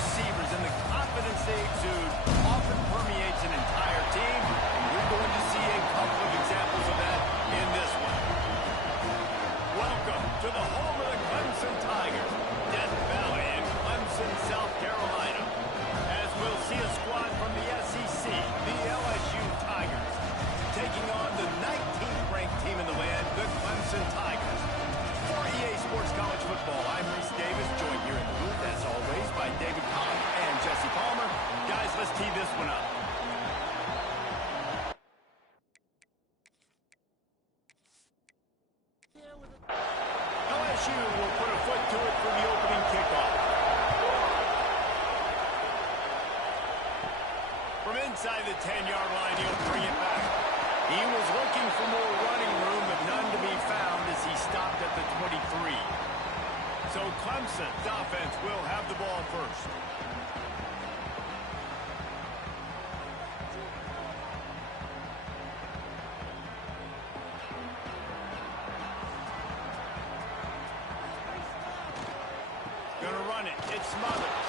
receivers and the confidence they exude often permeates an entire team, and we're going to see a couple of examples of that in this one. Welcome to the home of the Clemson Tigers, Death Valley in Clemson, South Carolina, as we'll see a squad from the SEC, the LSU Tigers, taking on the 19th ranked team in the land, the Clemson Tigers. For EA Sports College Football, I'm Reese Davis, joined here in the booth, as always, by David Collins and Jesse Palmer. Guys, let's tee this one up. LSU will put a foot to it for the opening kickoff. From inside the 10-yard line, he'll bring it back. He was looking for more running room, but none to be found as he stopped at the 23. So Clemson's offense will have the ball first. Gonna run it. It's Smothers.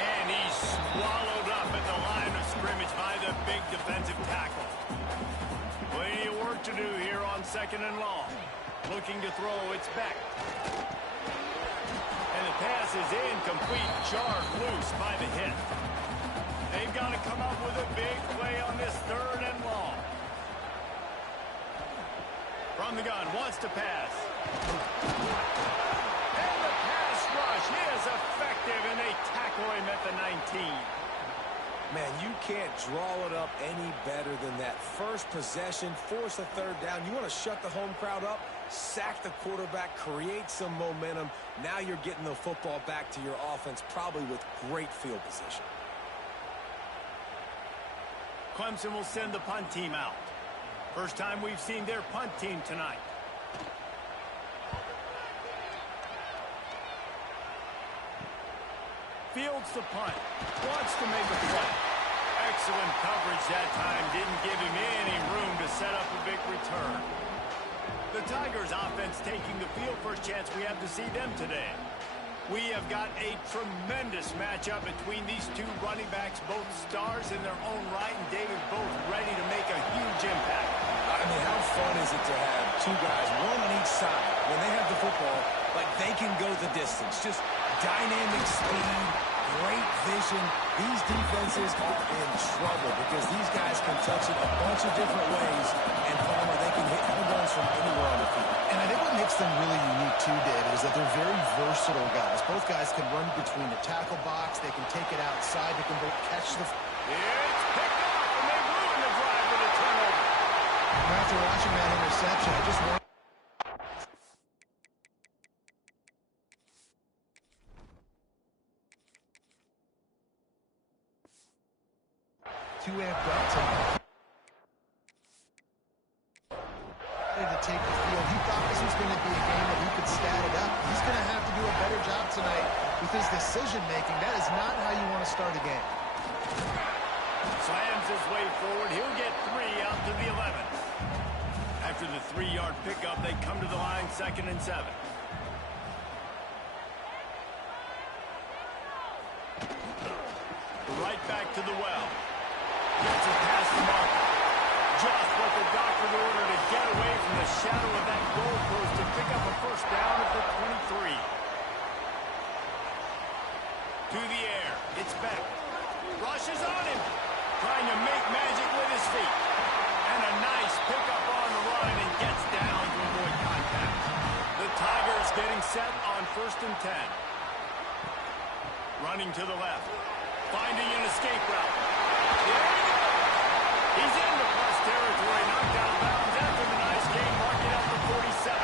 And he's swallowed up at the line of scrimmage by the big defensive tackle. Plenty of work to do here on 2nd and long. Looking to throw, it's Beck. And the pass is incomplete, jarred loose by the hit. They've got to come up with a big play on this 3rd and long. From the gun, wants to pass. And the pass rush is effective, and they tackle him at the 19. Man, you can't draw it up any better than that. First possession, force a 3rd down. You want to shut the home crowd up, sack the quarterback, create some momentum. Now you're getting the football back to your offense, probably with great field position. Clemson will send the punt team out. First time we've seen their punt team tonight. Fields the punt. Wants to make a play. Excellent coverage that time. Didn't give him any room to set up a big return. The Tigers offense taking the field. First chance we have to see them today. We have got a tremendous matchup between these two running backs, both stars in their own right, and David both ready to make a huge impact. I mean, how fun is it to have two guys, one on each side, when they have the football, like they can go the distance. Just dynamic speed, great vision. These defenses are in trouble because these guys can touch it a bunch of different ways, and Palmer, they can hit home runs from anywhere on the field. And I think what makes them really unique too, David, is that they're very versatile guys. Both guys can run between the tackle box. They can take it outside. They can both catch the... It's picked off, and they ruin the drive with a turnover. After watching that interception, I just want... Too amped up tonight. To take the field. He thought this was going to be a game that he could stat it up. He's going to have to do a better job tonight with his decision-making. That is not how you want to start a game. Slams his way forward. He'll get 3 out to the 11. After the 3-yard pickup, they come to the line, 2nd and 7. Right back to the well. Gets it past the marker. Just what the doctor ordered to get away from the shadow of that goalpost to pick up a first down at the 23. To the air. It's Beck. Rushes on him. Trying to make magic with his feet. And a nice pickup on the line and gets down to avoid contact. The Tigers getting set on 1st and 10. Running to the left. Finding an escape route. There he goes. He's in the plus territory, knocked out of bounds after the nice game, marking out the 47.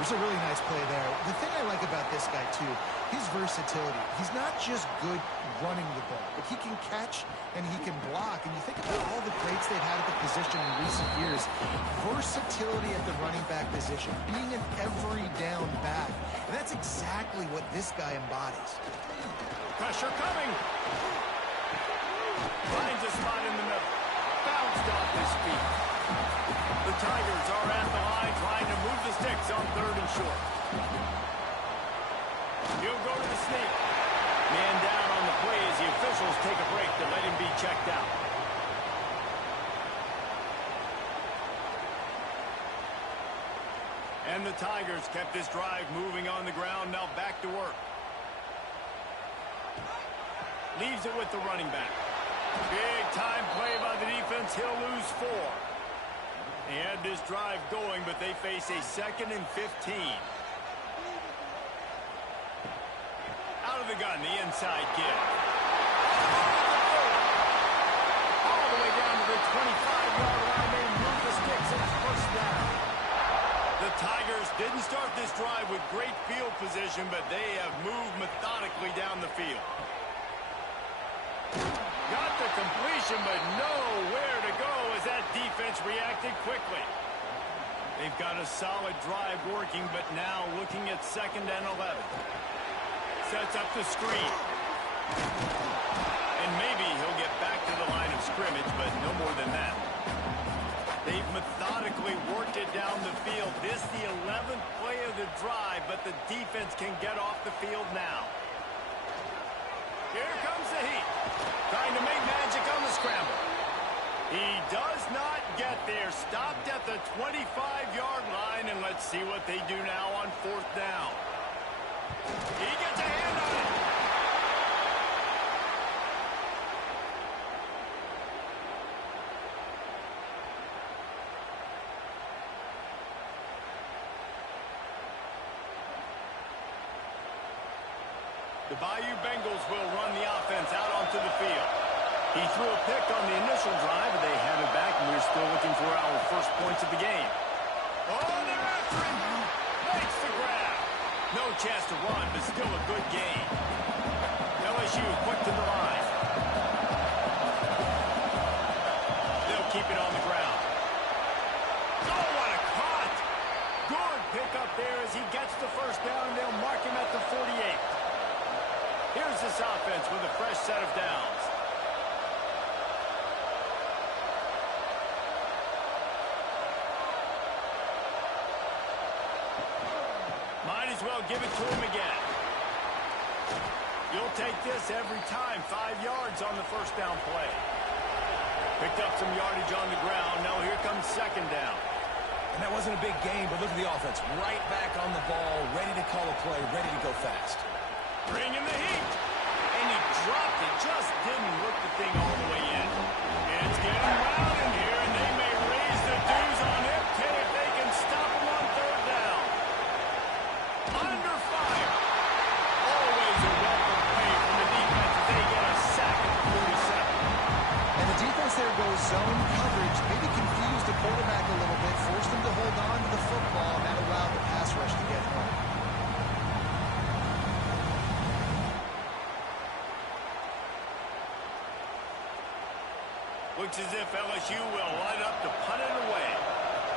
There's a really nice play there. The thing I like about this guy, too, his versatility. He's not just good running the ball, but he can catch and he can block. And you think about all the greats they've had at the position in recent years. Versatility at the running back position, being an every down back. And that's exactly what this guy embodies. Pressure coming. Finds a spot in the middle. Bounced off his feet. The Tigers are at the line trying to move the sticks on 3rd and short. He'll go to the sneak. Man down on the play as the officials take a break to let him be checked out. And the Tigers kept this drive moving on the ground. Now back to work. Leaves it with the running back. Big time play by the defense. He'll lose 4. They had this drive going, but they face a 2nd and 15. Out of the gun, the inside give. All the way down to the 25-yard line. They move the sticks, and it's first down. The Tigers didn't start this drive with great field position, but they have moved methodically down the field. Got the completion, but nowhere to go as that defense reacted quickly. They've got a solid drive working, but now looking at 2nd and 11. Sets up the screen. And maybe he'll get back to the line of scrimmage, but no more than that. They've methodically worked it down the field. This is the 11th play of the drive, but the defense can get off the field now. Here comes the heat. Trying to make magic on the scramble. He does not get there. Stopped at the 25-yard line, and let's see what they do now on 4th down. He gets a hand on it. The Bayou Bengals will run the offense out onto the field. He threw a pick on the initial drive, but they have it back, and we're still looking for our first points of the game. Oh, they're after him. Makes the grab. No chance to run, but still a good game. LSU quick to the line. They'll keep it on the ground. Oh, what a cut. Good pick up there as he gets the first down, and they'll mark him at the 48. Here's this offense with a fresh set of downs. Might as well give it to him again. You'll take this every time. 5 yards on the first down play. Picked up some yardage on the ground. Now here comes 2nd down. And that wasn't a big gain, but look at the offense. Right back on the ball, ready to call a play, ready to go fast. Bring in the heat. And he dropped it. Just didn't work the thing all the way in. It's getting loud in here, and they may raise the dues on MK if they can stop him on 3rd down. Under fire. Always a welcome play from the defense as they get a sack at the 47. And the defense there goes zone coverage, maybe confused the quarterback a little bit, forced him to hold on to the football, and that allowed the pass rush to get home. Looks as if LSU will line up to punt it away.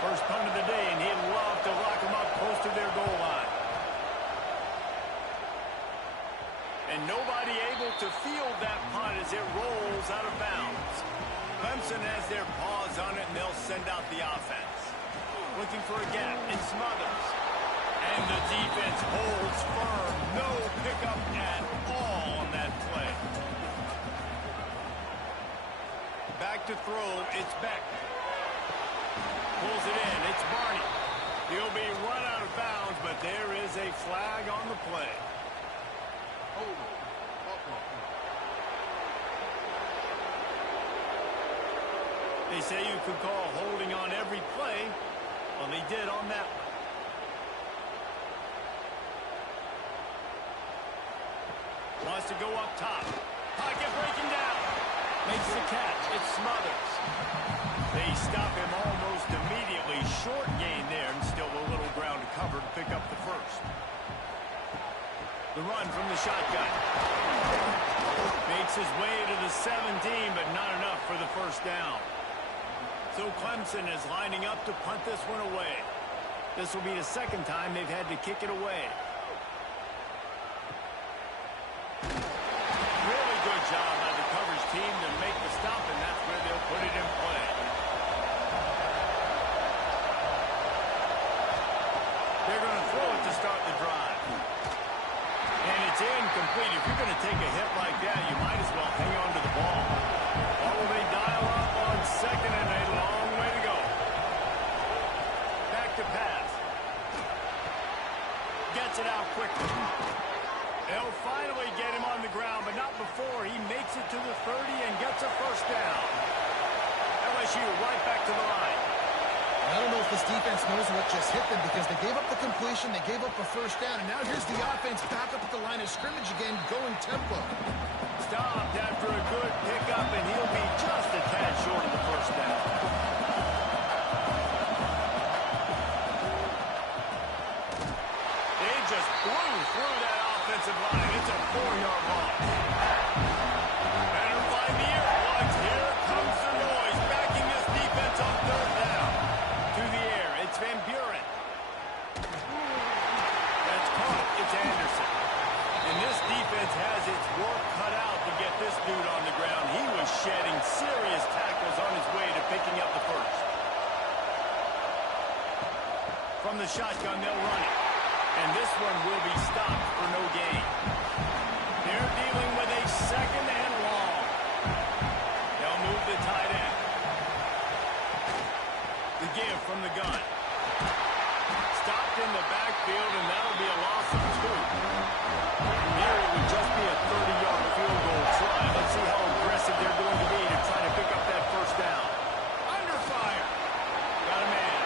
First punt of the day, and he'd love to lock them up close to their goal line. And nobody able to field that punt as it rolls out of bounds. Clemson has their paws on it, and they'll send out the offense. Looking for a gap in Smothers. And the defense holds firm. No pickup at all on that play. Back to throw, it's Beck. Pulls it in, it's Barney. He'll be run out of bounds, but there is a flag on the play. They say you could call holding on every play. Well, they did on that one. Wants to go up top. Pocket breaking down. Makes the catch. It's Smothers. They stop him almost immediately. Short gain there, and still a little ground to cover to pick up the first. The run from the shotgun. Makes his way to the 17, but not enough for the first down. So Clemson is lining up to punt this one away. This will be the 2nd time they've had to kick it away. Really good job by the coverage team to make the stop, and that's where they'll put it in play. They're going to throw it to start the drive. And it's incomplete. He you're going to take a hit like that, you might as well hang on to the ball. Or will they dial up on second and a long way to go? Back to pass. Gets it out quickly. They'll finally get him on the ground, but not before he makes it to the 30 and gets a first down. LSU right back to the line. I don't know if this defense knows what just hit them because they gave up the completion, they gave up a first down, and now here's the offense back up at the line of scrimmage again, going tempo. Stopped after a good pickup, and he'll be just a tad short of the first down. They just blew through that offensive line. It's a 4-yard loss. Better find the air plugs. Here comes the noise, backing this defense on third down. To the air, it's Van Buren. That's caught. It's Anderson. And this defense has its work cut out to get this dude on the ground. He was shedding serious tackles on his way to picking up the first. From the shotgun, they'll run it. And this one will be stopped for no gain. They're dealing with a second and long. They'll move the tight end. The give from the gun. Stopped in the backfield, and that'll be a loss of 2. Here it would just be a 30-yard field goal try. Let's see how aggressive they're going to be to try to pick up that first down. Under fire. Got a man.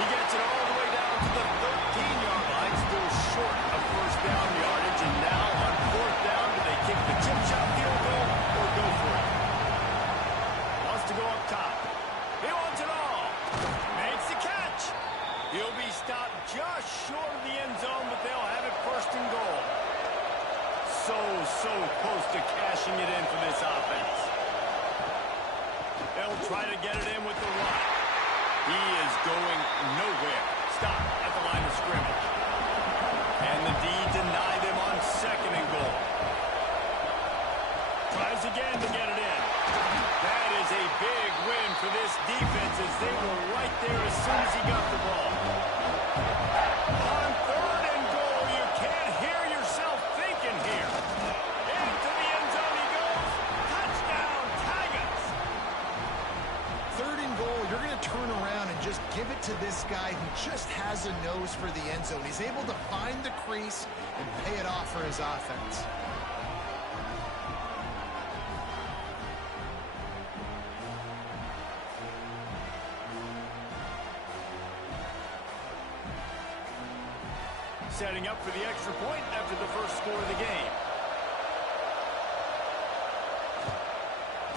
He gets it all the way down to the 13-yard line. Still short of first down yardage. And now on fourth down, do they kick the chip shot field goal or go for it? Wants to go up top. He wants it all. Makes the catch. He'll be stopped just short of the end zone, but they'll have it first and goal. So close to cashing it in for this offense. They'll try to get it in with the run. He is going nowhere. Stop at the line of scrimmage. And the D denied him on second and goal. Tries again to get it in. That is a big win for this defense as they were right there as soon as he got the ball. On third and goal, you can't hear yourself thinking here. Into the end zone he goes. Touchdown, Tigers. Third and goal, you're going to turn around and just give it to this guy who just has a nose for the end zone. He's able to find the crease and pay it off for his offense. Setting up for the extra point after the first score of the game.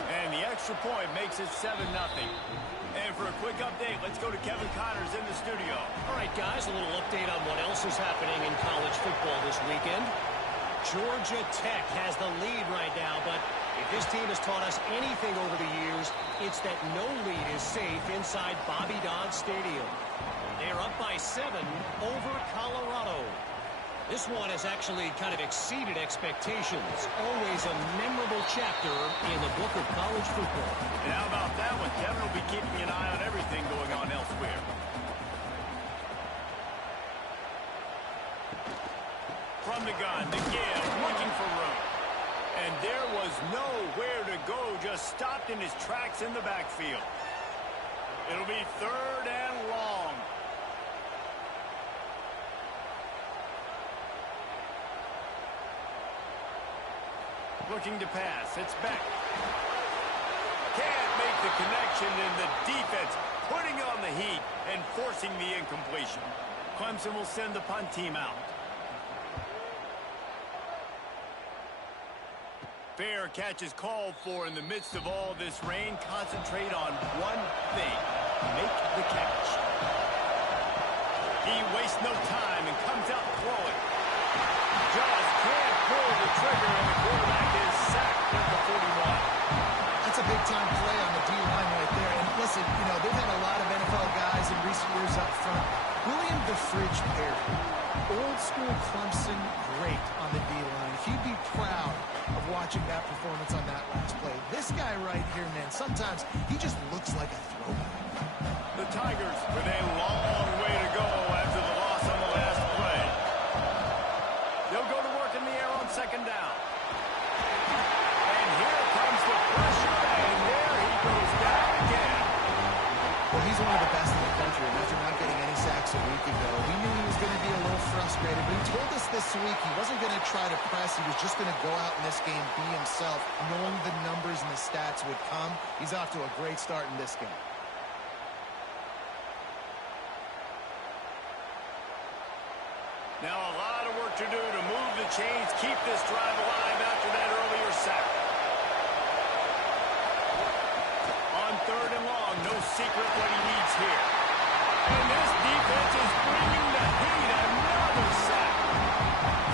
And the extra point makes it 7-0. And for a quick update, let's go to Kevin Connors in the studio. All right, guys, a little update on what else is happening in college football this weekend. Georgia Tech has the lead right now, but if this team has taught us anything over the years, it's that no lead is safe inside Bobby Dodd Stadium. They're up by 7 over Colorado. This one has actually kind of exceeded expectations. Always a memorable chapter in the book of college football. And how about that one? Kevin will be keeping an eye on everything going on elsewhere. From the gun, the give, looking for room. And there was nowhere to go, just stopped in his tracks in the backfield. It'll be third and long. Looking to pass. It's Beck. Can't make the connection, and the defense putting on the heat and forcing the incompletion. Clemson will send the punt team out. Fair catch is called for in the midst of all this rain. Concentrate on one thing. Make the catch. He wastes no time and comes out throwing. Just can't pull the trigger, and the quarterback is sacked at the 41. That's a big-time play on the D-line right there. And listen, you know, they've had a lot of NFL guys in recent years up front. William the Fridge Perry, old-school Clemson, great on the D-line. He'd be proud of watching that performance on that last play. This guy right here, man, sometimes he just looks like a throwback. The Tigers with a long way to go after the loss on the last play. They'll go to work in second down. And here comes the pressure, and there he goes down again. Well, he's one of the best in the country, and after not getting any sacks a week ago, we knew he was going to be a little frustrated, but he told us this week he wasn't going to try to press. He was just going to go out in this game, be himself, knowing the numbers and the stats would come. He's off to a great start in this game. Now a lot of work to do to move the chains, keep this drive alive after that earlier sack. On third and long, no secret what he needs here. And this defense is bringing the heat. Another sack.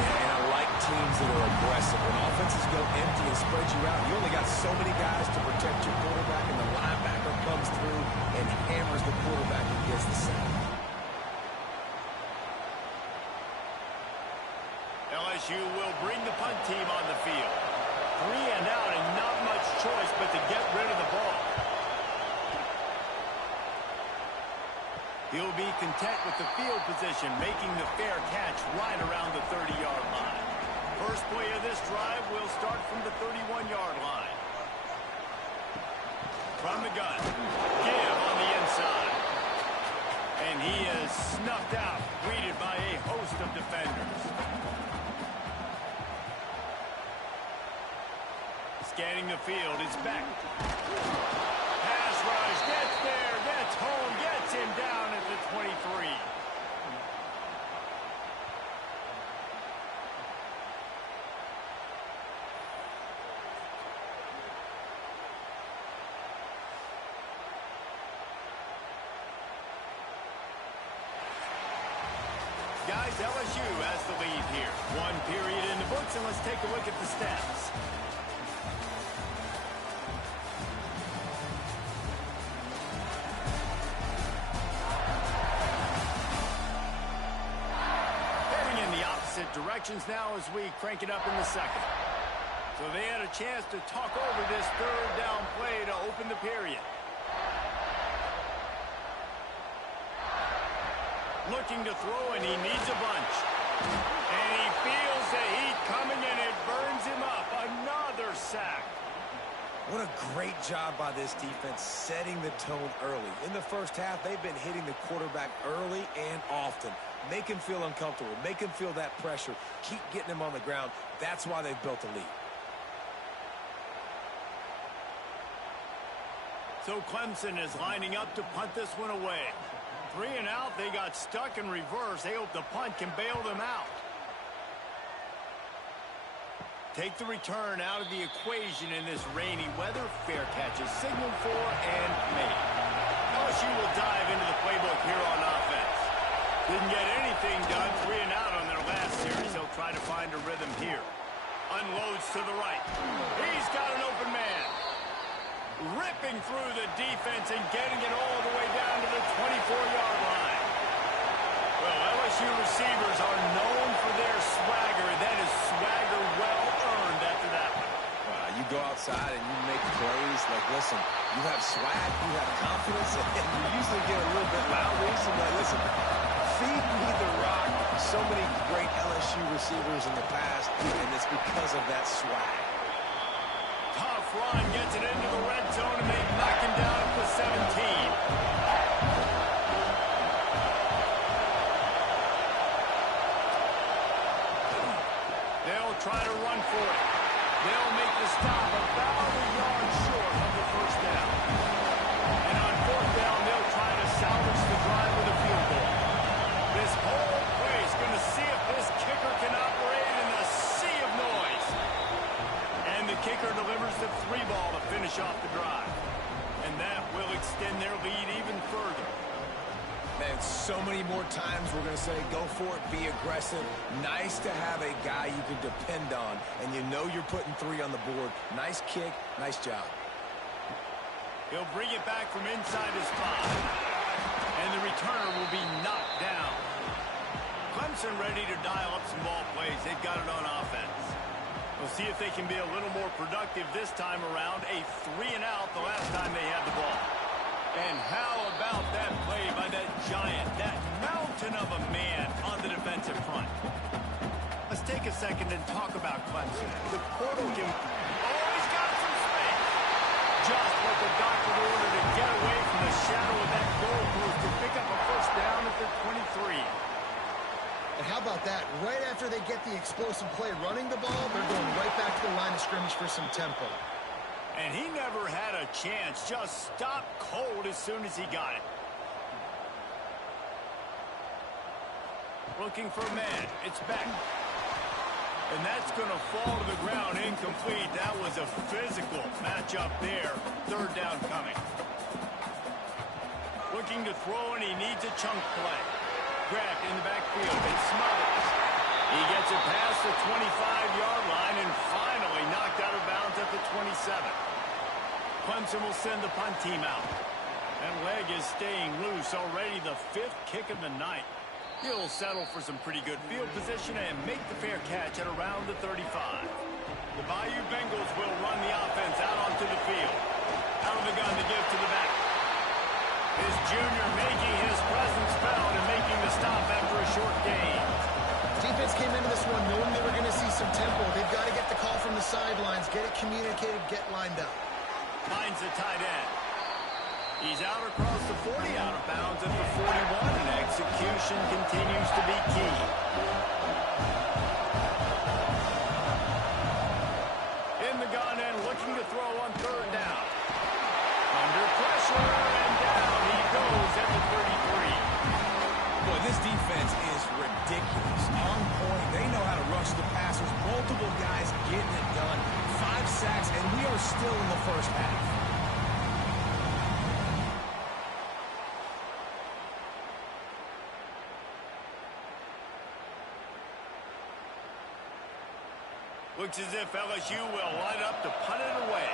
Yeah, and I like teams that are aggressive. When offenses go empty and spread you out, you only got so many guys to protect your quarterback, and the linebacker comes through and hammers the quarterback and gets the sack. LSU will bring the punt team on the field. 3 and out and not much choice but to get rid of the ball. He'll be content with the field position, making the fair catch right around the 30-yard line. First play of this drive will start from the 31-yard line. From the gun, give on the inside. And he is snuffed out, greeted by a host of defenders. Scanning the field, it's back. Pass rush, gets there, gets home, gets him down at the 23. Guys, LSU has the lead here. 1 period in the books, and let's take a look at the stats. Directions now as we crank it up in the second. So they had a chance to talk over this third down play to open the period. Looking to throw, and he needs a bunch. And he feels the heat coming, and it burns him up. Another sack. What a great job by this defense setting the tone early. In the first half, they've been hitting the quarterback early and often. Make him feel uncomfortable. Make him feel that pressure. Keep getting him on the ground. That's why they've built a lead. So Clemson is lining up to punt this one away. 3 and out, they got stuck in reverse. They hope the punt can bail them out. Take the return out of the equation in this rainy weather. Fair catch is signaled for and made. LSU will dive into the playbook here on offense. Didn't get anything done. 3 and out on their last series. They'll try to find a rhythm here. Unloads to the right. He's got an open man. Ripping through the defense and getting it all the way down to the 24-yard line. Well, LSU receivers are known for their swagger. That is swagger well earned after that one. You go outside and you make plays. Like, listen, you have swag, you have confidence, and you usually get a little bit loud. Like, listen, feed me the rock. So many great LSU receivers in the past, and it's because of that swag. Tough run, gets it into the red zone, and they knock him down at the 17. They'll try to run for it. They'll make the stop about a yard short of the first down. And on fourth down, they'll try to salvage the drive with a field goal. This whole place going to see if this kicker can operate in the sea of noise. And the kicker delivers the 3 ball to finish off the drive. And that will extend their lead even further. Man, so many more times we're going to say, go for it, be aggressive. Nice to have a guy you can depend on, and you know you're putting 3 on the board. Nice kick, nice job. He'll bring it back from inside his 5. And the returner will be knocked down. Clemson ready to dial up some ball plays. They've got it on offense. We'll see if they can be a little more productive this time around. A 3 and out the last time they had the ball. And how about that play by that giant, that mountain of a man on the defensive front? Let's take a second and talk about Clemson. The portal can... Oh, he's got some space. Just what the doctor ordered to get away from the shadow of that goalpost to pick up a first down at the 23. And how about that? Right after they get the explosive play running the ball, they're going right back to the line of scrimmage for some tempo. And he never had a chance. Just stopped cold as soon as he got it. Looking for a man. It's back. And that's going to fall to the ground incomplete. That was a physical matchup there. Third down coming. Looking to throw, and he needs a chunk play. Grabbed in the backfield and smothers. He gets it past the 25-yard line and finally knocked out of bounds at the 27. Clemson will send the punt team out. That leg is staying loose. Already the 5th kick of the night. He'll settle for some pretty good field position and make the fair catch at around the 35. The Bayou Bengals will run the offense out onto the field. Out of the gun to give to the back. His junior making his presence felt and making the stop after a short gain. Defense came into this one knowing they were going to see some tempo. They've got to get the call from the sidelines, get it communicated, get lined up. Finds the tight end. He's out across the 40, out of bounds at the 41, and execution continues to be key. In the gun and looking to throw on third down. Under pressure, and down he goes at the 33. Boy, this defense is ridiculous. On point. They know how to rush the passers. Multiple guys getting it done. 5 sacks, and we are still in the first half. Looks as if LSU will line up to punt it away.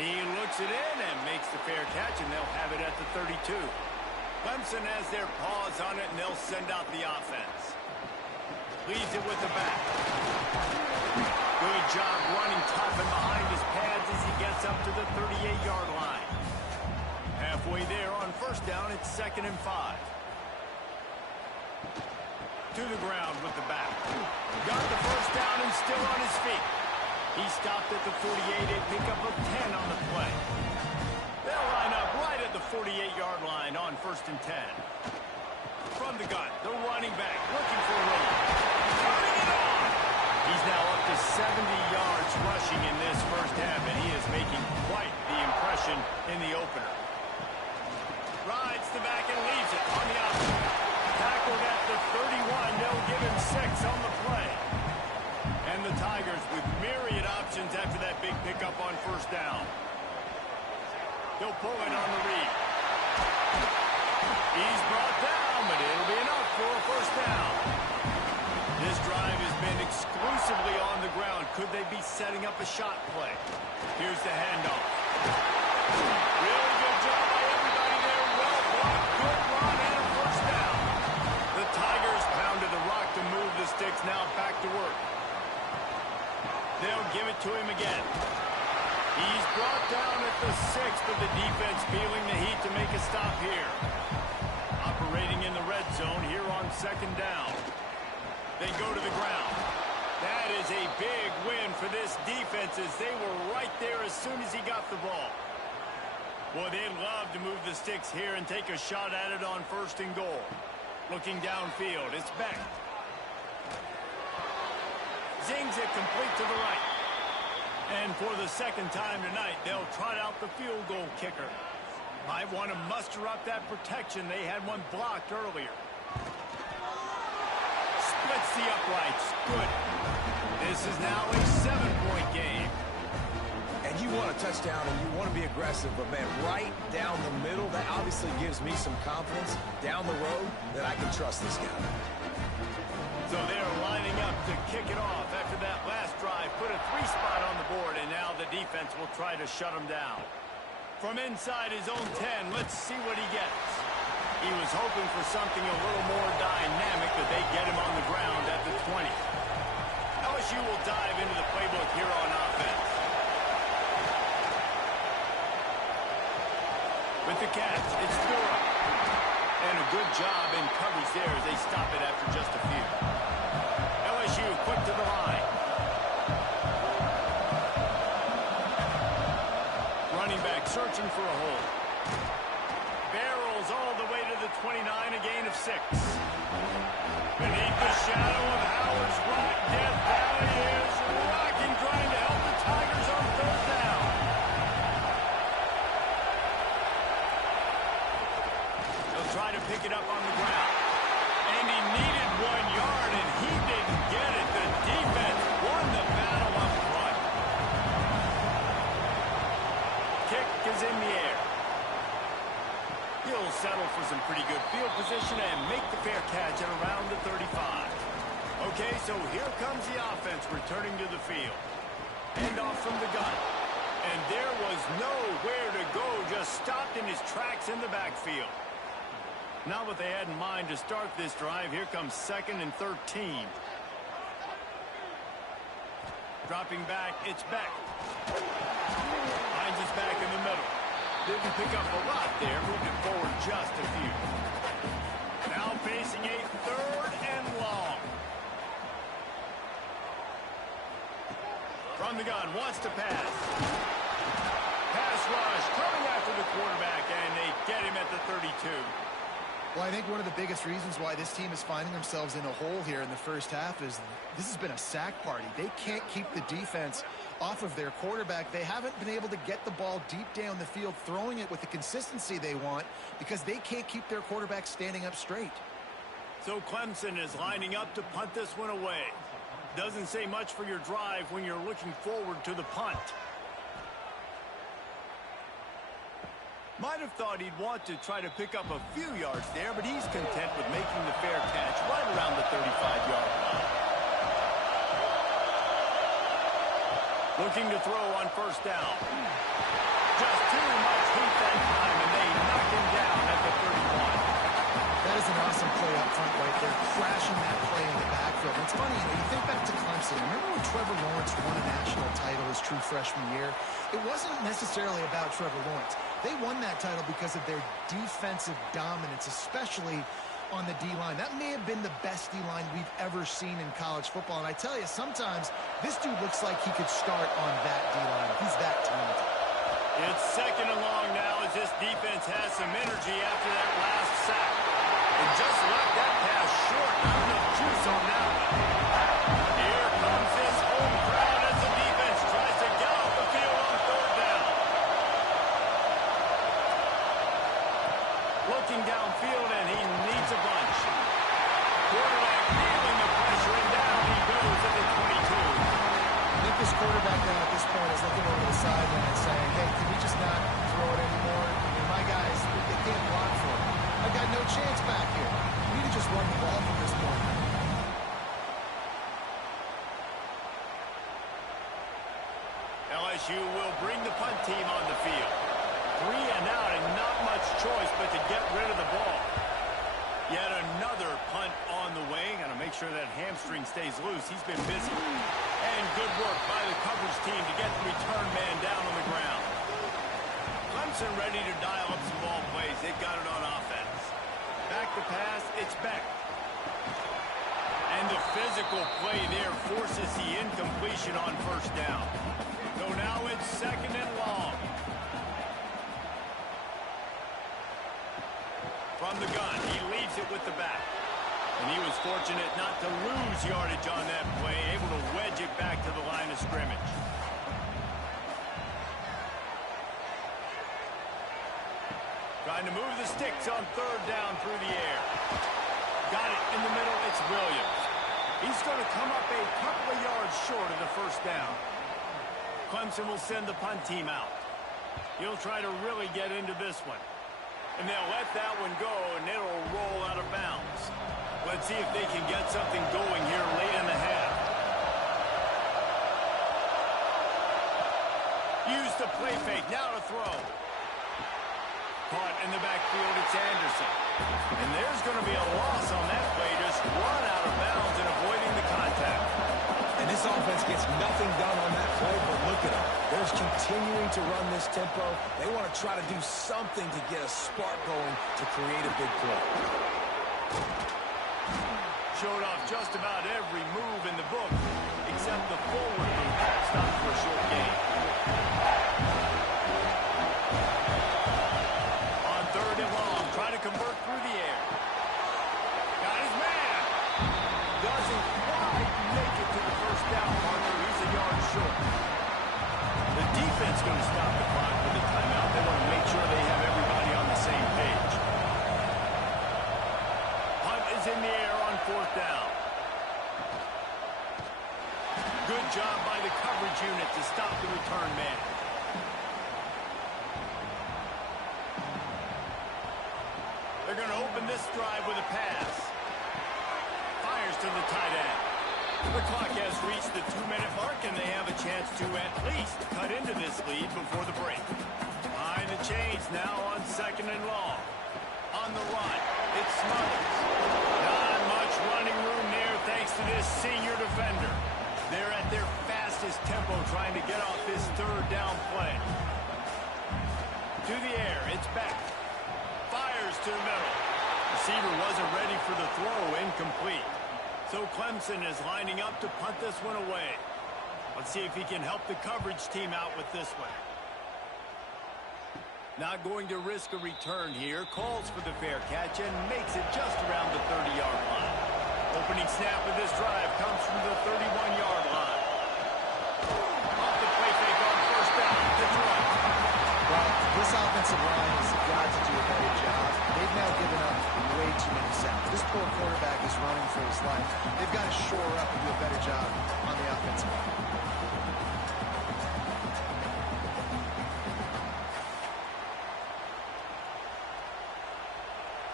He looks it in and makes the fair catch, and they'll have it at the 32. Clemson has their paws on it, and they'll send out the offense. Leads it with the back. Good job running tough and behind his pads as he gets up to the 38-yard line. Halfway there on first down, it's 2nd and 5. To the ground with the back. Got the first down and still on his feet. He stopped at the 48 and pick up a 10 on the play. They'll line up right at the 48-yard line on 1st and 10. From the gun, the running back looking for a run. Turning it on! He's now up to 70 yards rushing in this first half, and he is making quite the impression in the opener. Rides the back and leaves it on the outside. Tackled at the 31. They'll give him 6 on the play. And the Tigers with myriad options after that big pickup on first down. They'll pull it on the read. He's brought down, but it'll be enough for a first down. This drive has been exclusively on the ground. Could they be setting up a shot play? Here's the handoff. Really good job by everybody there. Well blocked, good run, and a first down. The Tigers pounded the rock to move the sticks. Now back to work. They'll give it to him again. He's brought down at the 6, but the defense feeling the heat to make a stop here. Operating in the red zone here on 2nd down. They go to the ground. That is a big win for this defense as they were right there as soon as he got the ball. Boy, they'd love to move the sticks here and take a shot at it on 1st and goal. Looking downfield, it's back. Zings it complete to the right. And for the 2nd time tonight, they'll trot out the field goal kicker. Might want to muster up that protection. They had one blocked earlier. Splits the uprights. Good. This is now a 7-point game. And you want a touchdown and you want to be aggressive, but man, right down the middle, that obviously gives me some confidence down the road that I can trust this guy. So they're lining up to kick it off after that last drive. Put a 3-spot on the board, and now the defense will try to shut him down. From inside his own 10, let's see what he gets. He was hoping for something a little more dynamic, but they get him on the ground at the 20. LSU will dive into the playbook here on offense. With the catch, it's Durham. And a good job in coverage there as they stop it after just a few. LSU quick to the line. Running back searching for a hole. Barrels all the way to the 29, a gain of 6. Beneath the shadow of Howard's Rock, Death Valley is rocking, trying to help the Tigers on 3rd down. They'll try to pick it up on the ground. And he needed 1 yard, and he didn't get it. The defense won the battle up front. Kick is in the air. He'll settle for some pretty good field position and make the fair catch at around the 35. Okay, so here comes the offense returning to the field. Handoff from the gun. And there was nowhere to go, just stopped in his tracks in the backfield. Not what they had in mind to start this drive. Here comes 2nd and 13. Dropping back, it's Beck. Finds his back in the middle. Didn't pick up a lot there, moved it forward just a few. Now facing a 3rd and long. From the gun, wants to pass. Pass rush, coming after the quarterback, and they get him at the 32. Well, I think one of the biggest reasons why this team is finding themselves in a hole here in the first half is this has been a sack party. They can't keep the defense off of their quarterback. They haven't been able to get the ball deep down the field, throwing it with the consistency they want because they can't keep their quarterback standing up straight. So Clemson is lining up to punt this one away. Doesn't say much for your drive when you're looking forward to the punt. Might have thought he'd want to try to pick up a few yards there, but he's content with making the fair catch right around the 35-yard line. Looking to throw on 1st down. Just too much heat that time, and they knock him down at the 31. That is an awesome play up front right there, crashing that play in the backfield. And it's funny, you think back to Clemson. Remember when Trevor Lawrence won a national title his true freshman year? It wasn't necessarily about Trevor Lawrence. They won that title because of their defensive dominance, especially on the D-line. That may have been the best D-line we've ever seen in college football. And I tell you, sometimes this dude looks like he could start on that D-line. He's that talented. It's 2nd and long now as this defense has some energy after that last sack. And just left that pass short. Not enough juice on that one. Here comes this home crowd as the defense tries to get off the field on 3rd down. Looking downfield, and he needs a bunch. Quarterback feeling the pressure, and down he goes at the 22. I think this quarterback now at this point is looking over the sideline and saying, hey, can we just not throw it anymore? I mean, my guys, they can't block for it. I've got no chance back here. We need to just run the ball from this point. LSU will bring the punt team on the field. 3 and out, and not much choice but to get rid of the ball. Yet another punt on the way. Got to make sure that hamstring stays loose. He's been busy. And good work by the coverage team to get the return man down on the ground. Clemson ready to dial up some ball plays. They've got it on offense. Back to pass, it's Beck. And the physical play there forces the incompletion on 1st down. So now it's 2nd and long. From the gun, he leaves it with the back. And he was fortunate not to lose yardage on that play, able to wedge it back to the line of scrimmage. Trying to move the sticks on 3rd down through the air. Got it in the middle, it's Williams. He's going to come up a couple of yards short of the 1st down. Clemson will send the punt team out. He'll try to really get into this one. And they'll let that one go, and it'll roll out of bounds. Let's see if they can get something going here late in the half. Use the play fake, now to throw. Caught in the backfield, it's Anderson. And there's going to be a loss on that play, just run out of bounds and avoiding the contact. And this This offense gets nothing done on that play, but look at them. They're continuing to run this tempo. They want to try to do something to get a spark going to create a big play. Showed off just about every move in the book, except the forward move that stopped for a short gain. On 3rd and long, trying to convert through the air. Got his man. Doesn't quite make it to the first down marker. He's a yard short. The defense going to stop the clock with the timeout. They want to make sure they have everybody on the same page. Punt is in the air on 4th down. Good job by the coverage unit to stop the return man. They're going to open this drive with a pass. Fires to the tight end. The clock has reached the 2-minute mark, and they have a chance to at least cut into this lead before the break. Behind the chains now on 2nd and long. On the run, it's Smothers. Not much running room there thanks to this senior defender. They're at their fastest tempo trying to get off this 3rd down play. To the air, it's back. Fires to the middle. Receiver wasn't ready for the throw, incomplete. So Clemson is lining up to punt this one away. Let's see if he can help the coverage team out with this one. Not going to risk a return here. Calls for the fair catch and makes it just around the 30-yard line. Opening snap of this drive comes from the 31-yard line. Off the play fake on 1st down. Detroit. Well, this offensive line has got to do a better job. They've now given up way too many sacks. This poor quarterback is running for his life. They've got to shore up and do a better job on the offensive line.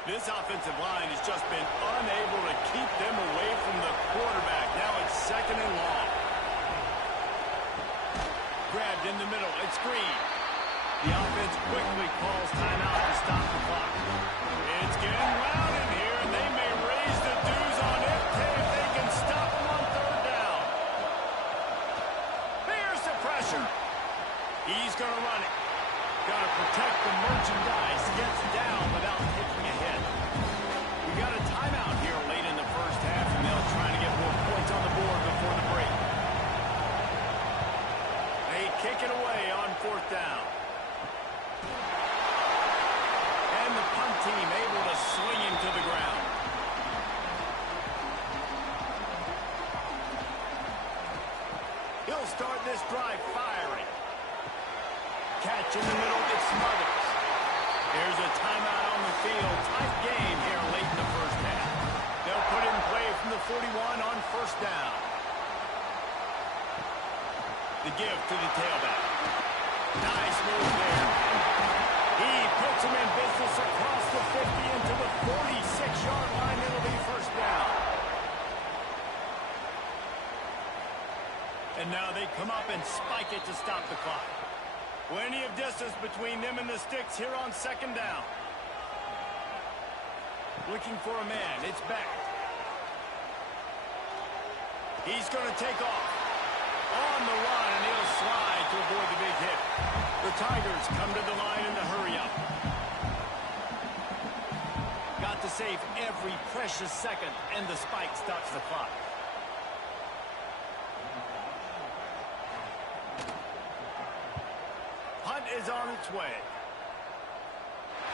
This offensive line has just been unable to keep them away from the quarterback. Now it's 2nd and long. Grabbed in the middle. It's Green. The offense quickly calls timeout to stop the clock. It's getting loud in here, and they may raise the dues on it if they can stop them on 3rd down. There's the pressure. He's going to run it. Got to protect the merchandise. Gets down without taking a hit. We got a timeout here late in the first half, and they'll try to get more points on the board before the break. They kick it away on 4th down. And the punt team able to swing him to the ground. He'll start this drive firing. Catch in the middle, it's Smothers. There's a timeout on the field. Tight game here late in the first half. They'll put in play from the 41 on 1st down. The give to the tailback. Nice move there. He puts him in business across the 50 into the 46-yard line. It'll be 1st down. And now they come up and spike it to stop the clock. Plenty of distance between them and the sticks here on 2nd down. Looking for a man. It's back. He's going to take off. On the run, and he'll slide to avoid the big hit. The Tigers come to the line in the hurry-up. Got to save every precious second, and the spike stops the clock. Punt is on its way.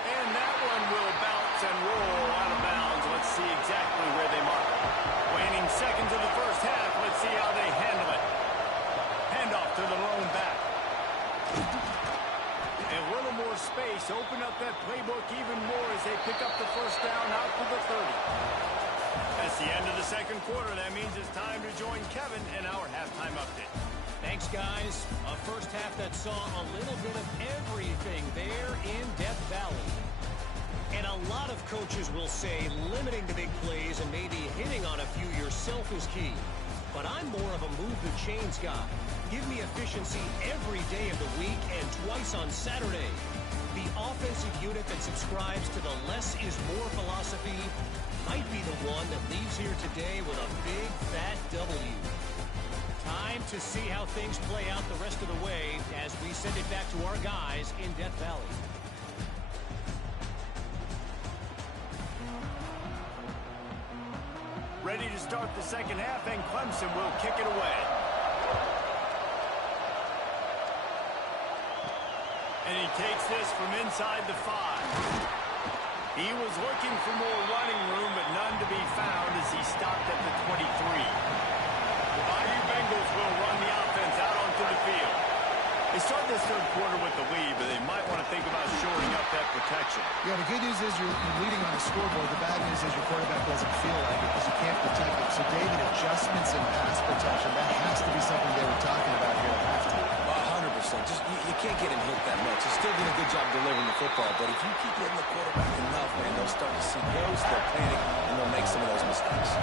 And that one will bounce and roll out of bounds. Let's see exactly where they mark it. Waning seconds of the first half. Let's see how they handle it. Handoff to the lone back. A little more space. Open up that playbook even more as they pick up the 1st down out to the 30. That's the end of the 2nd quarter. That means it's time to join Kevin in our halftime update. Thanks, guys. A first half that saw a little bit of everything there in Death Valley. And a lot of coaches will say limiting the big plays and maybe hitting on a few yourself is key. But I'm more of a move the chains guy. Give me efficiency every day of the week and twice on Saturday. The offensive unit that subscribes to the less is more philosophy might be the one that leaves here today with a big fat W. to see how things play out the rest of the way as we send it back to our guys in Death Valley. Ready to start the second half, and Clemson will kick it away. And he takes this from inside the 5. He was looking for more running room, but none to be found as he stopped at the 23. The Bayou Bengals will run the offense out onto the field. They start this third quarter with the lead, but they might want to think about shoring up that protection. Yeah, the good news is you're leading on the scoreboard. The bad news is your quarterback doesn't feel like it because you can't protect him. So, David, adjustments in pass protection, that has to be something they were talking about here at halftime. 100%. Just you can't get him hit that much. He's still doing a good job delivering the football, but if you keep hitting the quarterback enough, man, they'll start to see ghosts, they'll panic, and they'll make some of those mistakes.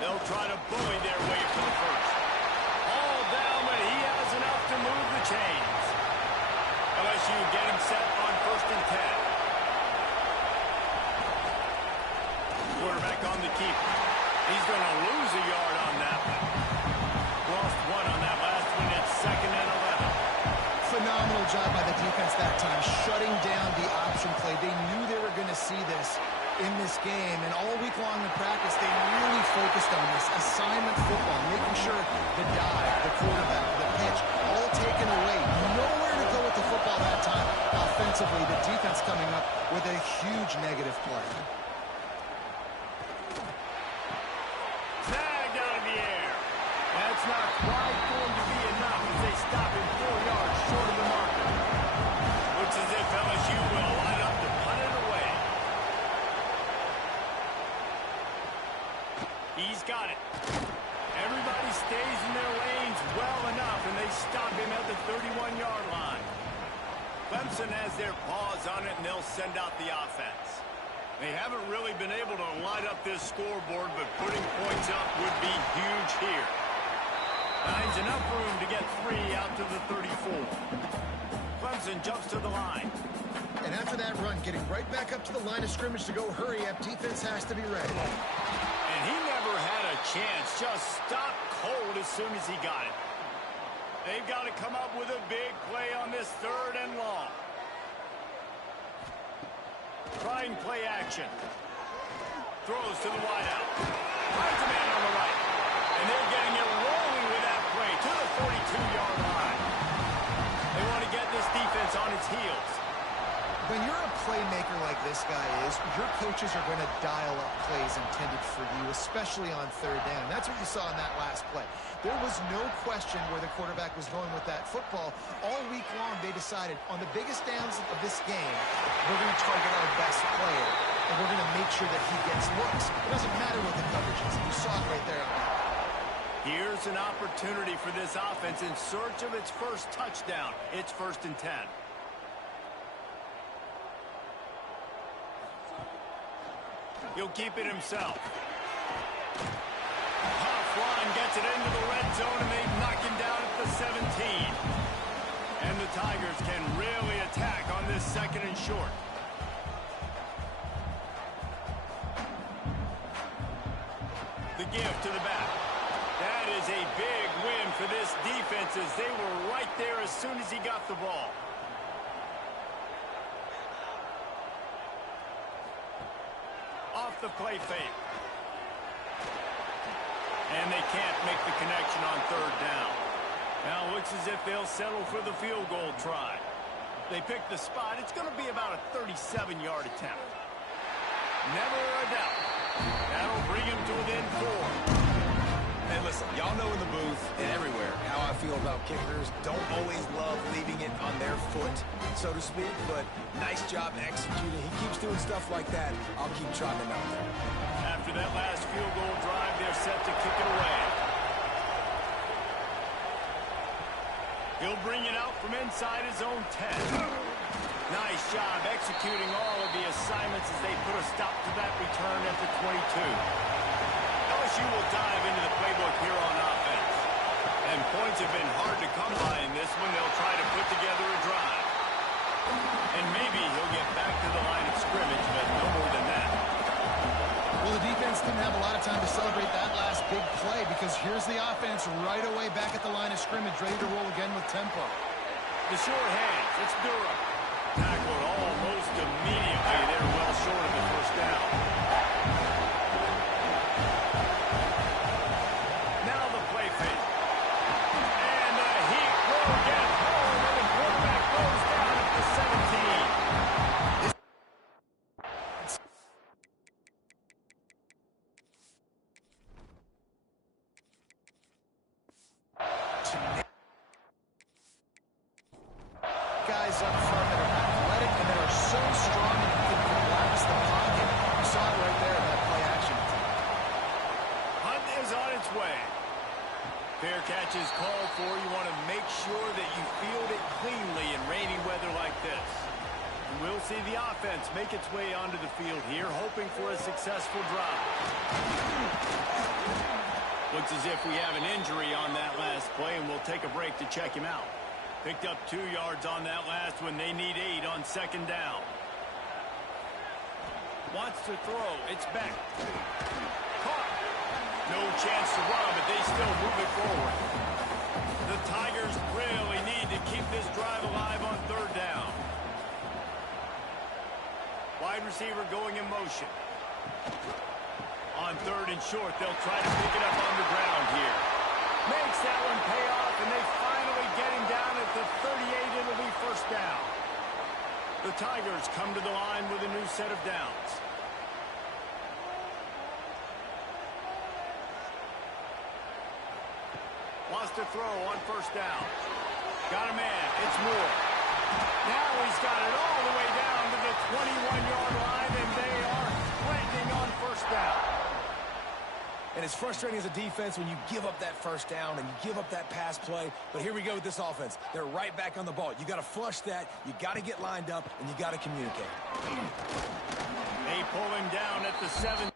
They'll try to bully their way for the first. All down, but he has enough to move the chains. LSU getting set on 1st and 10. Quarterback on the keeper. He's going to lose a yard on that one. Lost 1 on that last one. It's 2nd and 11. Phenomenal job by the defense that time, shutting down the option play. They knew they were going to see this in this game, and all week long in practice, they really focused on this assignment football, making sure the dive, the quarterback, the pitch, all taken away. Nowhere to go with the football that time. Offensively, the defense coming up with a huge negative play. Snagged out of the air. That's not quite going to be enough as they stop him 4 yards short of the marker. Looks as if LSU will line up to punt it away. He's got it. Everybody stays in their lanes well enough, and they stop him at the 31-yard line. Clemson has their paws on it, and they'll send out the offense. They haven't really been able to light up this scoreboard, but putting points up would be huge here. Finds enough room to get 3 out to the 34. Clemson jumps to the line. And after that run, getting right back up to the line of scrimmage to go hurry up, defense has to be ready. And he never had a chance, just stopped cold as soon as he got it. They've got to come up with a big play on this 3rd and long. Trying play action. Throws to the wideout. Finds a man on the right. And they're getting it rolling with that play to the 42-yard line. They want to get this defense on its heels. When you're a playmaker like this guy is, your coaches are going to dial up plays intended for you, especially on 3rd down. That's what you saw in that last play. There was no question where the quarterback was going with that football. All week long, they decided on the biggest downs of this game, we're going to target our best player, and we're going to make sure that he gets looks. It doesn't matter what the coverage is. You saw it right there on that. Here's an opportunity for this offense in search of its first touchdown. It's 1st and 10. He'll keep it himself. Line gets it into the red zone, and they knock him down at the 17. And the Tigers can really attack on this 2nd and short. The give to the back. That is a big win for this defense as they were right there as soon as he got the ball. Off the play fake. And they can't make the connection on 3rd down. Now it looks as if they'll settle for the field goal try. They pick the spot. It's going to be about a 37-yard attempt. Never a doubt. That'll bring him to within 4. Hey, listen, y'all know in the booth and everywhere how I feel about kickers. Don't always love leaving it on their foot, so to speak, but nice job executing. He keeps doing stuff like that. I'll keep trotting him out there. After that last field goal drive, they're set to kick it away. He'll bring it out from inside his own 10. Nice job executing all of the assignments as they put a stop to that return at the 22. LSU will dive into the playbook here on offense. And points have been hard to come by in this one. They'll try to put together a drive. And maybe he'll get back to the line of scrimmage, but no more than that. because here's the offense right away back at the line of scrimmage, ready to roll again with tempo. The short hands, it's Durham. Tackled almost immediately. They're well short of the first down. Now the play fake. And the Heat will get home, and the quarterback goes down at the 17. Guys up front that are athletic and that are so strong that you can collapse the pocket. You saw it right there in that play action. Hunt is on its way. Fair catch is called for. You want to make sure that you field it cleanly in rainy weather like this. And we'll see the offense make its way onto the field here, hoping for a successful drive. Looks as if we have an injury on that last play, and we'll take a break to check him out. Picked up 2 yards on that last one. They need 8 on second down. Wants to throw. It's back. Caught. No chance to run, but they still move it forward. The Tigers really need to keep this drive alive on third down. Wide receiver going in motion. On third and short, they'll try to pick it up on the ground here. Makes that one pay off, and they finally get him down at the 38. It'll be first down. The Tigers come to the line with a new set of downs. Wants to throw on first down. Got a man. It's Moore. Now he's got it all the way down to the 21-yard line, and they are threatening on first down. And it's frustrating as a defense when you give up that first down and you give up that pass play. But here we go with this offense. They're right back on the ball. You got to flush that. You got to get lined up, and you got to communicate. They pull him down at the 7.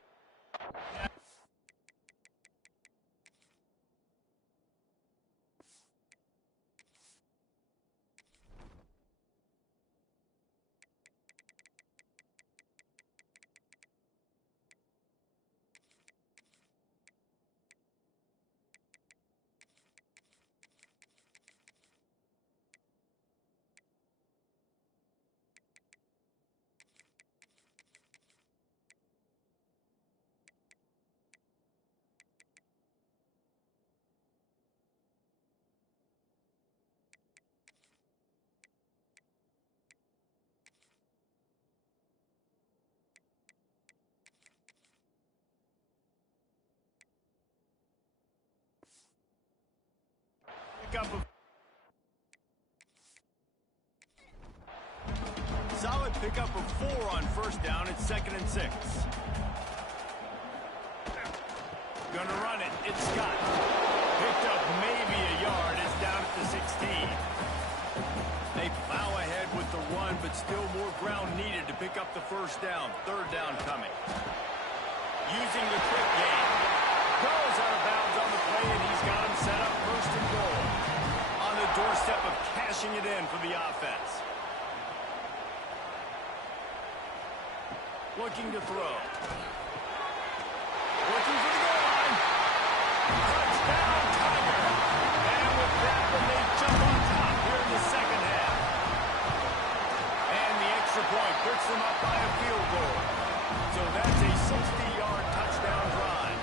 Solid pickup of 4 on first down. It's 2nd and 6. Gonna run it. It's Scott. Picked up maybe a yard. It's down at the 16. They plow ahead with the run, but still more ground needed to pick up the first down. Third down coming. Using the quick game. Goes out of bounds on the play, and he's got him set up first and goal. On the doorstep of cashing it in for the offense. Looking to throw. Looking for the goal line. Touchdown, Tiger. And with that one, they jump on top here in the second half. And the extra point puts them up by a field goal. So that's a 60-yard touchdown drive.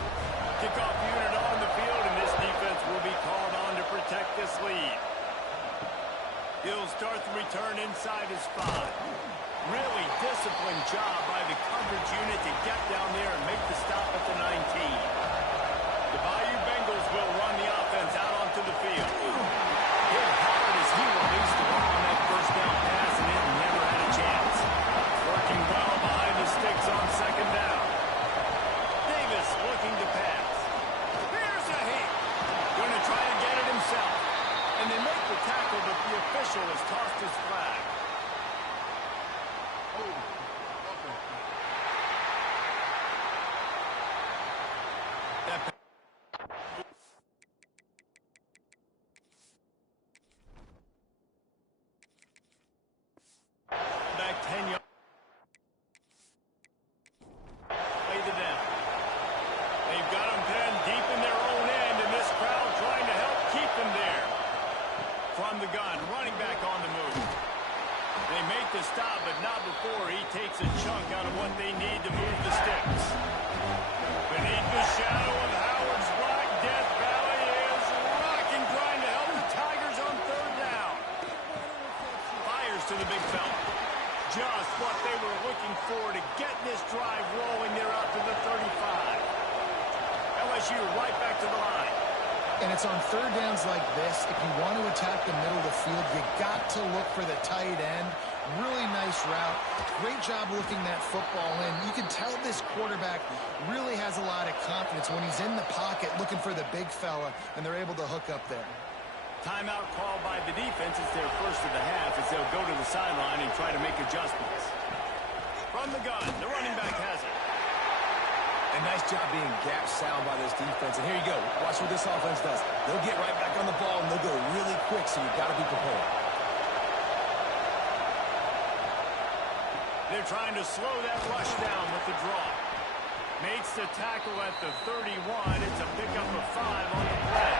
Kickoff unit on the field, and this defense will be called on to protect this lead. He'll start the return inside his 5. Really disciplined job by the coverage unit to get down there and make the stop at the 19. The Bayou Bengals will run the offense out onto the field. Hit hard as he released the ball on that first down pass, and it never had a chance. Working well behind the they make the stop, but not before he takes a chunk out of what they need to move the sticks. Beneath the shadow of Howard's block, Death Valley is rocking, trying to help the Tigers on third down. Fires to the big fella. Just what they were looking for to get this drive rolling. They're out to the 35. LSU right back to the line. And it's on third downs like this. If you want to attack the middle of the field, you got to look for the tight end. Really nice route. Great job looking that football in. You can tell this quarterback really has a lot of confidence when he's in the pocket looking for the big fella, and they're able to hook up there. Timeout called by the defense. It's their first of the half as they'll go to the sideline and try to make adjustments. From the gun, the running back has it. A nice job being gap sound by this defense. And here you go. Watch what this offense does. They'll get right back on the ball, and they'll go really quick, so you've got to be prepared. They're trying to slow that rush down with the draw. Makes the tackle at the 31. It's a pickup of 5 on the play.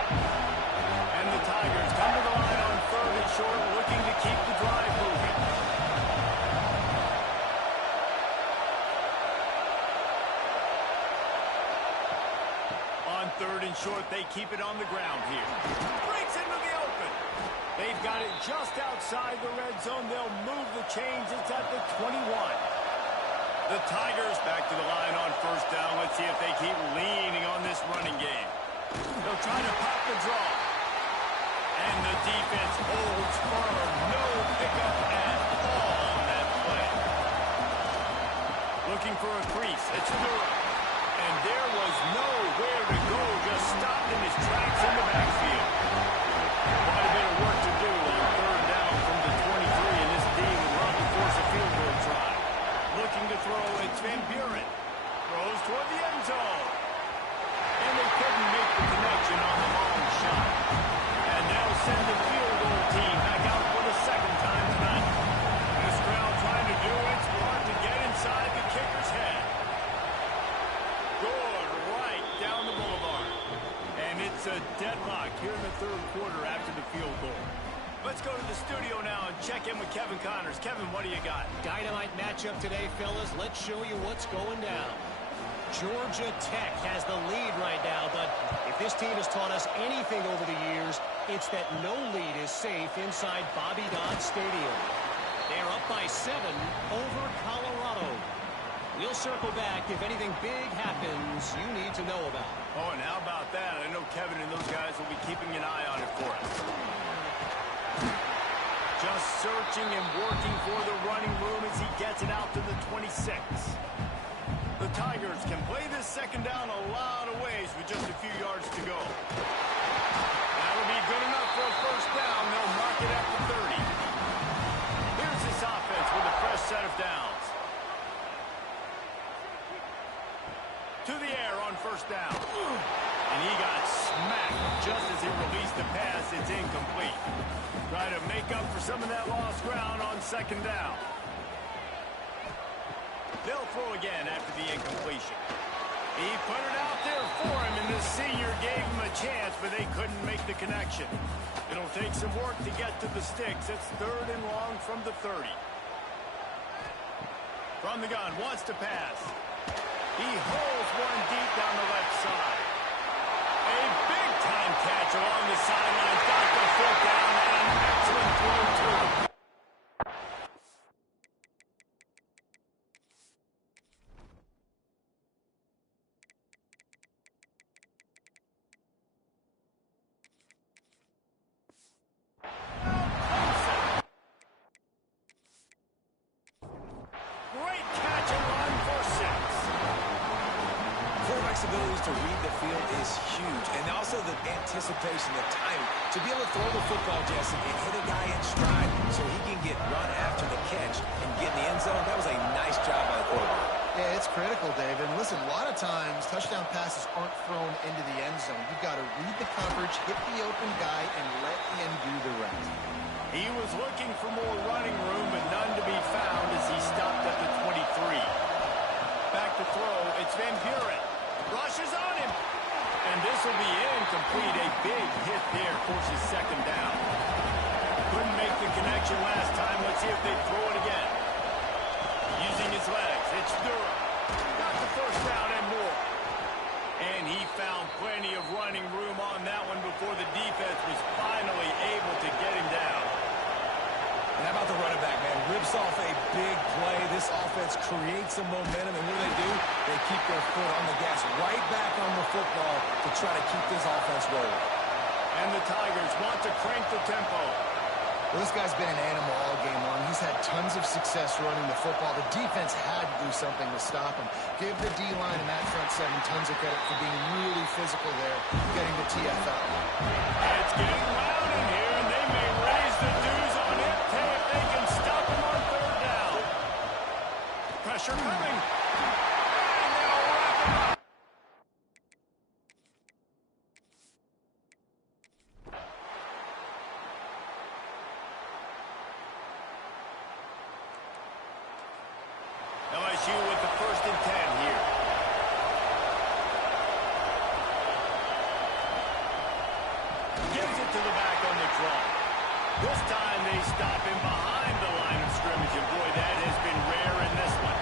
And the Tigers come to the line on third and short, looking to keep the drive moving. On third and short, they keep it on the ground here. Breaks into the open. They've got it just outside the red zone. They'll move the chains. It's at the 21. The Tigers back to the line on first down. Let's see if they keep leaning on this running game. They'll try to pop the draw. And the defense holds firm. No pickup at all on that play. Looking for a crease. It's Durham. And there was nowhere to go. Just stopped in his tracks in the backfield. Quite a bit of work to do on third down from the 23. And this D would love to force a field goal try. Looking to throw. It's Van Buren. Throws toward the end zone. And they couldn't make the connection on the long shot. And they'll send the field goal team back out for the second time tonight. This crowd trying to do its part to get inside the kicker's head. Good right down the boulevard. And it's a deadlock here in the third quarter after the field goal. Let's go to the studio now and check in with Kevin Connors. Kevin, what do you got? Dynamite matchup today, fellas. Let's show you what's going down. Georgia Tech has the lead right now, but if this team has taught us anything over the years, it's that no lead is safe inside Bobby Dodd Stadium. They're up by 7 over Colorado. We'll circle back if anything big happens you need to know about. Oh, and how about that? I know Kevin and those guys will be keeping an eye on it for us. Just searching and working for the running room as he gets it out to the 26. The Tigers can play this second down a lot of ways with just a few yards to go. That'll be good enough for a first down. They'll mark it at the 30. Here's this offense with a fresh set of downs. To the air on first down. And he got smacked just as he released the pass. It's incomplete. Try to make up for some of that lost ground on second down. They'll throw again after the incompletion. He put it out there for him, and the senior gave him a chance, but they couldn't make the connection. It'll take some work to get to the sticks. It's third and long from the 30. From the gun, wants to pass. He holds one deep down the left side. A big-time catch along the sidelines. Got the foot down, and an excellent throw to him. Great catch and run for 6. Quarterback's abilities to read the field is huge, and also the anticipation, the timing, to be able to throw the football, Jesse, and hit a guy in stride so he can get run after the catch and get in the end zone. That was a nice job by the quarterback. Yeah, it's critical, Dave. And listen, a lot of times touchdown passes aren't thrown into the end zone. You've got to read the coverage, hit the open guy, and let him do the rest. He was looking for more running room, but none to be found as he stopped at the 23. Back to throw, it's Van Buren. Rushes on him. And this will be incomplete. A big hit there, forces second down. Couldn't make the connection last time. Let's see if they throw it again. Using his legs, it's Durham. Got the first down and more. And he found plenty of running room on that one before the defense was finally able to get him down. And how about the running back, man? Rips off a big play. This offense creates some momentum, and what do? They keep their foot on the gas right back on the football to try to keep this offense rolling. And the Tigers want to crank the tempo. Well, this guy's been an animal all game long. He's had tons of success running the football. The defense had to do something to stop him. Give the D-line and that front seven tons of credit for being really physical there, getting the TFL. It's getting loud in here, and they may raise the dues on it if they can stop him on third down. Pressure coming. And they'll wrap him up. LSU with the 1st and 10 here. Gives it to the back on the draw. This time they stop him behind the line of scrimmage, and boy, that has been rare in this one.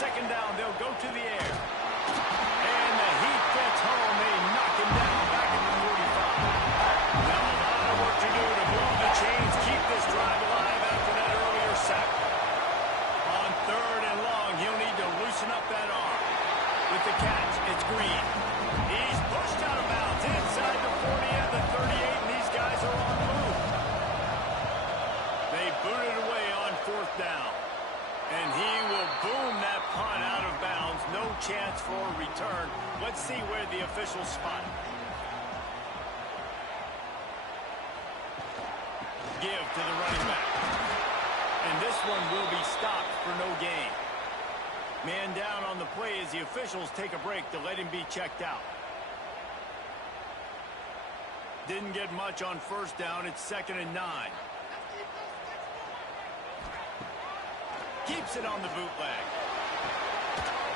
2nd down, they'll go to the air. And the heat gets home. They knock him down back at the 45. Now a lot of work to do to move the chains, keep this drive alive after that earlier sack. On 3rd and long, he'll need to loosen up that arm. With the catch, it's Green. He's pushed out of bounds inside the 40 and the 38, and these guys are on the move. They boot it away on 4th down. And he will boom that punt out of bounds. No chance for a return. Let's see where the officials spot him. Give to the running back. And this one will be stopped for no gain. Man down on the play as the officials take a break to let him be checked out. Didn't get much on 1st down. It's 2nd and 9. Keeps it on the bootleg.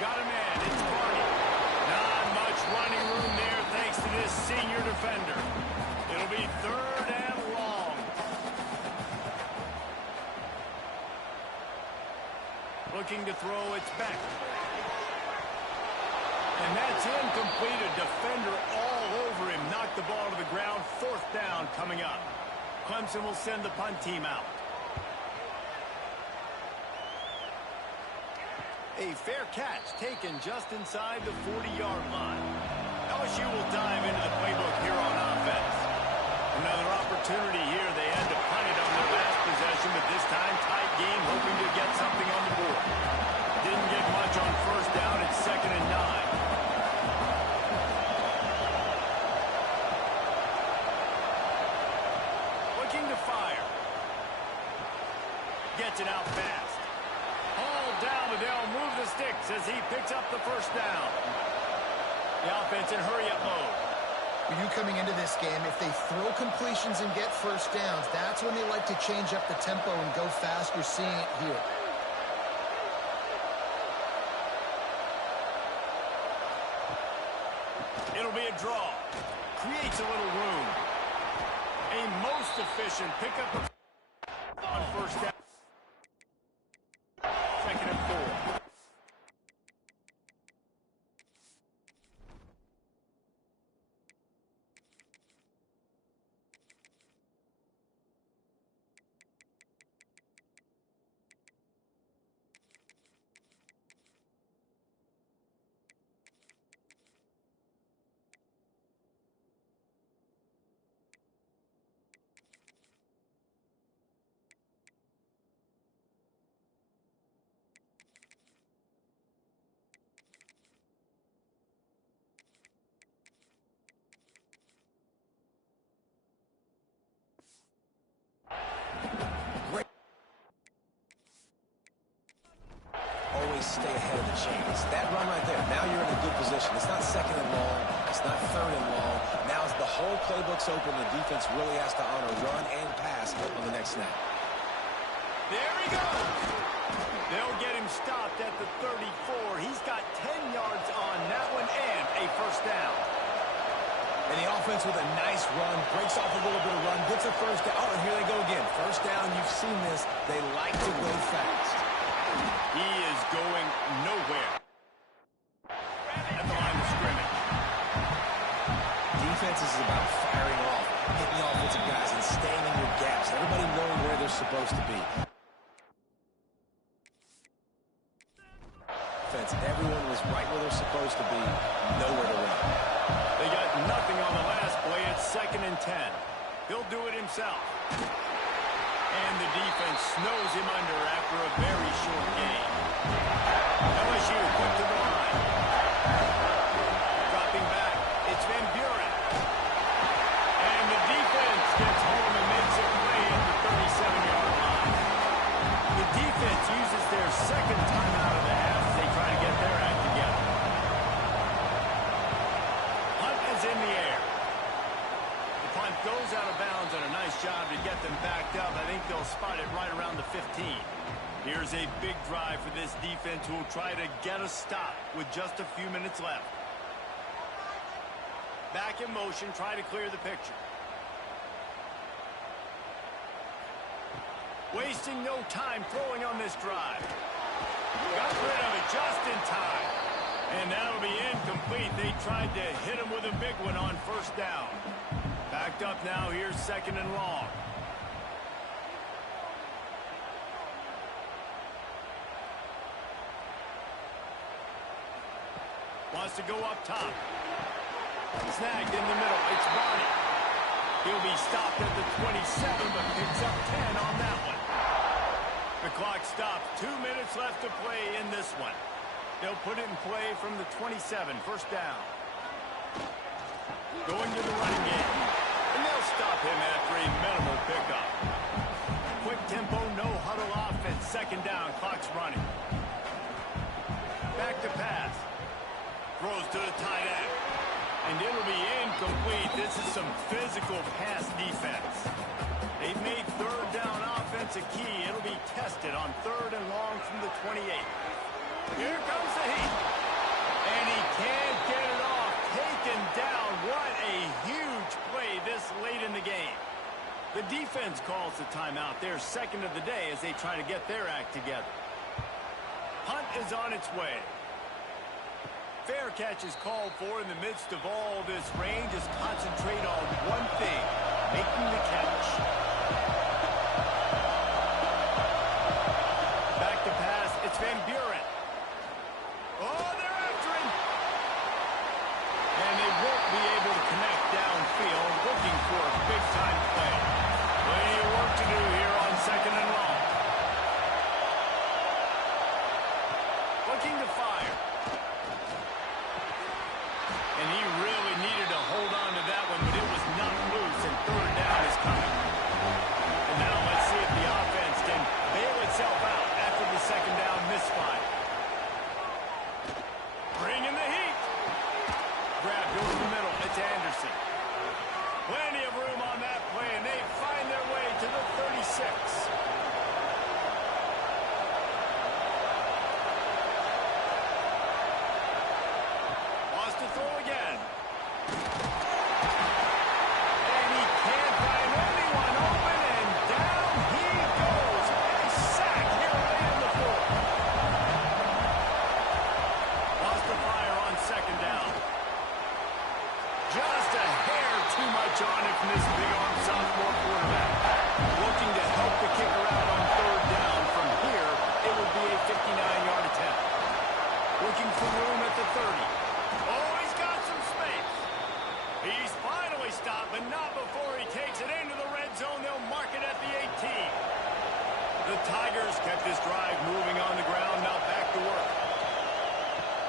Got a man. It's Barney. Not much running room there thanks to this senior defender. It'll be 3rd and long. Looking to throw, it's back. And that's incomplete. A defender all over him. Knocked the ball to the ground. 4th down coming up. Clemson will send the punt team out. A fair catch taken just inside the 40-yard line. LSU will dive into the playbook here on offense. Another opportunity here. They had to punt it on their last possession, but this time tight game, hoping to get something on the board. Didn't get much on 1st down. It's 2nd and 9. Looking to fire. Gets it out fast. Down, but they'll move the sticks as he picks up the 1st down. The offense in hurry-up mode. When you coming into this game, if they throw completions and get 1st downs, that's when they like to change up the tempo and go fast. You're seeing it here. It'll be a draw. Creates a little room. A most efficient pickup on 1st down. 2nd and 4. Stay ahead of the chains. That run right there, now you're in a good position. It's not 2nd and long. It's not 3rd and long. Now as the whole playbook's open, the defense really has to honor run and pass on the next snap. There he goes. They'll get him stopped at the 34. He's got 10 yards on that one and a 1st down. And the offense with a nice run, breaks off a little bit of run, gets a first down. Oh, and here they go again. First down, you've seen this. They like to go fast. He is going nowhere at the line of scrimmage. Defense is about firing off, hitting the offensive guys, and staying in your gaps. Everybody knowing where they're supposed to be. Everyone was right where they're supposed to be, nowhere to run. They got nothing on the last play. It's 2nd and 10. He'll do it himself. And the defense snows him under after a very short game. LSU quick to the line. Dropping back, it's Van Buren. And the defense gets home and makes a play at the 37-yard line. The defense uses their second timeout of the half as they try to get their act together. Hunt is in the air. The punt goes out of bounds, and a nice job to get them backed up. I think they'll spot it right around the 15. Here's a big drive for this defense who will try to get a stop with just a few minutes left. Back in motion, try to clear the picture. Wasting no time throwing on this drive. Got rid of it just in time. And that'll be incomplete. They tried to hit him with a big one on first down. Backed up now. Here's 2nd and long. Wants to go up top. Snagged in the middle. It's Barney. He'll be stopped at the 27, but picks up 10 on that one. The clock stops. 2 minutes left to play in this one. They'll put it in play from the 27, first down. Going to the running game. And they'll stop him after a minimal pickup. Quick tempo, no huddle offense. 2nd down, clock's running. Back to pass. Throws to the tight end. And it'll be incomplete. This is some physical pass defense. They've made 3rd down offense a key. It'll be tested on 3rd and long from the 28. Here comes the heat. And he can't get it off. Taken down. What a huge play this late in the game. The defense calls the timeout. Their 2nd of the day as they try to get their act together. Hunt is on its way. Fair catch is called for in the midst of all this rain. Just concentrate on one thing, making the catch. Back to pass, it's Van Buren. Oh, they're after him. And they won't be able to connect downfield, looking for a big-time play. Plenty of work to do here on 2nd and long. Looking to fire. And he really needed to hold on to that one, but it was not loose, and 3rd down is coming. And now let's see if the offense can bail itself out after the 2nd down misfire. Bring in the heat. Grabbed over the middle. It's Anderson. Plenty of room on that play, and they find their way to the 36. Throw again. And he can't find anyone open, and down he goes. A sack here late in the 4th. Lost the fire on 2nd down. Just a hair too much on it from this big-arm sophomore quarterback. Looking to help the kicker out on 3rd down. From here, it would be a 59-yard attempt. Looking for room at the 30. Oh, he's got some space. He's finally stopped, but not before he takes it into the red zone. They'll mark it at the 18. The Tigers kept this drive moving on the ground, now back to work.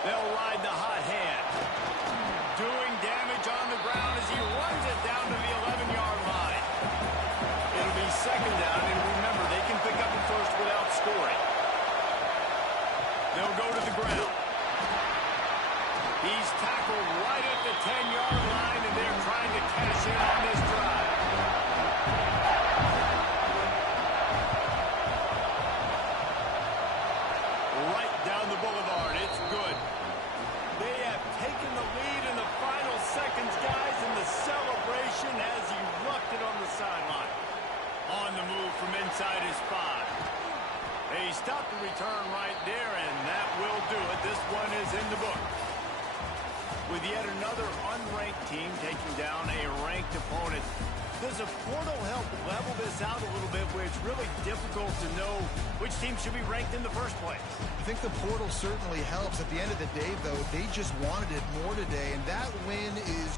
They'll ride the hot hand. Doing damage on the ground as he runs it down to the 11-yard line. It'll be 2nd down, and remember, they can pick up a first without scoring. They'll go to the ground. He's tackled right at the 10-yard line, and they're trying to cash in on this drive. Right down the boulevard. It's good. They have taken the lead in the final seconds, guys, and the stopped the return right there, and that will do it. This one is in the book. With yet another unranked team taking down a ranked opponent, does a portal help level this out a little bit where it's really difficult to know which team should be ranked in the first place? I think the portal certainly helps. At the end of the day, though, they just wanted it more today, and that win is...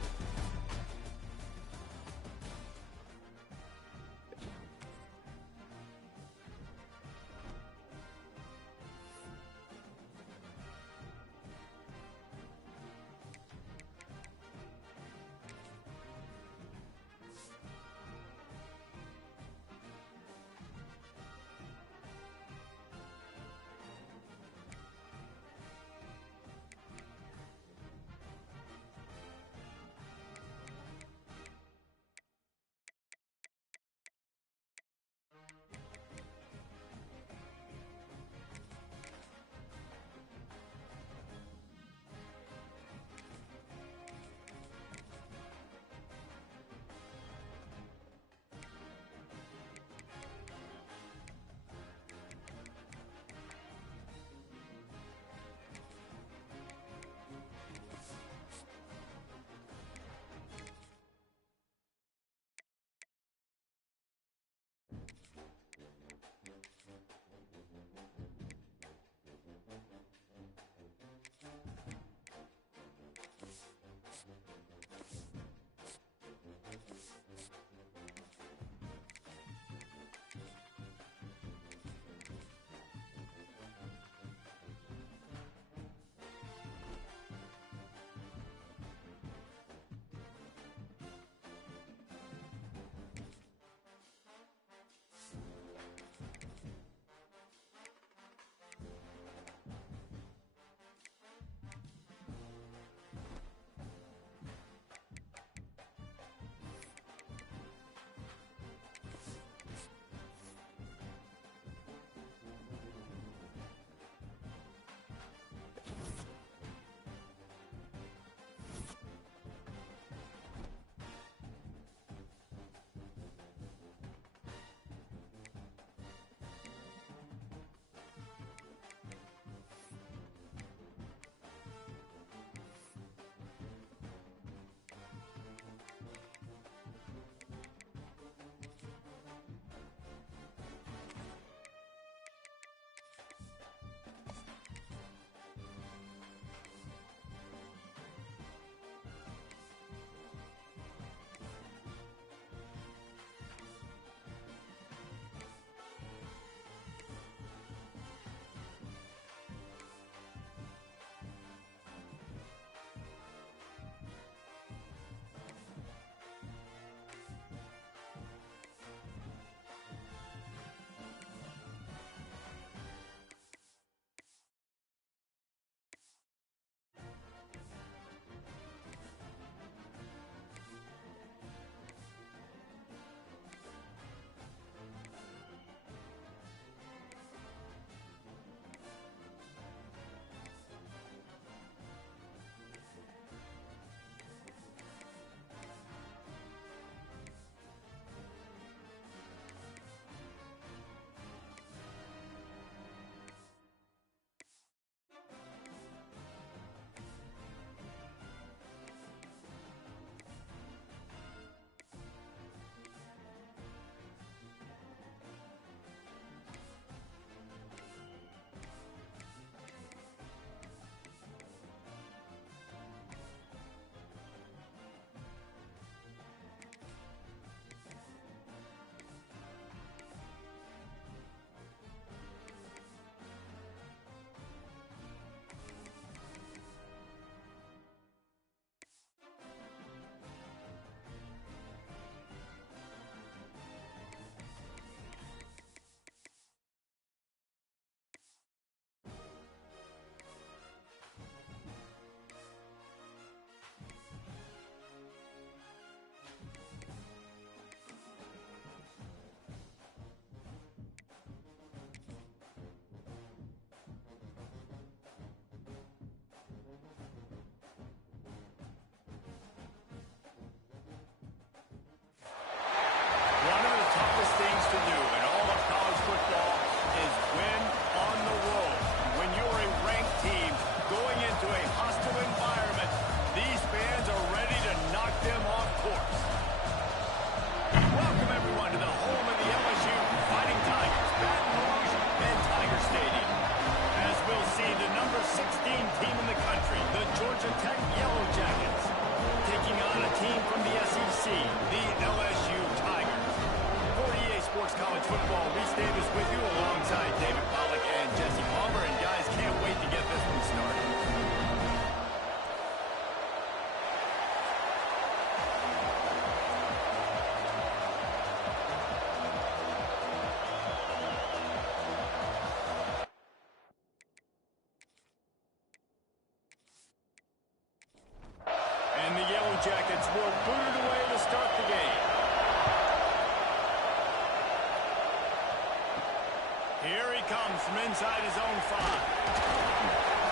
inside his own 5.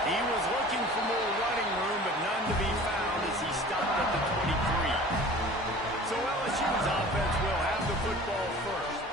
He was looking for more running room, but none to be found as he stopped at the 23. So LSU's offense will have the football first.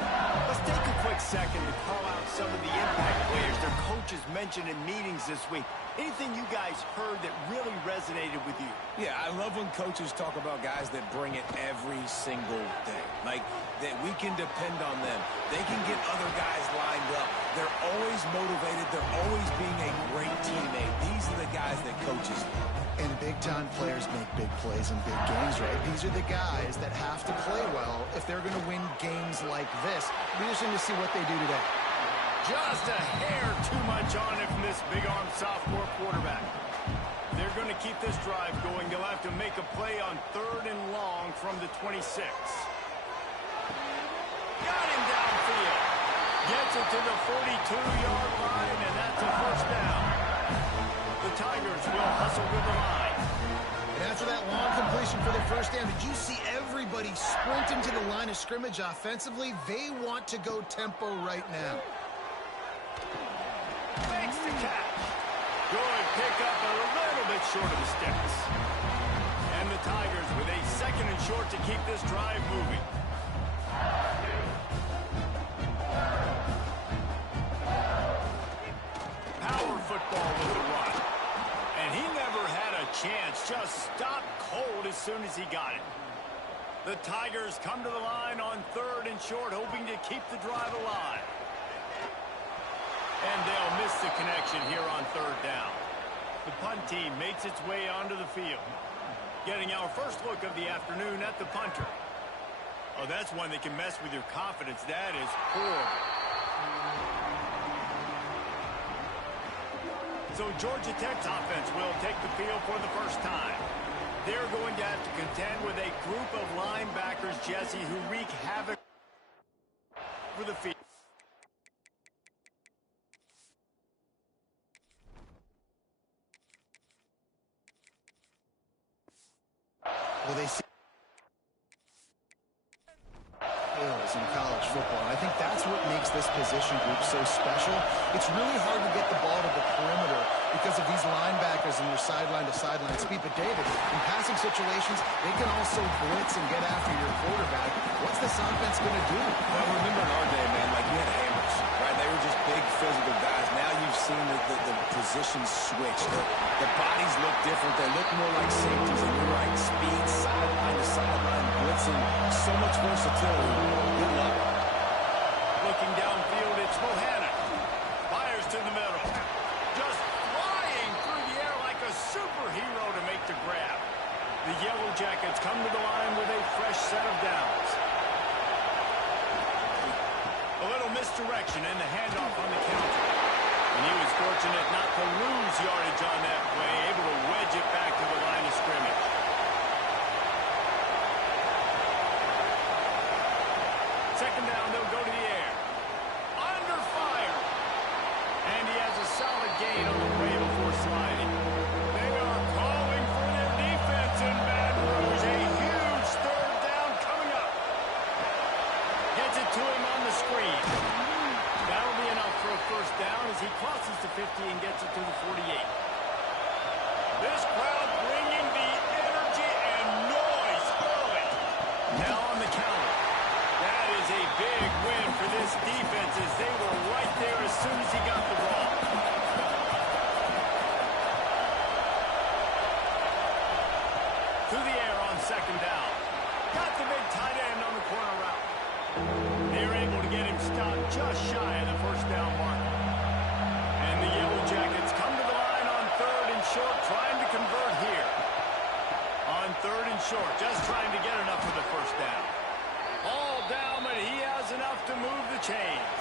Let's take a quick second to call out some of the impact players their coaches mentioned in meetings this week. Anything you guys heard that really resonated with you? Yeah, I love when coaches talk about guys that bring it every single day. Like, that we can depend on them. They can get other guys lined up. They're always motivated. They're always being a great teammate. These are the guys that coaches love. And big-time players make big plays in big games, right? These are the guys that have to play well if they're going to win games like this. It'll be interesting to see what they do today. Just a hair too much on it from this big-arm sophomore quarterback. They're going to keep this drive going. They'll have to make a play on 3rd and long from the 26. Got him downfield. Gets it to the 42-yard line, and that's a first down. The Tigers will hustle with the line. And after that long completion for the first down, did you see everybody sprinting to the line of scrimmage offensively? They want to go tempo right now. Makes the catch. Good pickup, a little bit short of the sticks. And the Tigers with a 2nd and short to keep this drive moving. Power football with the run. And he never had a chance. Just stopped cold as soon as he got it. The Tigers come to the line on 3rd and short, hoping to keep the drive alive. And they'll miss the connection here on 3rd down. The punt team makes its way onto the field. Getting our first look of the afternoon at the punter. Oh, that's one that can mess with your confidence. That is horrible. So Georgia Tech's offense will take the field for the first time. They're going to have to contend with a group of linebackers, Jesse, who wreak havoc for the field. Well, they see skills in college football. I think that's what makes this position group so special. It's really hard to get the ball to the perimeter because of these linebackers and your sideline-to-sideline speed. But, David, in passing situations, they can also blitz and get after your quarterback. What's this offense going to do? Well, remember in our day, man, like, we had hammers, right? They were just big physical guys. Now you've seen the positions switch. The bodies look different. They look more like safeties. And you're right, speed, sideline to sideline, blitzing, so much versatility. Good luck. Looking downfield, it's Bohannon. Fires to the middle. Just flying through the air like a superhero to make the grab. The Yellow Jackets come to the line with a fresh set of downs. A little misdirection and the handoff on the counter. And he was fortunate not to lose yardage on that play, able to wedge it back to the line of scrimmage. Second down, they'll go to the air. Under fire. And he has a solid gain on the play before sliding. They are calling for their defense in Baton Rouge. A huge 3rd down coming up. Gets it to him on the screen. That'll be enough for a first down as he crosses the 50 and gets it to the 48. This crowd bringing the energy and noise early. Now on the counter. That is a big win for this defense as they were right there as soon as he got the ball. To the air on 2nd down. Got the big tight end on the corner route. They're able to get him stopped just shy of the first down mark. And the Yellow Jackets come to the line on 3rd and short, trying to convert here. On 3rd and short, just trying to get enough for the first down. All down, but he has enough to move the chains.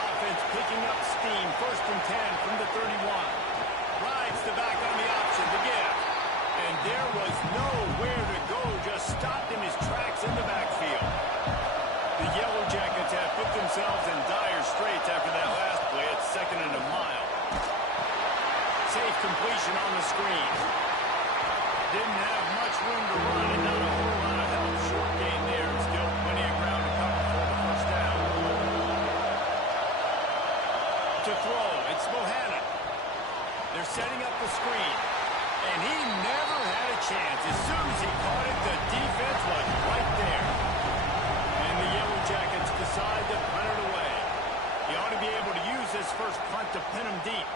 Offense picking up steam, 1st and 10 from the 31. Rides the back on the option, the give. And there was nowhere to go, just stopped in his tracks in the backfield. The Yellow Jackets have put themselves in dire straits after that last play. It's 2nd and a mile. Safe completion on the screen. Didn't have much room to run and not a whole lot of help. Short gain there and still plenty of ground to cover for the first down. To to throw. It's Mohana. They're setting up the screen. And he never had a chance. As soon as he caught it, the defense was right there. And the Yellow Jackets decide to punt it away. You ought to be able to use this first punt to pin them deep.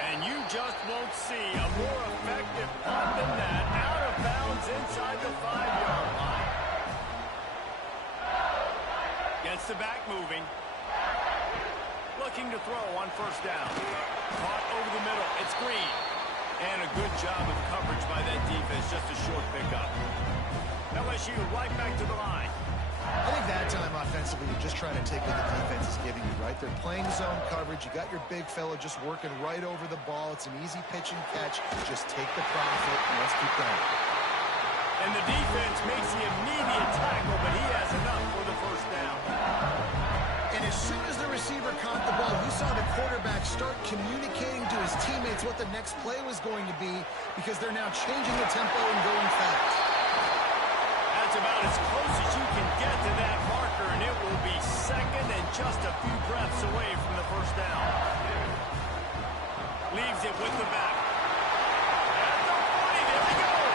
And you just won't see a more effective punt than that. Out of bounds inside the 5-yard line. Gets the back moving. Looking to throw on first down. Caught over the middle. It's Green. And a good job of coverage by that defense. Just a short pickup. LSU right back to the line. I think that time offensively, you're just trying to take what the defense is giving you, right? They're playing zone coverage. You got your big fella just working right over the ball. It's an easy pitch and catch. Just take the profit and let's keep going. And the defense makes the immediate tackle, but he has enough for the first down. And as soon as the receiver caught the ball, you saw the quarterback start communicating to his teammates what the next play was going to be because they're now changing the tempo and going fast. That's about as close as you can get to that marker, and it will be second and just a few breaths away from the first down. Leaves it with the back. At the 40, there he goes.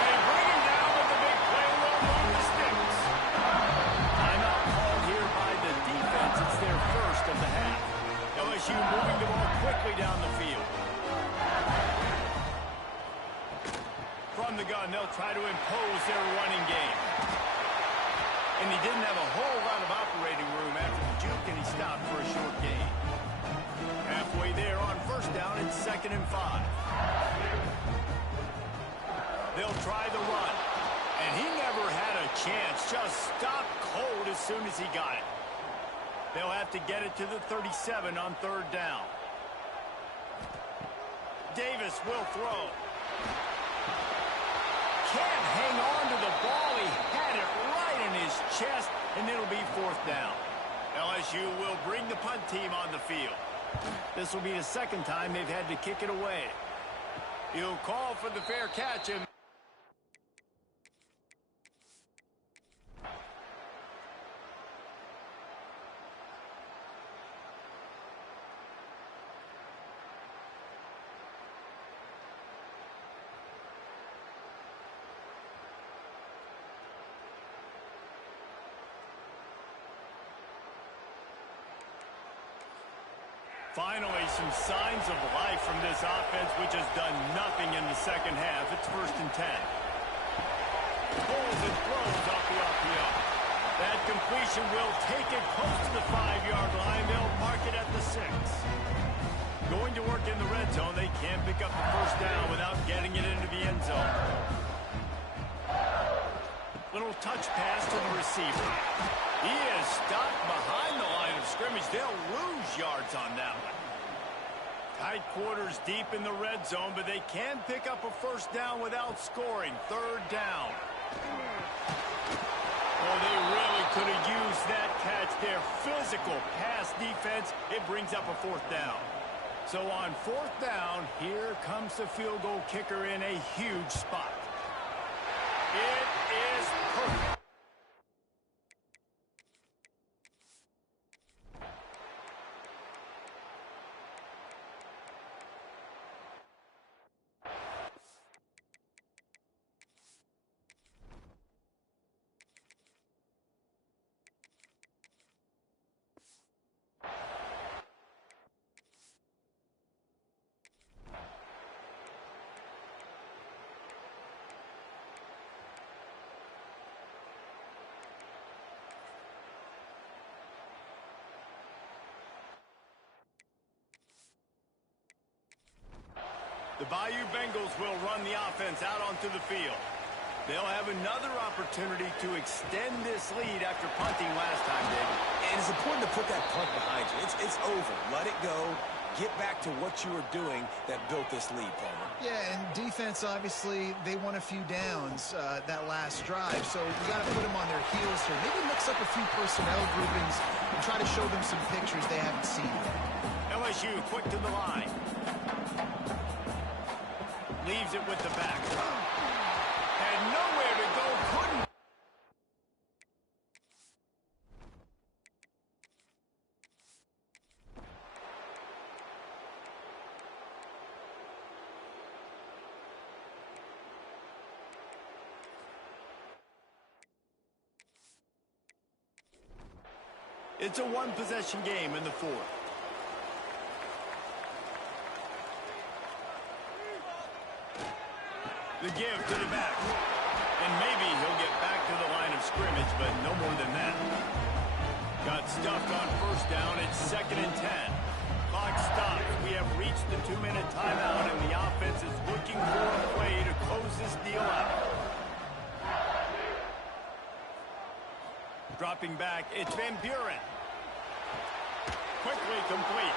They bring him down with the big play. Will move the sticks. Timeout called here by the defense. It's their first of the half. LSU moving the ball quickly down the field. From the gun, they'll try to impose their running game. And he didn't have a whole lot of operating room after the juke, and he stopped for a short gain. Halfway there on first down, it's 2nd and 5. They'll try the run. And he never had a chance. Just stopped cold as soon as he got it. They'll have to get it to the 37 on 3rd down. Davis will throw. Can't hang on to the ball. He had it right in his chest, and it'll be 4th down. LSU will bring the punt team on the field. This will be the second time they've had to kick it away. He'll call for the fair catch. And finally, some signs of life from this offense, which has done nothing in the second half. It's 1st and 10. Pulls and throws off the RPO. That completion will take it close to the 5-yard line. They'll mark it at the 6. Going to work in the red zone. They can't pick up the first down without getting it into the end zone. Little touch pass to the receiver. He is stopped behind the line of scrimmage. They'll lose yards on that one. Tight quarters deep in the red zone, but they can pick up a first down without scoring. 3rd down. Oh, they really could have used that catch. Their physical pass defense, it brings up a 4th down. So on 4th down, here comes the field goal kicker in a huge spot. It is perfect. The Bayou Bengals will run the offense out onto the field. They'll have another opportunity to extend this lead after punting last time, David. And it's important to put that punt behind you. It's over. Let it go. Get back to what you were doing that built this lead, Palmer. Yeah, and defense, obviously, they won a few downs that last drive, so you got to put them on their heels here. Maybe mix up a few personnel groupings and try to show them some pictures they haven't seen yet. LSU quick to the line. Leaves it with the back. Had nowhere to go, couldn't. It's a one-possession game in the fourth. The give to the back. And maybe he'll get back to the line of scrimmage, but no more than that. Got stuffed on first down. It's 2nd and 10. Clock stops. We have reached the 2-minute timeout, and the offense is looking for a play to close this deal out. Dropping back, it's Van Buren. Quickly complete.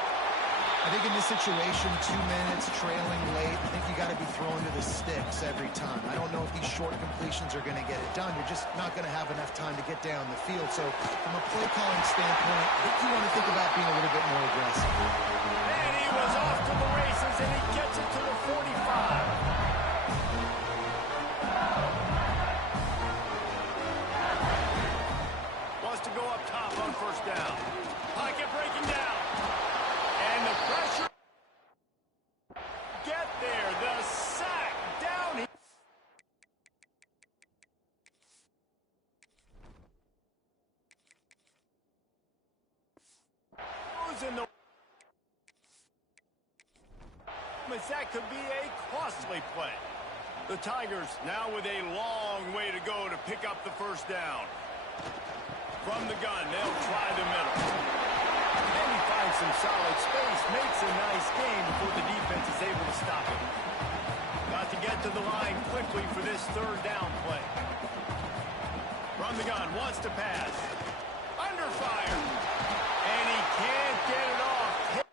I think in this situation, 2 minutes, trailing late, I think you got to be throwing to the sticks every time. I don't know if these short completions are going to get it done. You're just not going to have enough time to get down the field. So from a play calling standpoint, I think you want to think about being a little bit more aggressive. And he was off to the races, and he gets it to the 45. Wants to go up top on first down. Pocket breaking down. And the pressure. Get there. The sack down. Goes in the. That could be a costly play. The Tigers now with a long way to go to pick up the first down. From the gun, they'll try the middle. And he finds some solid space, makes a nice gain before the defense is able to stop it. Got to get to the line quickly for this third down play. From the gun, wants to pass. Under fire. And he can't get it off.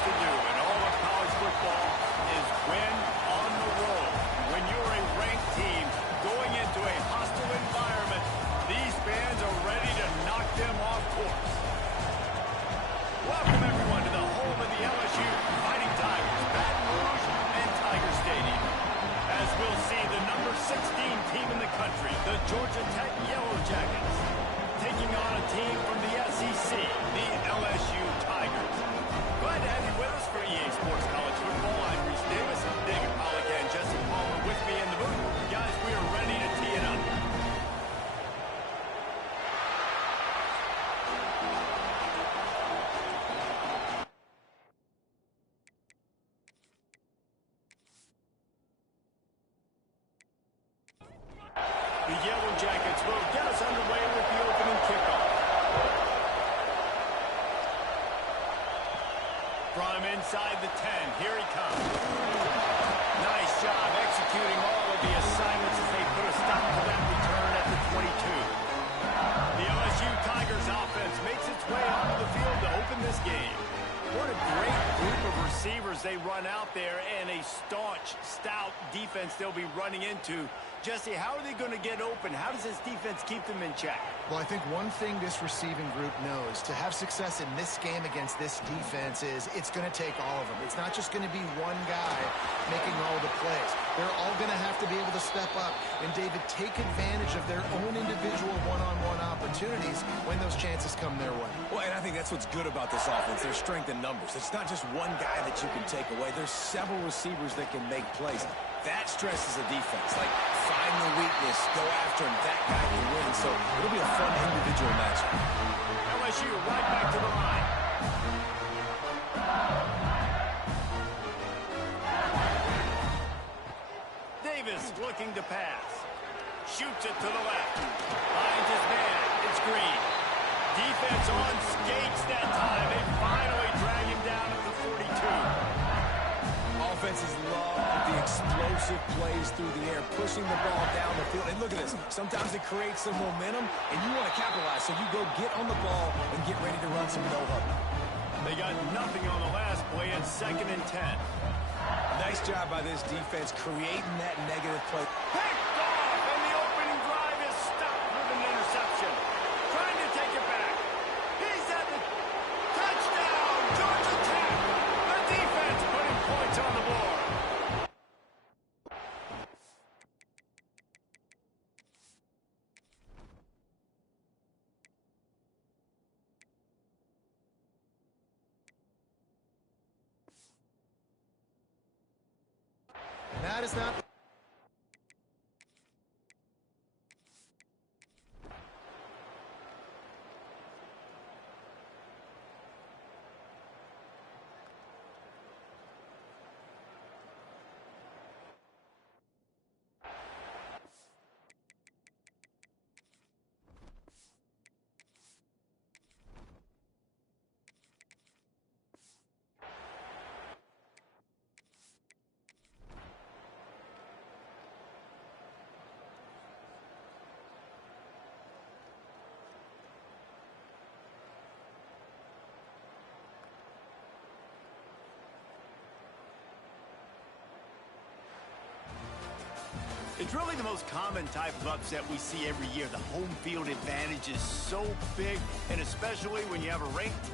used to do in all of college football is win on the road. When you're a ranked team going into a hostile environment, these fans are ready to knock them off course. Welcome, everyone, to the home of the LSU Fighting Tigers, Baton Rouge and Tiger Stadium. As we'll see, the number 16 team in the country, the Georgia Tech Yellow Jackets, taking on a team from the SEC, the LSU Tigers. Glad to have you with us for EA Sports College Football. I'm Reese Davis, David Pollack, and Jesse Palmer with me in the booth. Guys, we are ready to tee it up. The Yellow Jackets will get us underway with the opening kickoff. From inside the 10, here he comes. Nice job executing all of the assignments as they put a stop to that return at the 22. The LSU Tigers offense makes its way onto the field to open this game. What a great group of receivers they run out there, and a staunch, stout defense they'll be running into. Jesse, how are they going to get open? How does this defense keep them in check? Well, I think one thing this receiving group knows, to have success in this game against this defense, is it's going to take all of them. It's not just going to be one guy making all the plays. They're all going to have to be able to step up and, David, take advantage of their own individual one-on-one opportunities when those chances come their way. Well, and I think that's what's good about this offense, their strength in numbers. It's not just one guy that you can take away. There's several receivers that can make plays. That stresses a defense. Like, find the weakness, go after him. That guy can win. So it'll be a fun individual matchup. LSU right back to the line. Davis looking to pass. Shoots it to the left. Finds his man. It's Green. Defense on skates that time. They finally drag him down at the 42. Offenses love the explosive plays through the air, pushing the ball down the field. And look at this. Sometimes it creates some momentum, and you want to capitalize. So you go get on the ball and get ready to run some no-huddle. They got nothing on the last play. It's 2nd and 10. Nice job by this defense creating that negative play. Picked off, and the opening drive is stopped with an interception. Trying to take it back. He's at the touchdown, Georgia Tech. The defense putting points on the board. That is not... It's really the most common type of upset we see every year. The home field advantage is so big, and especially when you have a ranked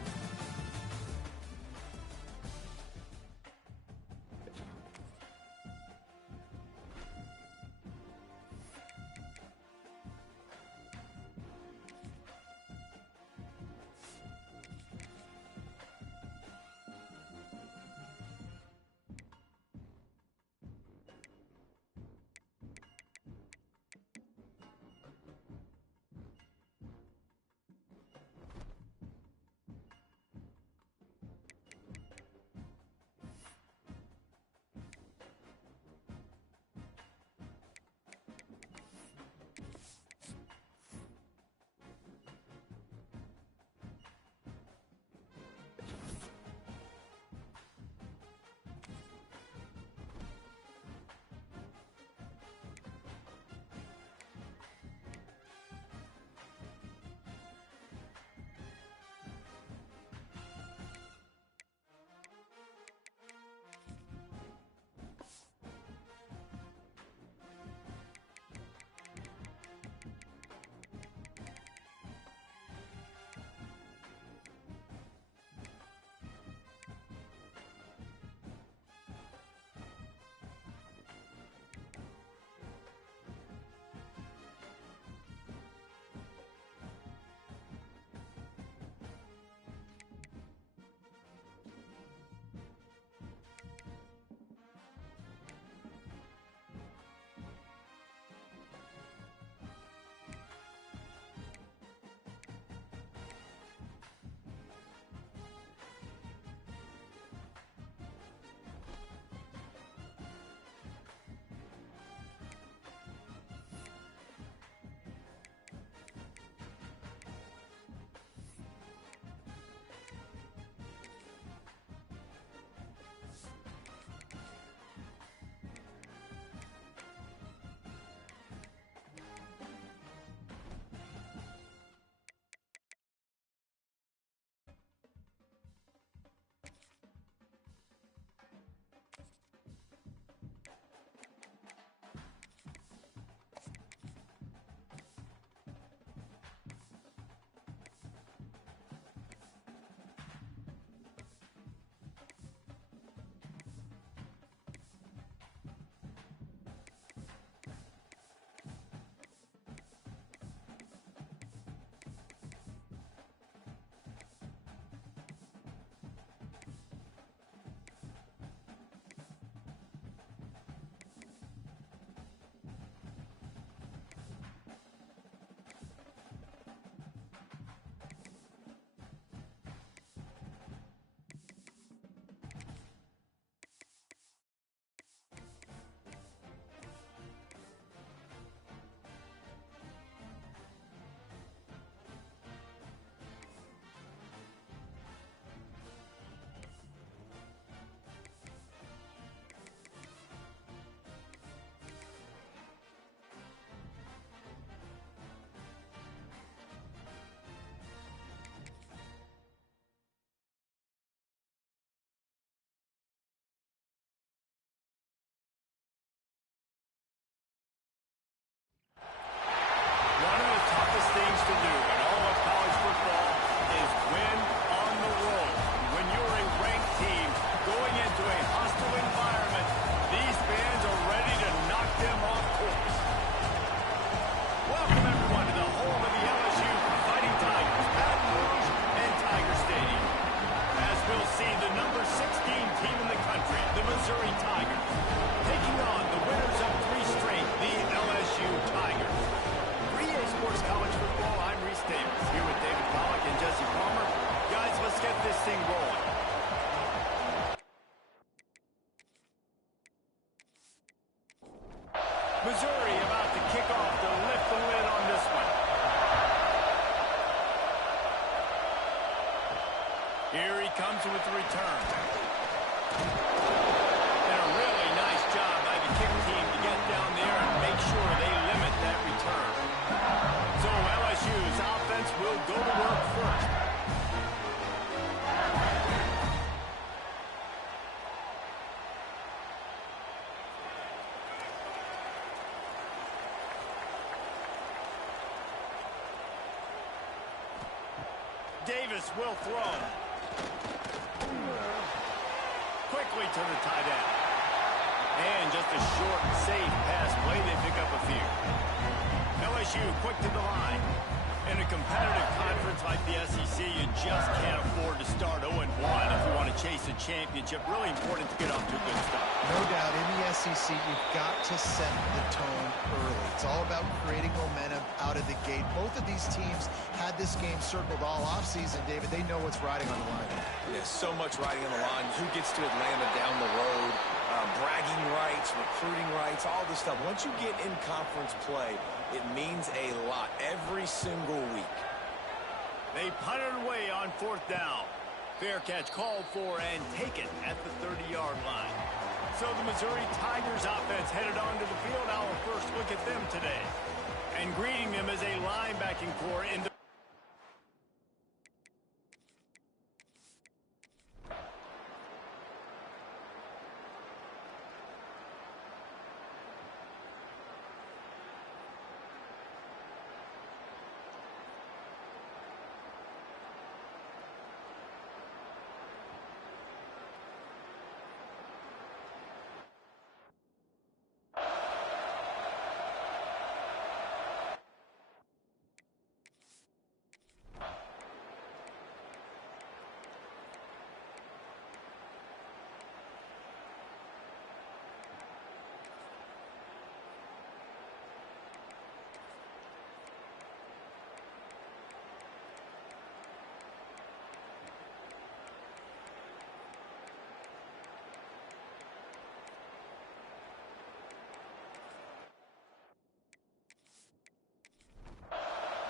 Missouri about to kick off to lift the lid on this one. Here he comes with the return. And a really nice job by the kick team to get down there and make sure they limit that return. So LSU's offense will go to work first. Davis will throw. Quickly to the tight end. And just a short, safe pass play. They pick up a few. LSU quick to the line. In a competitive conference like the SEC, you just can't afford to start 0-1 if you want to chase a championship. Really important to get off to a good start. No doubt, in the SEC, you've got to set the tone early. It's all about creating momentum out of the gate. Both of these teams had this game circled all offseason, David. They know what's riding on the line. There's so much riding on the line. Who gets to Atlanta down the road? Bragging rights, recruiting rights, all this stuff. Once you get in conference play, it means a lot every single week. They punt it away on 4th down. Fair catch called for and taken at the 30-yard line. So the Missouri Tigers offense headed onto the field. Our first look at them today. And greeting them as a linebacking core in the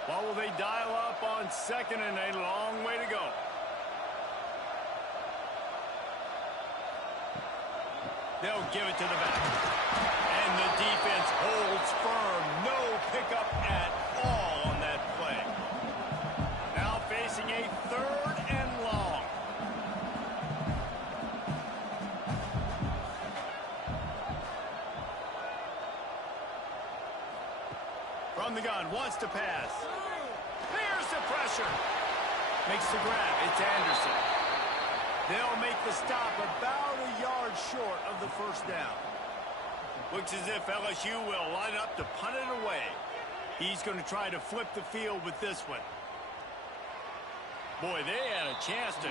What will they dial up on 2nd and a long way to go? They'll give it to the back. And the defense holds firm. No pickup at all on that play. Now facing a 3rd and long. From the gun, wants to pass. There's the pressure. Makes the grab. It's Anderson. They'll make the stop about a yard short of the 1st down. Looks as if LSU will line up to punt it away. He's going to try to flip the field with this one. Boy, they had a chance to...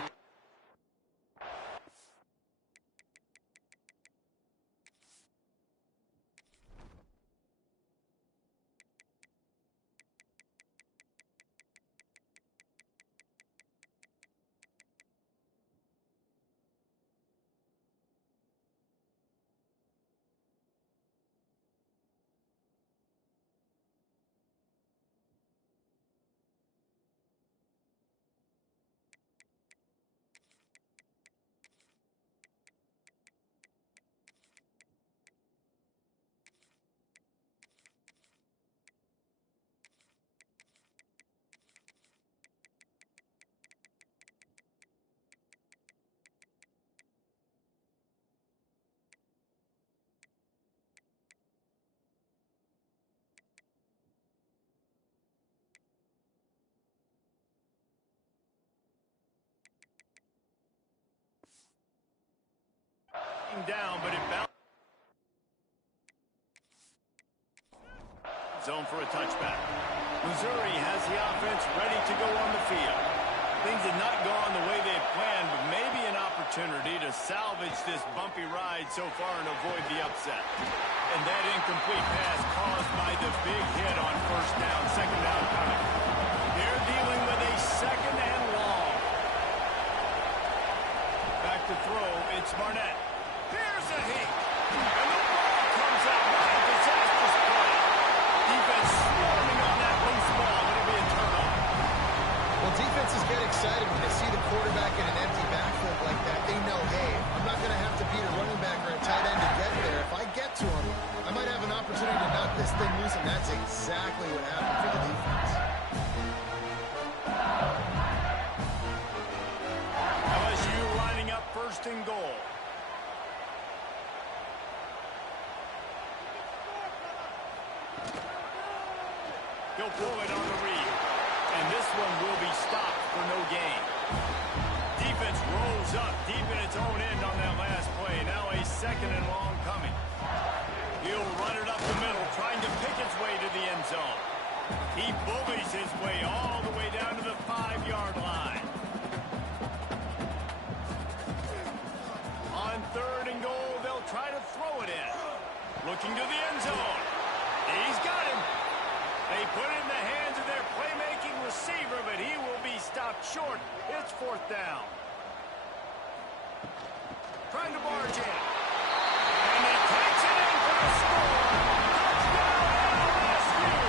down, but it bounced. Zone for a touchback. Missouri has the offense ready to go on the field. Things had not gone the way they had planned, but maybe an opportunity to salvage this bumpy ride so far and avoid the upset. And that incomplete pass caused by the big hit on 1st down, 2nd down coming. They're dealing with a 2nd and long. Back to throw, it's Barnett. Here's a heat. And the ball comes out by a disastrous defense swarming on that loose ball. It'll be a turnover. Well, defenses get excited when they see the quarterback in an empty backfield like that. They know, hey, I'm not going to have to beat a running back or a tight end to get there. If I get to him, I might have an opportunity to knock this thing loose, and that's exactly what happened for the defense. LSU lining up first and goal. He'll pull it on the read. And this one will be stopped for no gain. Defense rolls up deep in its own end on that last play. Now a second and long coming. He'll run it up the middle, trying to pick its way to the end zone. He bullies his way all the way down to the 5-yard line. On third and goal, they'll try to throw it in. Looking to the end zone. He's got him. They put it in the hands of their playmaking receiver, but he will be stopped short. It's fourth down. Trying to barge in. And he takes it in for a score. Touchdown, LSU.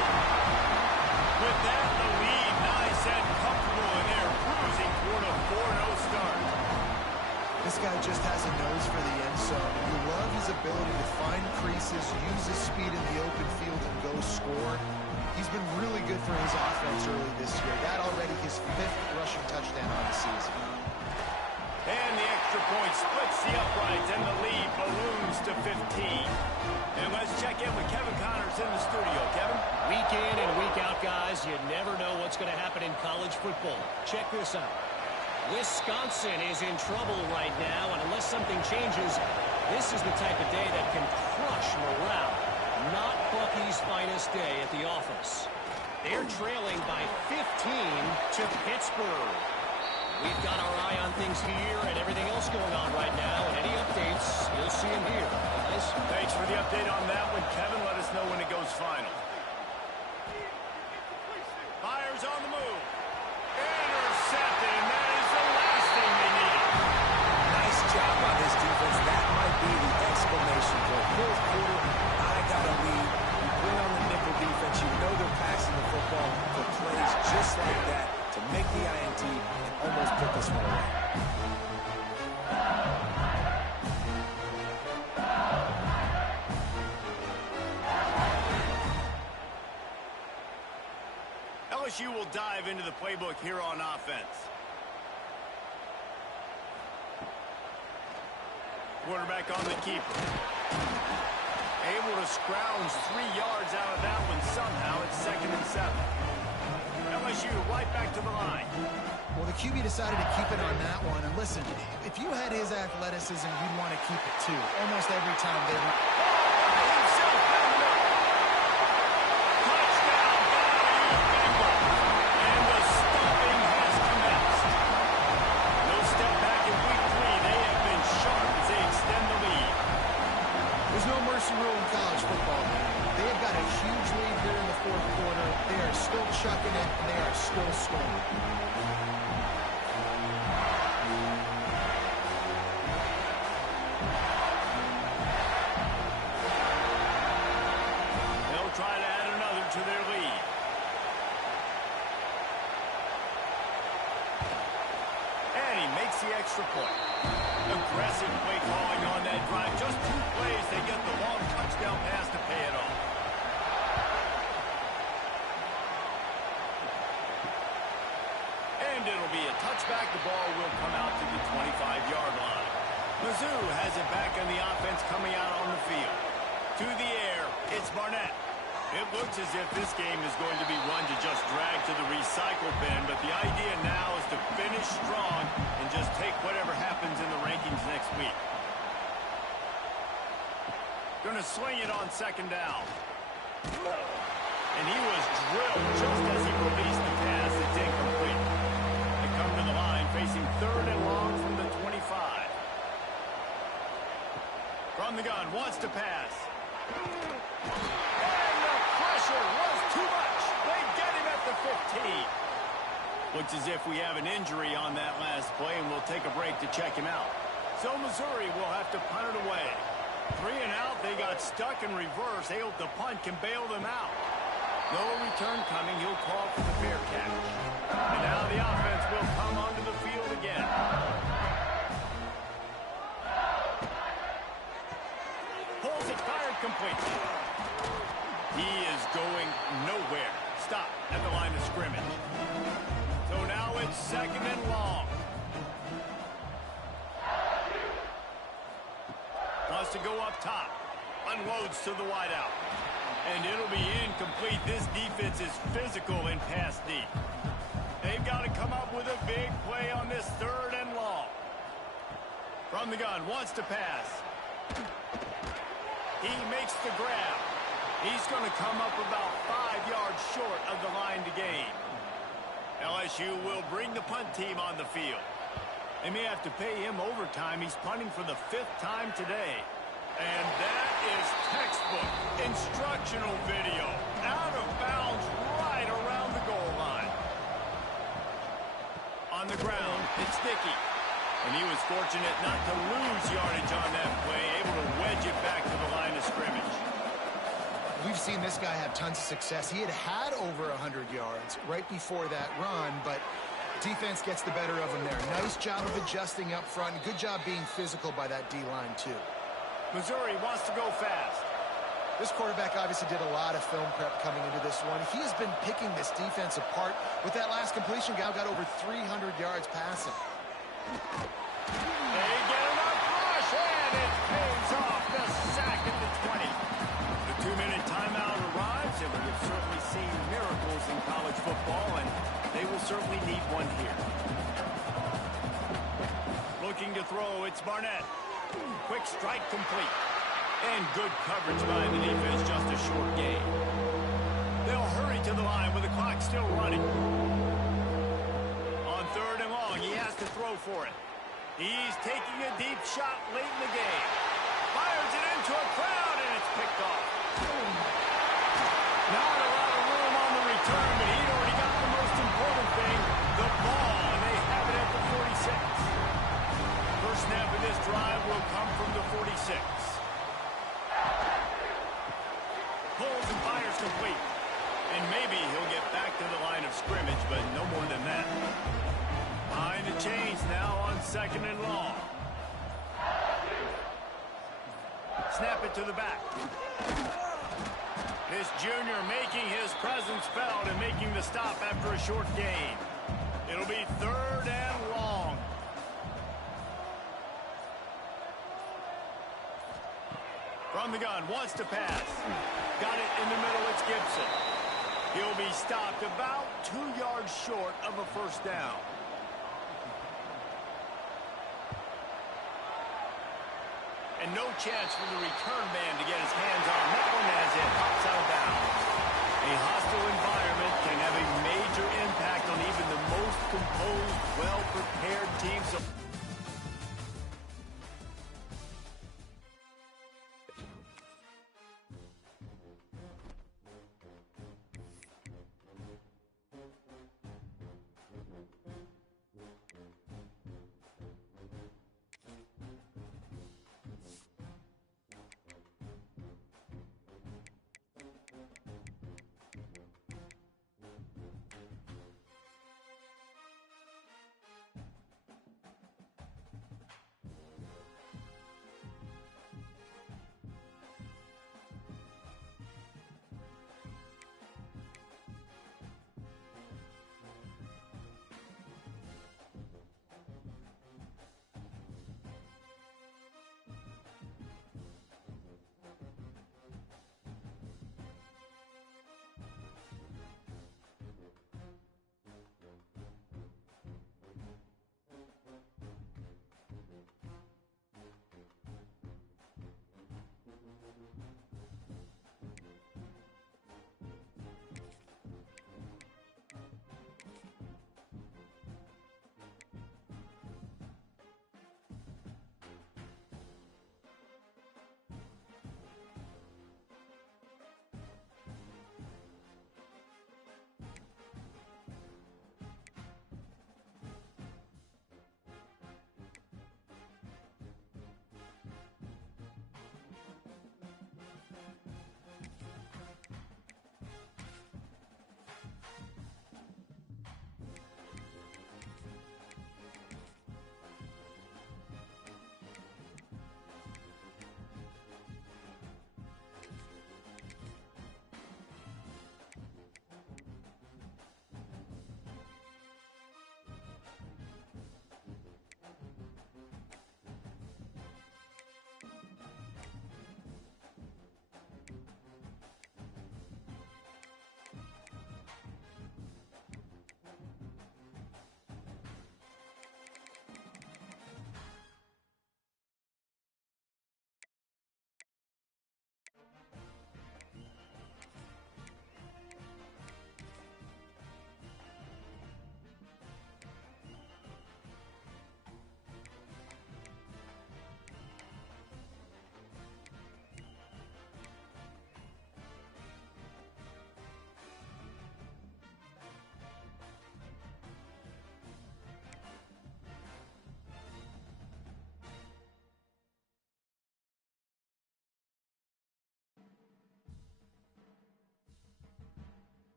With that, the lead nice and comfortable, and they're cruising toward a 4-0 start. This guy just has a nose for the end zone. You love his ability to find creases, use his speed in the open field, and go score. He's been really good for his offense early this year. That already his 5th rushing touchdown on the season. And the extra point splits the uprights, and the lead balloons to 15. And let's check in with Kevin Connors in the studio. Kevin? Week in and week out, guys, you never know what's going to happen in college football. Check this out. Wisconsin is in trouble right now, and unless something changes, this is the type of day that can crush morale. Not Bucky's finest day at the office. They're trailing by 15 to Pittsburgh. We've got our eye on things here and everything else going on right now, and any updates, you'll see them here. Guys? Thanks for the update on that one, Kevin. Let us know when it goes final. Fires on the move. Intercepted, and that is the last thing they needed. Nice job by this defense. That might be the exclamation point. Fourth quarter, I got a lead. You bring on the nickel defense. You know they're passing the football for plays just like that to make the INT and almost put this one away. LSU will dive into the playbook here on offense. Quarterback on the keeper. Able to scrounge 3 yards out of that one somehow. It's 2nd and 7. LSU right back to the line. Well, the QB decided to keep it on that one. And listen, if you had his athleticism, you'd want to keep it too. Almost every time they were. Himself found it up. Touchdown, Bengals. And the stomping has commenced. No step back in week 3. They have been sharp as they extend the lead. There's no mercy rule in college football. They have got a huge lead here in the 4th quarter. They are still chucking it, and they are still scoring. They'll try to add another to their lead. And he makes the extra point. Aggressive play calling on that drive. Just 2 plays, they get the long touchdown pass to pay it off. And it'll be a touchback. The ball will come out to the 25-yard line. Mizzou has it back in the offense coming out on the field. To the air, it's Barnett. It looks as if this game is going to be one to just drag to the recycle bin, but the idea now is to finish strong and just take whatever happens in the rankings next week. Going to swing it on 2nd down. And he was drilled just as he released the pass. It's incomplete. They come to the line facing 3rd and long from the 25. From the gun, wants to pass. And the pressure was too much. They get him at the 15. Looks as if we have an injury on that last play, and we'll take a break to check him out. So Missouri will have to punt it away. 3 and out, they got stuck in reverse. They hope the punt can bail them out. No return coming. He'll call for the fair catch. And now the offense will come onto the field again. Pulls it, fired complete. He is going nowhere. Stop at the line of scrimmage. So now it's 2nd and long. Wants to go up top. Unloads to the wideout. And it'll be incomplete. This defense is physical and pass deep. They've got to come up with a big play on this 3rd and long. From the gun, wants to pass. He makes the grab. He's going to come up about 5 yards short of the line to gain. LSU will bring the punt team on the field. They may have to pay him overtime. He's punting for the 5th time today. And that is textbook instructional video. Out of bounds right around the goal line. On the ground, it's Dickey. And he was fortunate not to lose yardage on that play, able to wedge it back to the line of scrimmage. We've seen this guy have tons of success. He had over 100 yards right before that run, but defense gets the better of him there. Nice job of adjusting up front. Good job being physical by that D-line, too. Missouri wants to go fast. This quarterback obviously did a lot of film prep coming into this one. He has been picking this defense apart. With that last completion, Gal got over 300 yards passing. They get enough rush, and it pays off. The sack at the 20. The 2-minute timeout arrives, and we've certainly seen miracles in college football, and they will certainly need one here. Looking to throw, it's Barnett. Quick strike complete. And good coverage by the defense, just a short gain. They'll hurry to the line with the clock still running. On 3rd and long, he has to throw for it. He's taking a deep shot late in the game. Fires it into a crowd, and it's picked off. Not a lot of room on the return, but he'd already got the most important thing, the ball, and they have it at the 46. First snap of this drive will come from the 46. Pulls and fires complete. And maybe he'll get back to the line of scrimmage, but no more than that. Behind the chains now on 2nd and long. Snap it to the back. This junior making his presence felt and making the stop after a short gain. It'll be 3rd and long. From the gun, wants to pass. Got it in the middle, it's Gibson. He'll be stopped about 2 yards short of a first down. And no chance for the return man to get his hands on that one as it hops out of bounds. A hostile environment can have a major impact on even the most composed, well-prepared teams.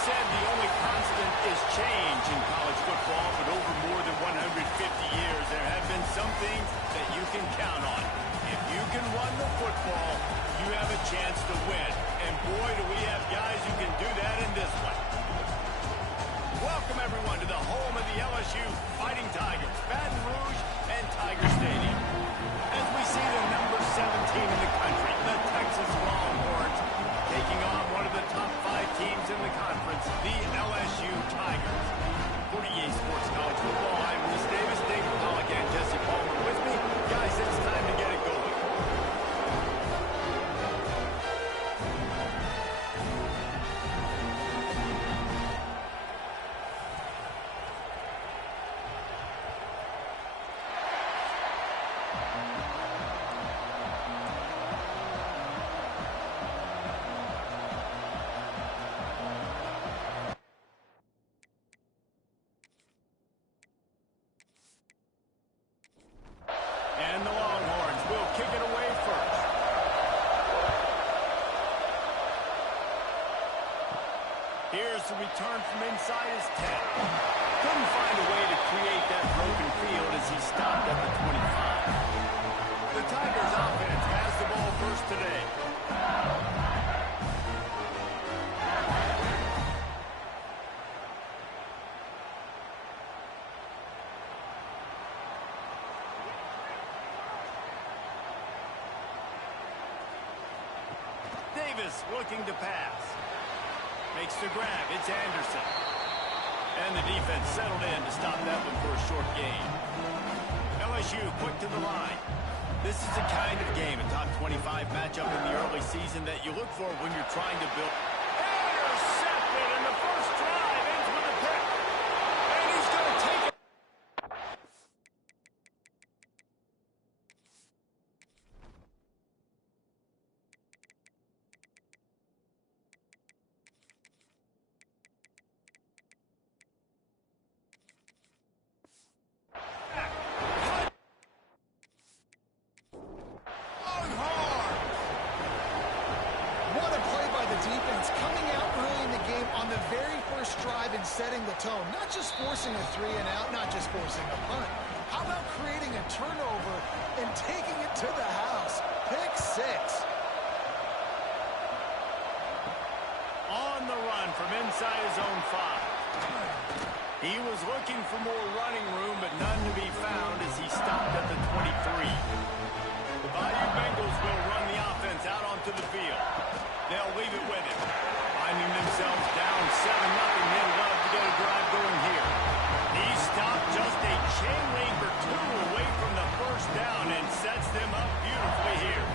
said the only constant is change in college football, but over more than 150 years, there have been some things that you can count on. If you can run the football, you have a chance to win. And boy, do we have guys who can do that in this one. Welcome, everyone, to the home of the LSU Fighting Tigers, Baton Rouge and Tiger Stadium. As we see the number 17 in the country, the Texas Longhorns, taking on one of the top 5 teams in the conference, the LSU Tigers. 48 Sports College Football, I'm Chris Davis, David Pollock, and Jesse Palmer with me. Guys, it's time to get it going. And the Longhorns will kick it away first. Here's the return from inside his 10. Couldn't find a way to create that broken field as he stopped at the 25. The Tigers offense has the ball first today. Davis looking to pass. Makes the grab. It's Anderson. And the defense settled in to stop that one for a short gain. LSU quick to the line. This is the kind of game, a top 25 matchup in the early season that you look for when you're trying to build. Intercepted, and the first drive ends with a pick. And he's going to take it. What a play by the defense, coming out early in the game on the very first drive and setting the tone. Not just forcing a 3 and out, not just forcing a punt. How about creating a turnover and taking it to the house? Pick 6. On the run from inside his own 5. He was looking for more running room, but none to be found as he stopped at the 23. The Bayou Bengals will run the offense out onto the field. They'll leave it with him. Finding themselves down 7-0, they'd love to get a drive going here. He stopped just a chain link or 2 away from the first down and sets them up beautifully here.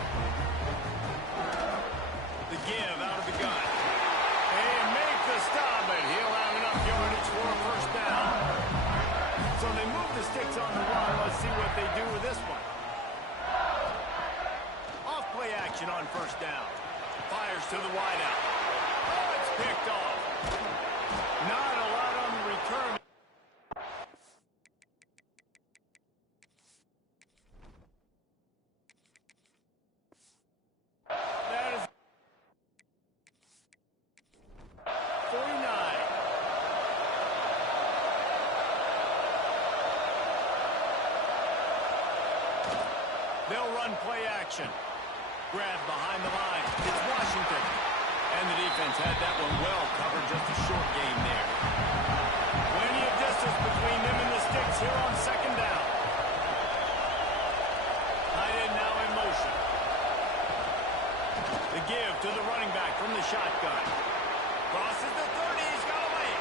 The give out of the gun. And make the stop, but he'll have enough yardage for a first down. So they move the sticks on the run. Let's see what they do with this one. Off play action on first down. Fires to the wideout. Oh, it's picked off. Not a lot on the return. That is 49. They'll run play action. Grab behind the line. It's Washington. And the defense had that one well covered, just a short gain there. Plenty of distance between them and the sticks here on second down. Tight end now in motion. The give to the running back from the shotgun. Crosses the 30. He's got away.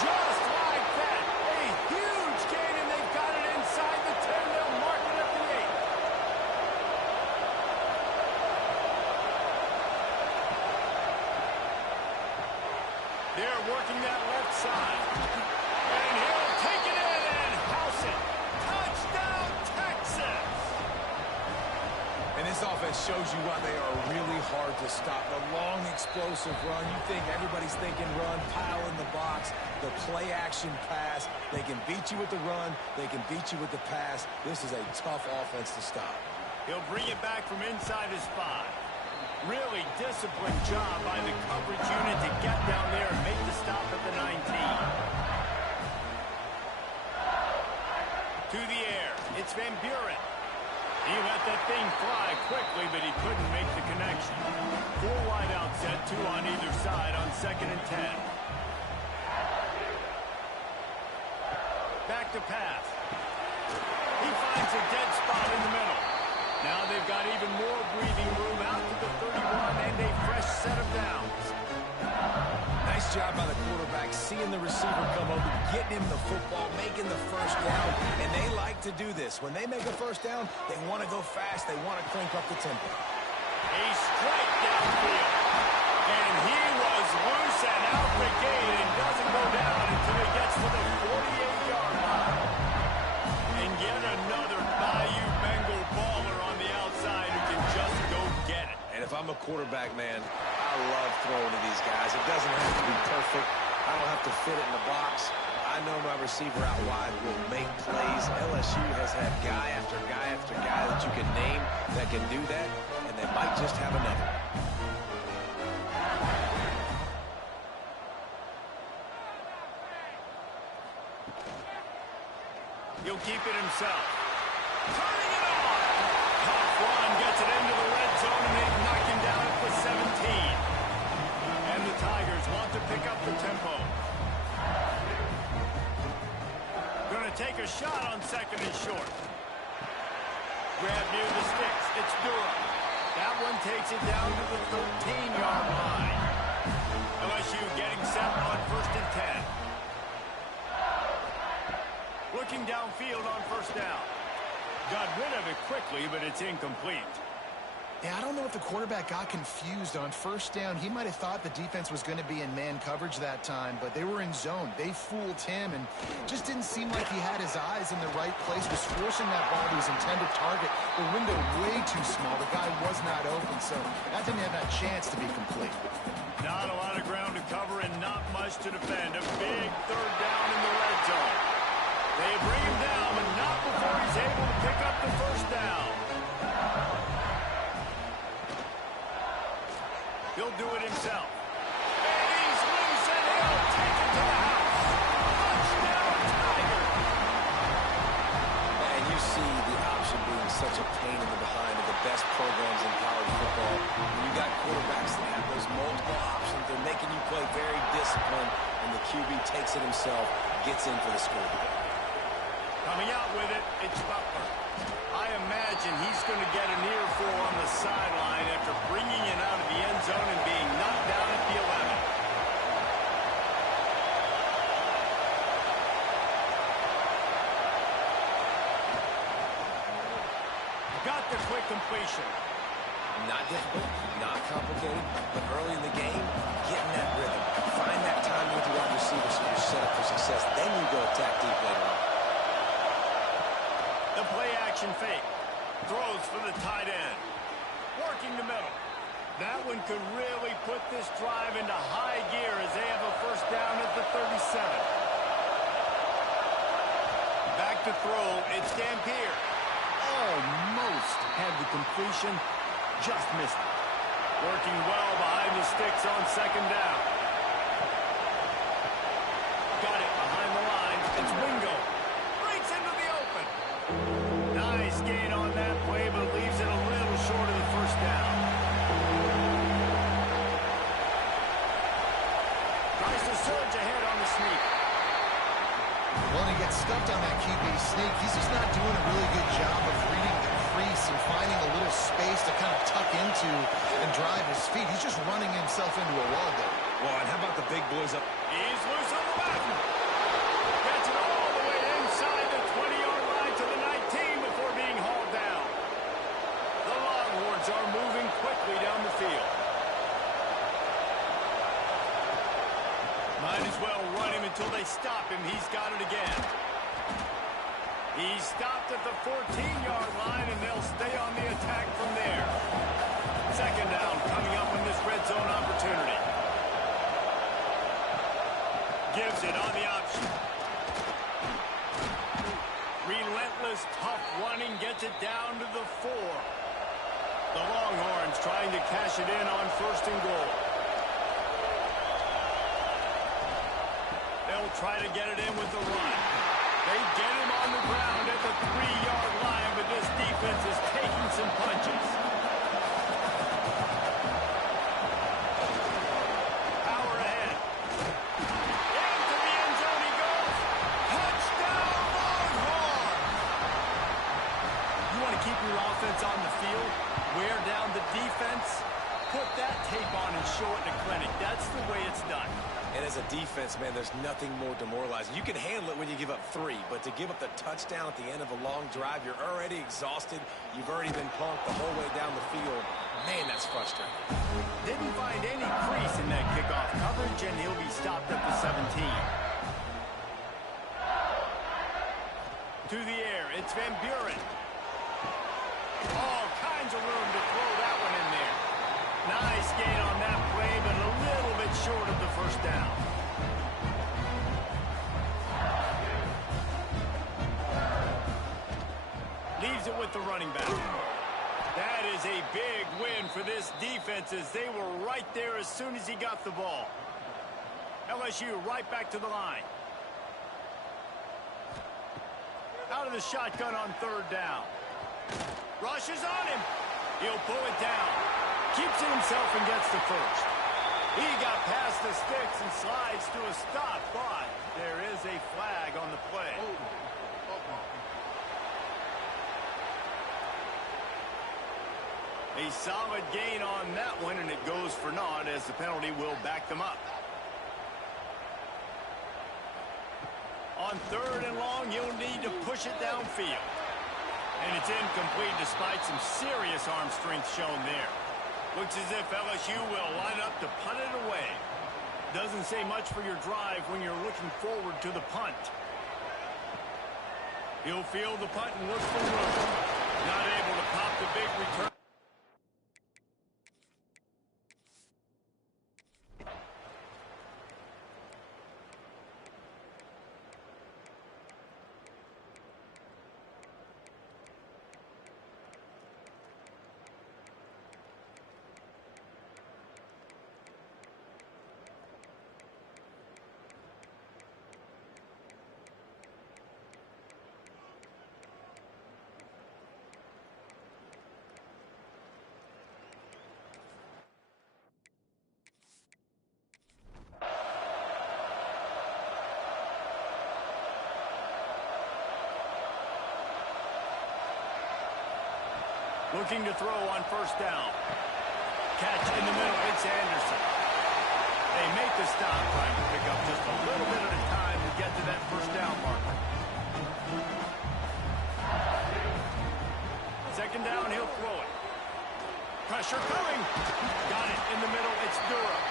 Just like that. A huge gain, and they've got it inside the 10. They'll mark it at the 8. They're working that left side. And he'll take it in and house it. Touchdown, Texas! And this offense shows you why they are really hard to stop. The long, explosive run. You think everybody's thinking run, pile in the box. The play-action pass. They can beat you with the run. They can beat you with the pass. This is a tough offense to stop. He'll bring it back from inside his 5. Really disciplined job by the coverage unit to get down there and Van Buren. He let that thing fly quickly, but he couldn't make the connection. 4 wide out set, 2 on either side on 2nd and 10. Back to pass. He finds a dead spot in the middle. Now they've got even more breathing room out to the 31 and a fresh set of downs. Nice job by the quarterback, seeing the receiver come over, getting him the football, making the first down, and they like to do this. When they make a first down, they want to go fast, they want to crank up the tempo. A strike downfield. And he was loose and out the gate and doesn't go down until he gets to the 48-yard line. And yet another Bayou Bengal baller on the outside who can just go get it. And if I'm a quarterback, man, I love throwing to these guys. It doesn't have to be perfect. I don't have to fit it in the box. I know my receiver out wide will make plays. LSU has had guy after guy after guy that you can name that can do that, and they might just have another. He'll keep it himself. Turning it on. Tough run gets it into the red zone, and they've knocked him down at the 17. And the Tigers want to pick up the tempo. Going to take a shot on 2nd and short. Grab near the sticks. It's Durham. That one takes it down to the 13-yard line. LSU getting set on 1st and 10. Looking downfield on 1st down. Got rid of it quickly, but it's incomplete. Yeah, I don't know if the quarterback got confused on 1st down. He might have thought the defense was going to be in man coverage that time, but they were in zone. They fooled him and just didn't seem like he had his eyes in the right place, was forcing that ball to his intended target. The window way too small. The guy was not open, so that didn't have that chance to be complete. Not a lot of ground to cover and not much to defend. A big 3rd down in the red zone. They bring him down, but not before he's able to pick up the 1st down. He'll do it himself. And he's loose, and he'll take it to the house. Touchdown, Tiger. And you see the option being such a pain in the behind of the best programs in college football. When you got quarterbacks that have those multiple options, they're making you play very disciplined, and the QB takes it himself, gets in for the score. Coming out with it, it's Butler. I imagine he's going to get an earful on the sideline after bringing it out of the end zone and being knocked down at the 11. Got the quick completion. Not difficult, not complicated, but early in the game, getting that rhythm. Find that time with your wide receiver so you're set up for success. Then you go attack deep later on. The play-action fake. Throws for the tight end. Working the middle. That one could really put this drive into high gear as they have a 1st down at the 37. Back to throw. It's Dampier. Almost had the completion. Just missed it. Working well behind the sticks on 2nd down. Got it behind the line. It's Wingo. Breaks into the open. Nice gain on that play, but leaves it a little short of the 1st down. Tries to surge ahead on the sneak. Well, and he gets stuffed on that QB sneak. He's just not doing a really good job of reading the crease and finding a little space to kind of tuck into and drive his feet. He's just running himself into a wall there. Well, and how about the big boys up? He's loose on the left. Gets it all the way inside the 20-yard line to the 19 before being hauled down. The Longhorns are moving quickly down the field. Might as well run him until they stop him. He's got it again. He's stopped at the 14-yard line, and they'll stay on the attack from there. 2nd down coming up in this red zone opportunity. Gives it on the option. Relentless, tough running gets it down to the 4. The Longhorns trying to cash it in on 1st and goal. They'll try to get it in with the run. They get him on the ground at the 3-yard line, but this defense is taking some punches. Power ahead. Into the end zone he goes. Touchdown, Longhorns! You want to keep your offense on the field? Wear down the defense? Put that tape on and show it in a clinic. That's the way it's done. And as a defense, man, there's nothing more demoralizing. You can handle it when you give up 3, but to give up the touchdown at the end of a long drive, you're already exhausted. You've already been punked the whole way down the field. Man, that's frustrating. Didn't find any crease in that kickoff coverage, and he'll be stopped at the 17. To the air, it's Van Buren. All kinds of room to throw that one in there. Nice gain on that play, but a little bit short of the first down. Leaves it with the running back. That is a big win for this defense as they were right there as soon as he got the ball. LSU right back to the line. Out of the shotgun on 3rd down. Rushes on him. He'll pull it down. Keeps it himself and gets the first. He got past the sticks and slides to a stop, but there is a flag on the play. A solid gain on that one, and it goes for naught as the penalty will back them up. On 3rd and long, you'll need to push it downfield. And it's incomplete despite some serious arm strength shown there. Looks as if LSU will line up to punt it away. Doesn't say much for your drive when you're looking forward to the punt. He'll field the punt and look for room. Not able to pop the big return. Looking to throw on 1st down. Catch in the middle. It's Anderson. They make the stop, trying to pick up just a little bit at a time to get to that 1st down marker. 2nd down, he'll throw it. Pressure coming. Got it in the middle. It's Durham.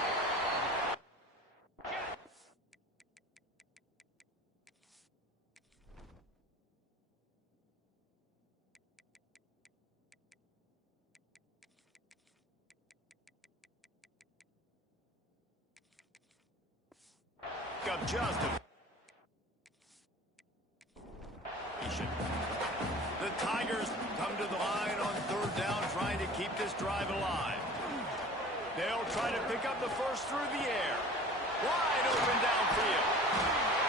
Up just a The Tigers come to the line on 3rd down, trying to keep this drive alive. They'll try to pick up the first through the air. Wide open downfield.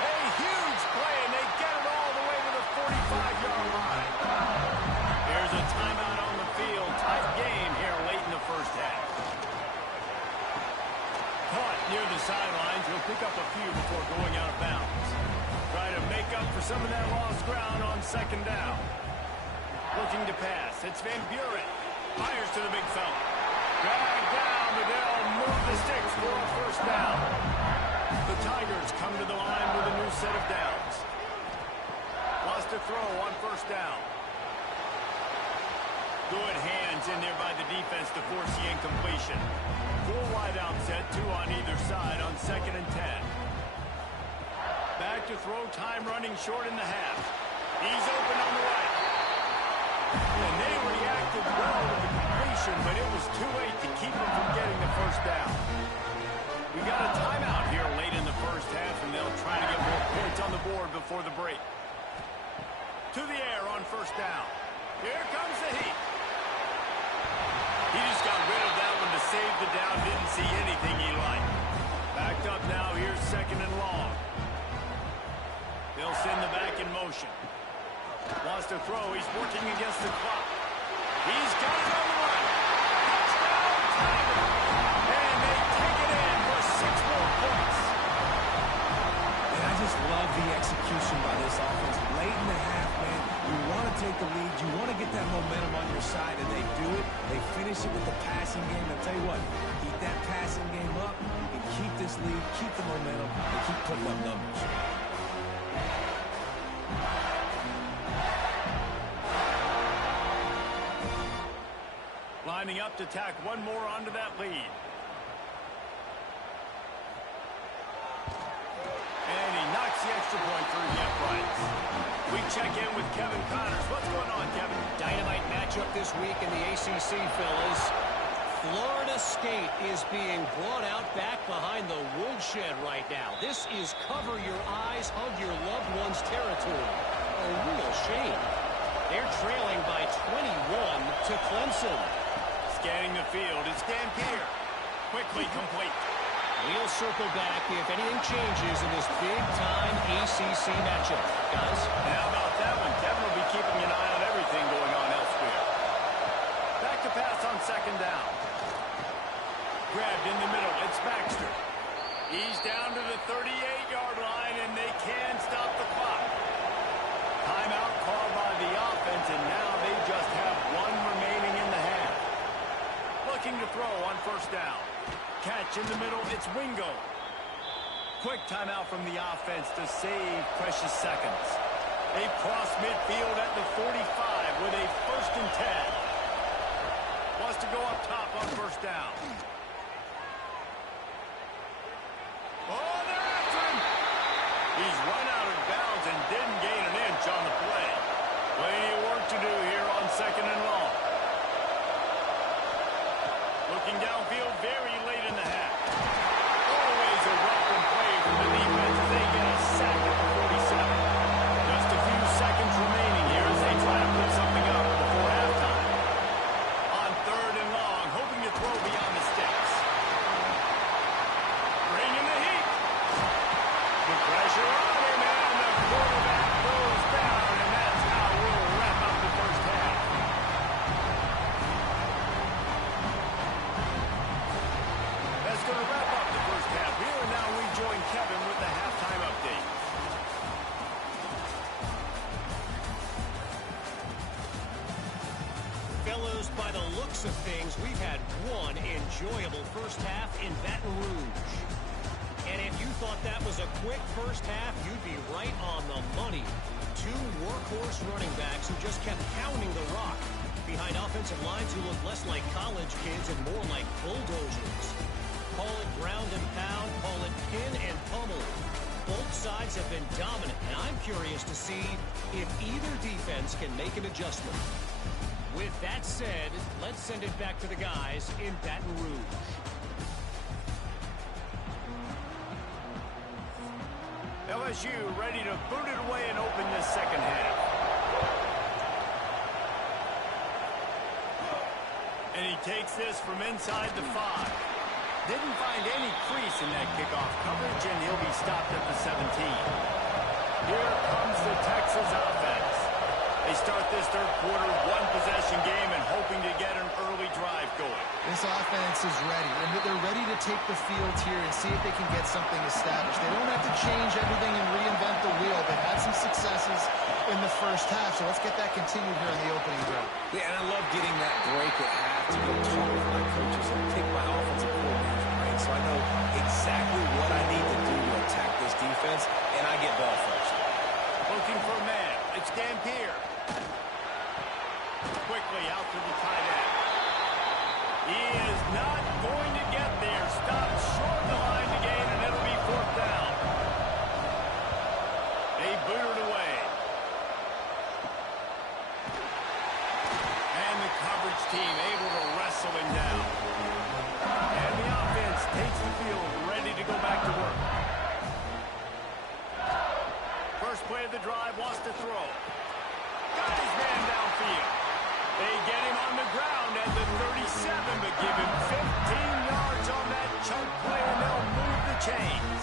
A huge play, and they get it all the way to the 45-yard line. There's a timeout on the field. Tight game here late in the first half. Caught near the sidelines. He'll pick up a few before going out of bounds. Try to make up for some of that lost ground on 2nd down. Looking to pass. It's Van Buren. Fires to the big fella. Dragged down, but they'll move the sticks for a 1st down. The Tigers come to the line with a new set of downs. Lost to throw on 1st down. Good hands in there by the defense to force the incompletion. Full wide out set, 2 on either side on 2nd and 10. Back to throw, time running short in the half. He's open on the right. And they reacted well to the completion, but it was too late to keep them from getting the 1st down. We got a timeout here late in the first half, and they'll try to get more points on the board before the break. To the air on 1st down. Here comes the heat. He just got rid of that one to save the down. Didn't see anything he liked. Backed up now. Here's 2nd and long. They'll send the back in motion. Wants to throw. He's working against the clock. He's got it on the run. Touchdown, Tiger. And they take it in for 6 more points. And I just love the execution by this offense. Late in the half, man, you want to take the lead. You want to get that momentum on your side, and they do it. They finish it with the passing game. I'll tell you what, keep that passing game up. You can keep this lead, keep the momentum, and keep putting up numbers. Lining up to tack one more onto that lead. And he knocks the extra point through the uprights. We check in with Kevin Connors. What's going on, Kevin? Dynamite matchup this week in the ACC, fellas. Florida State is being brought out back behind the woodshed right now. This is cover your eyes, hug your loved one's territory. A real shame. They're trailing by 21 to Clemson. Scanning the field is Dampier. Quickly complete. We'll circle back if anything changes in this big-time ACC matchup. Guys? How about that one? Kevin will be keeping an eye on everything going on elsewhere. Back to pass on second down. Grabbed in the middle. It's Baxter. He's down to the 38-yard line, and they can stop the clock. Timeout called by the offense, and now they just have one remaining in the half. Looking to throw on first down. Catch in the middle, it's Wingo. Quick timeout from the offense to save precious seconds. They cross midfield at the 45 with a 1st and 10. Wants to go up top on first down. Oh, they're after him. He's run out of bounds and didn't gain an inch on the play. Plenty of work to do here on second and long. Looking downfield very late in the half. Always a welcome play from the defense as they get a sack at the 47. Just a few seconds remaining here as they try to put something up before halftime. On third and long, hoping to throw beyond the sticks. Bringing the heat. The pressure on him, and the quarterback goes down, and that's how we'll wrap up the first half. That's going to wrap up the first half here, and now we join Kevin with the halftime update. Fellows, by the looks of things, we've had one enjoyable first half in Baton Rouge. And if you thought that was a quick first half, you'd be right on the money. 2 workhorse running backs who just kept pounding the rock behind offensive lines who look less like college kids and more like bulldozers. Call it ground and pound, call it pin and pummel. Both sides have been dominant, and I'm curious to see if either defense can make an adjustment. With that said, let's send it back to the guys in Baton Rouge. LSU ready to boot it away and open this second half. And he takes this from inside the 5. Didn't find any crease in that kickoff coverage, and he'll be stopped at the 17. Here comes the Texas offense. They start this third quarter, 1-possession game, and hoping to get an early drive going. This offense is ready, and they're ready to take the field here and see if they can get something established. They don't have to change everything and reinvent the wheel. They've had some successes in the first half, so let's get that continued here in the opening drive. Yeah, and I love getting that break at half to go talk with my coaches and pick my offensive coordinator's brain, so I know exactly what I need to do to attack this defense, and I get ball first. Looking for a man. It's Dampier. Quickly out to the tight end. He is not going to get there. Stopped short of the line to gain, and it'll be 4th down. They boot it away. And the coverage team able to wrestle him down. And the offense takes the field, ready to go back to work. First play of the drive, wants to throw. Got his man downfield. They get him on the ground at the 37, but give him 15 yards on that chunk play, and they'll move the chains.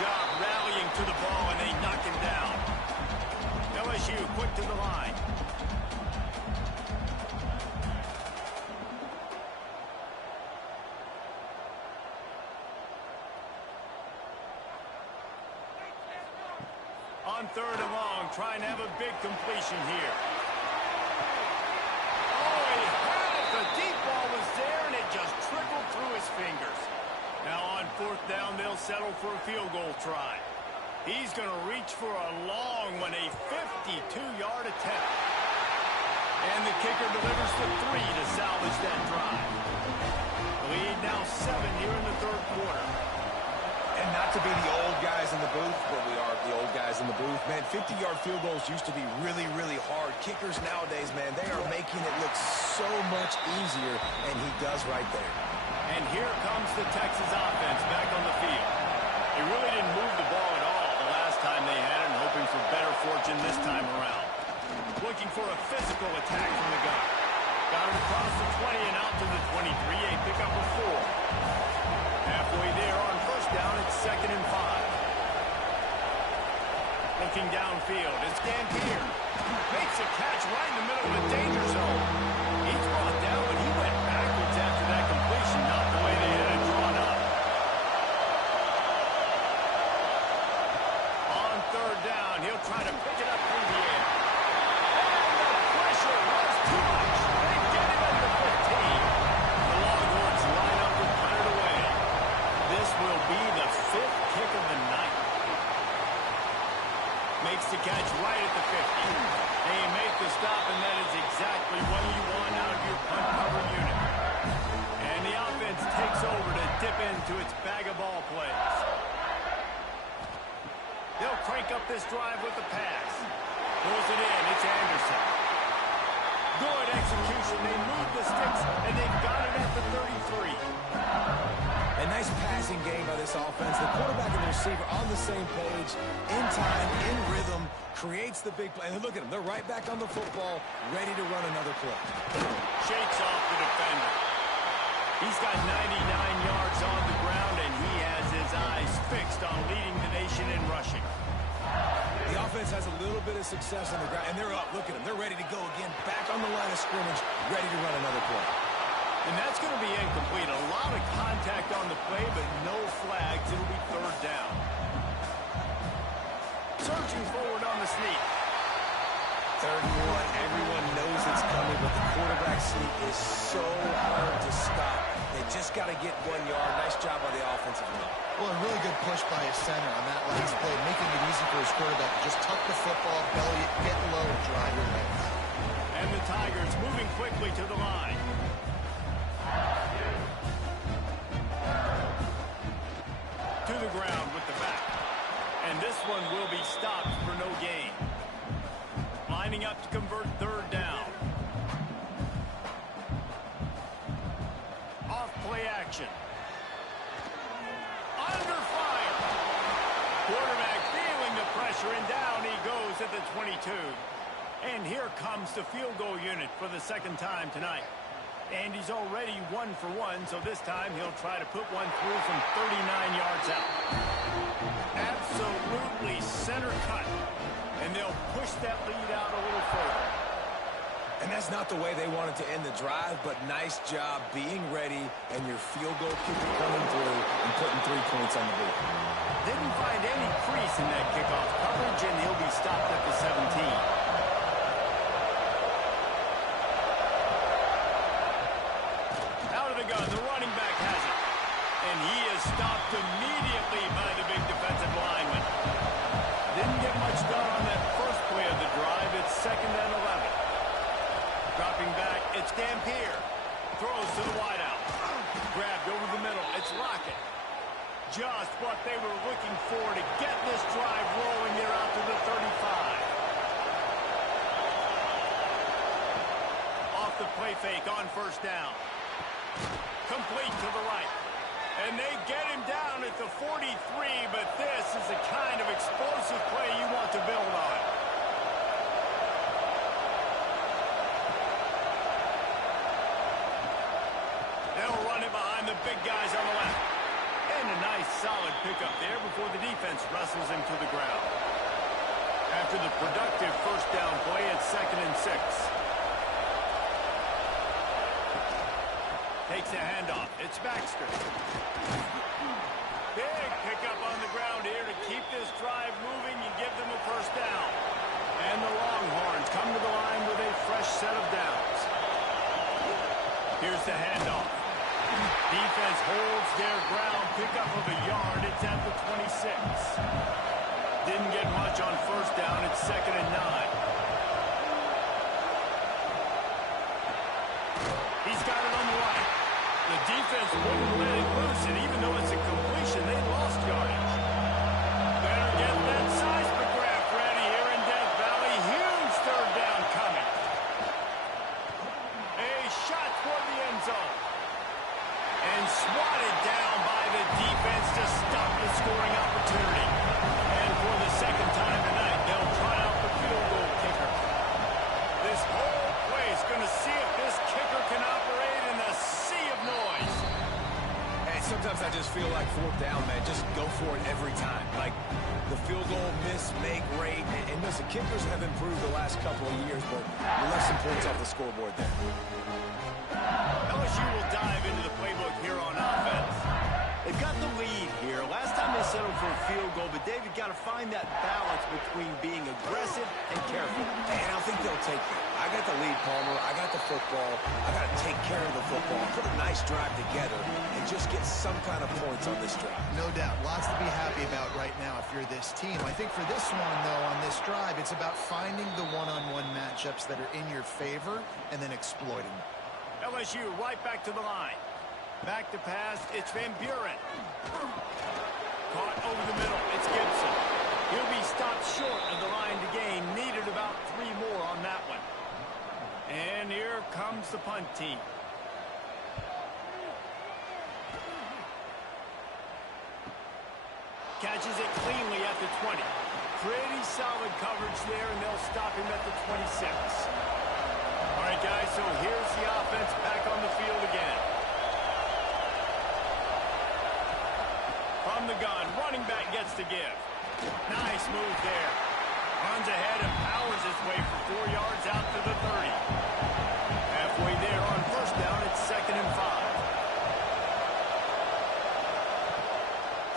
job rallying to the ball, and they knock him down. LSU quick to the line. On 3rd and long, trying to have a big completion here. Oh, he had it. The deep ball was there, and it just trickled through his fingers. Now on 4th down, they'll settle for a field goal try. He's going to reach for a long one, a 52-yard attempt. And the kicker delivers the 3 to salvage that drive. The lead now 7 here in the 3rd quarter. And not to be the old guys in the booth, but we are the old guys in the booth. Man, 50-yard field goals used to be really, really hard. Kickers nowadays, man, they are making it look so much easier, and he does right there. And here comes the Texas offense back on the field. They really didn't move the ball at all the last time they had it, hoping for better fortune this time around. Looking for a physical attack from the gun. Got it across the 20 and out to the 23, a pickup of 4. Halfway there on 1st down, it's 2nd and 5. Looking downfield, it's Dampier. Makes a catch right in the middle of the danger zone. He's brought down, but he went backwards after that completion, not the way they had it drawn up. On 3rd down, he'll try to pick it up through the air. And the pressure was too much. They get him at the 15. The Longhorns line up and punt it away. This will be the 5th kick of the night. Makes the catch right at the 50. They make the stop, and that is exactly what you want out of your punt cover unit. And the offense takes over to dip into its bag of ball plays. They'll crank up this drive with the pass. Pulls it in. It's Anderson. Good execution. They move the sticks, and they've got it at the 33. A nice passing game by this offense. The quarterback and the receiver on the same page, in time, in rhythm, creates the big play. And look at them. They're right back on the football, ready to run another play. Shakes off the defender. He's got 99 yards on the ground, and he has his eyes fixed on leading the nation in rushing. The offense has a little bit of success on the ground, and they're up. Look at them. They're ready to go again, back on the line of scrimmage, ready to run another play. And that's going to be incomplete. A lot of contact on the play, but no flags. It'll be 3rd down. Searching forward on the sneak. 3rd and 1. Everyone knows it's coming, but the quarterback sneak is so hard to stop. They just got to get 1 yard. Nice job by the offensive line. Well, a really good push by his center on that last play, making it easy for his quarterback to just tuck the football, belly it, get low, and drive your legs. And the Tigers moving quickly to the line. To the ground with the back. And this one will be stopped for no gain. Lining up to convert 3rd down. Off play action. Under fire. Quarterback feeling the pressure, and down he goes at the 22. And here comes the field goal unit for the 2nd time tonight. And he's already 1 for 1, so this time he'll try to put one through from 39 yards out. Absolutely center cut. And they'll push that lead out a little further. And that's not the way they wanted to end the drive, but nice job being ready and your field goal kicker coming through and putting 3 points on the board. Didn't find any crease in that kickoff coverage, and he'll be stopped at the 17. The running back has it. And he is stopped immediately by the big defensive lineman. Didn't get much done on that first play of the drive. It's 2nd and 11. Dropping back, it's Dampier. Throws to the wideout. Grabbed over the middle. It's Lockett. Just what they were looking for to get this drive rolling. They're out to the 35. Off the play fake on 1st down. Complete to the right. And they get him down at the 43, but this is the kind of explosive play you want to build on. They'll run it behind the big guys on the left. And a nice solid pickup there before the defense wrestles him to the ground. After the productive first down play, it's 2nd and 6. Takes a handoff. It's Baxter. Big pickup on the ground here to keep this drive moving and give them a first down. And the Longhorns come to the line with a fresh set of downs. Here's the handoff. Defense holds their ground. Pickup of a yard. It's at the 26. Didn't get much on first down. It's 2nd and 9. He's got it on the right. The defense wouldn't let it loose, and even though it's a completion, they lost yardage. Better get that seismograph ready here in Death Valley. Huge third down coming. A shot toward the end zone. And swatted down by the defense to stop the scoring opportunity. And for the second time tonight, they'll try out the field goal kicker. This whole play is going to see if this kicker can operate in the sea of noise. Hey, sometimes I just feel like 4th down, man. Just go for it every time. Like the field goal miss, make, rate. And listen, kickers have improved the last couple of years, but we left some points off the scoreboard there. LSU will dive into the playbook here on offense. They've got the lead here. Last time they settled for a field goal, but David got to find that balance between being aggressive and careful. And I think they'll take it. I got the lead, Palmer. I got the football. I got to take care of the football, put a nice drive together, and just get some kind of points on this drive. No doubt. Lots to be happy about right now if you're this team. I think for this one, though, on this drive, it's about finding the one-on-one matchups that are in your favor and then exploiting them. LSU right back to the line. Back to pass, it's Van Buren. Caught over the middle, it's Gibson. He'll be stopped short of the line to gain. Needed about 3 more on that one. And here comes the punt team. Catches it cleanly at the 20. Pretty solid coverage there, and they'll stop him at the 26. All right, guys, so here's the offense back on the field again. From the gun, running back gets to give. Nice move there. Runs ahead and powers his way for 4 yards out to the 30. Halfway there on first down, it's 2nd and 5.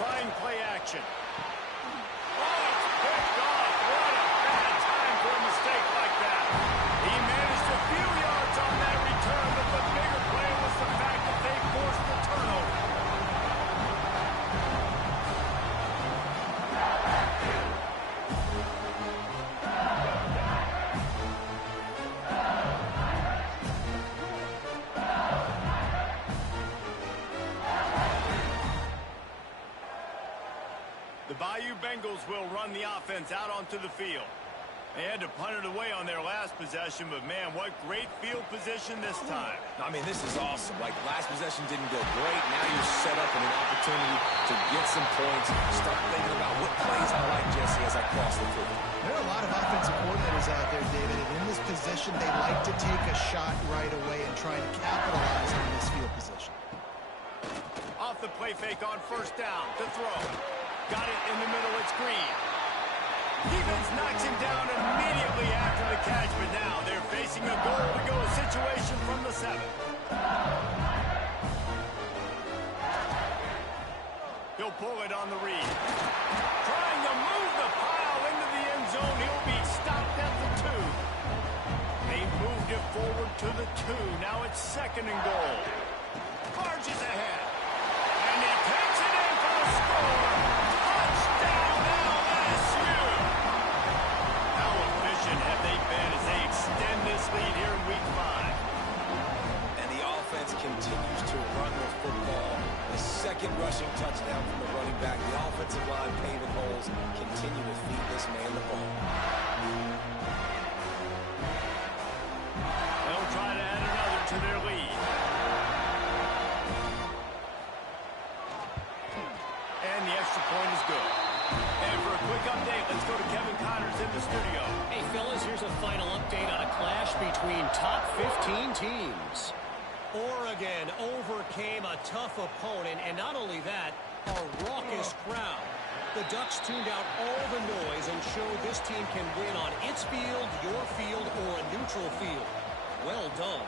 Trying play action. Oh, it's picked off. What a bad time for a mistake like that. He managed a few yards on that return, but the bigger play was the fact that they forced the turnover. The Bayou Bengals will run the offense out onto the field. They had to punt it away on their last possession, but man, what great field position this time. I mean, this is awesome. Like, last possession didn't go great. Now you're set up in an opportunity to get some points. Start thinking about what plays I like, Jesse, as I cross the field. There are a lot of offensive coordinators out there, David, and in this position, they like to take a shot right away and try and capitalize on this field position. Off the play fake on first down to throw. Got it in the middle, it's Green. Defense knocks him down immediately after the catch, but now they're facing a goal-to-go situation from the 7. He'll pull it on the read. Trying to move the pile into the end zone. He'll be stopped at the 2. They moved it forward to the 2. Now it's 2nd and goal. Marches ahead. And he takes it in for the score. Touchdown LSU. How efficient have they been as they extend this lead here in week 5? And the offense continues to run the football. The second rushing touchdown from the running back. The offensive line paving holes. Continue to feed this man the ball. They'll try to add another to their lead. And the extra point is good. And for a quick update, let's go to Kevin Connors in the studio. Hey, fellas, here's a final update on a clash between top 15 teams. Oregon overcame a tough opponent, and not only that, A raucous crowd. The Ducks tuned out all the noise and showed this team can win on its field, your field, or a neutral field. Well done.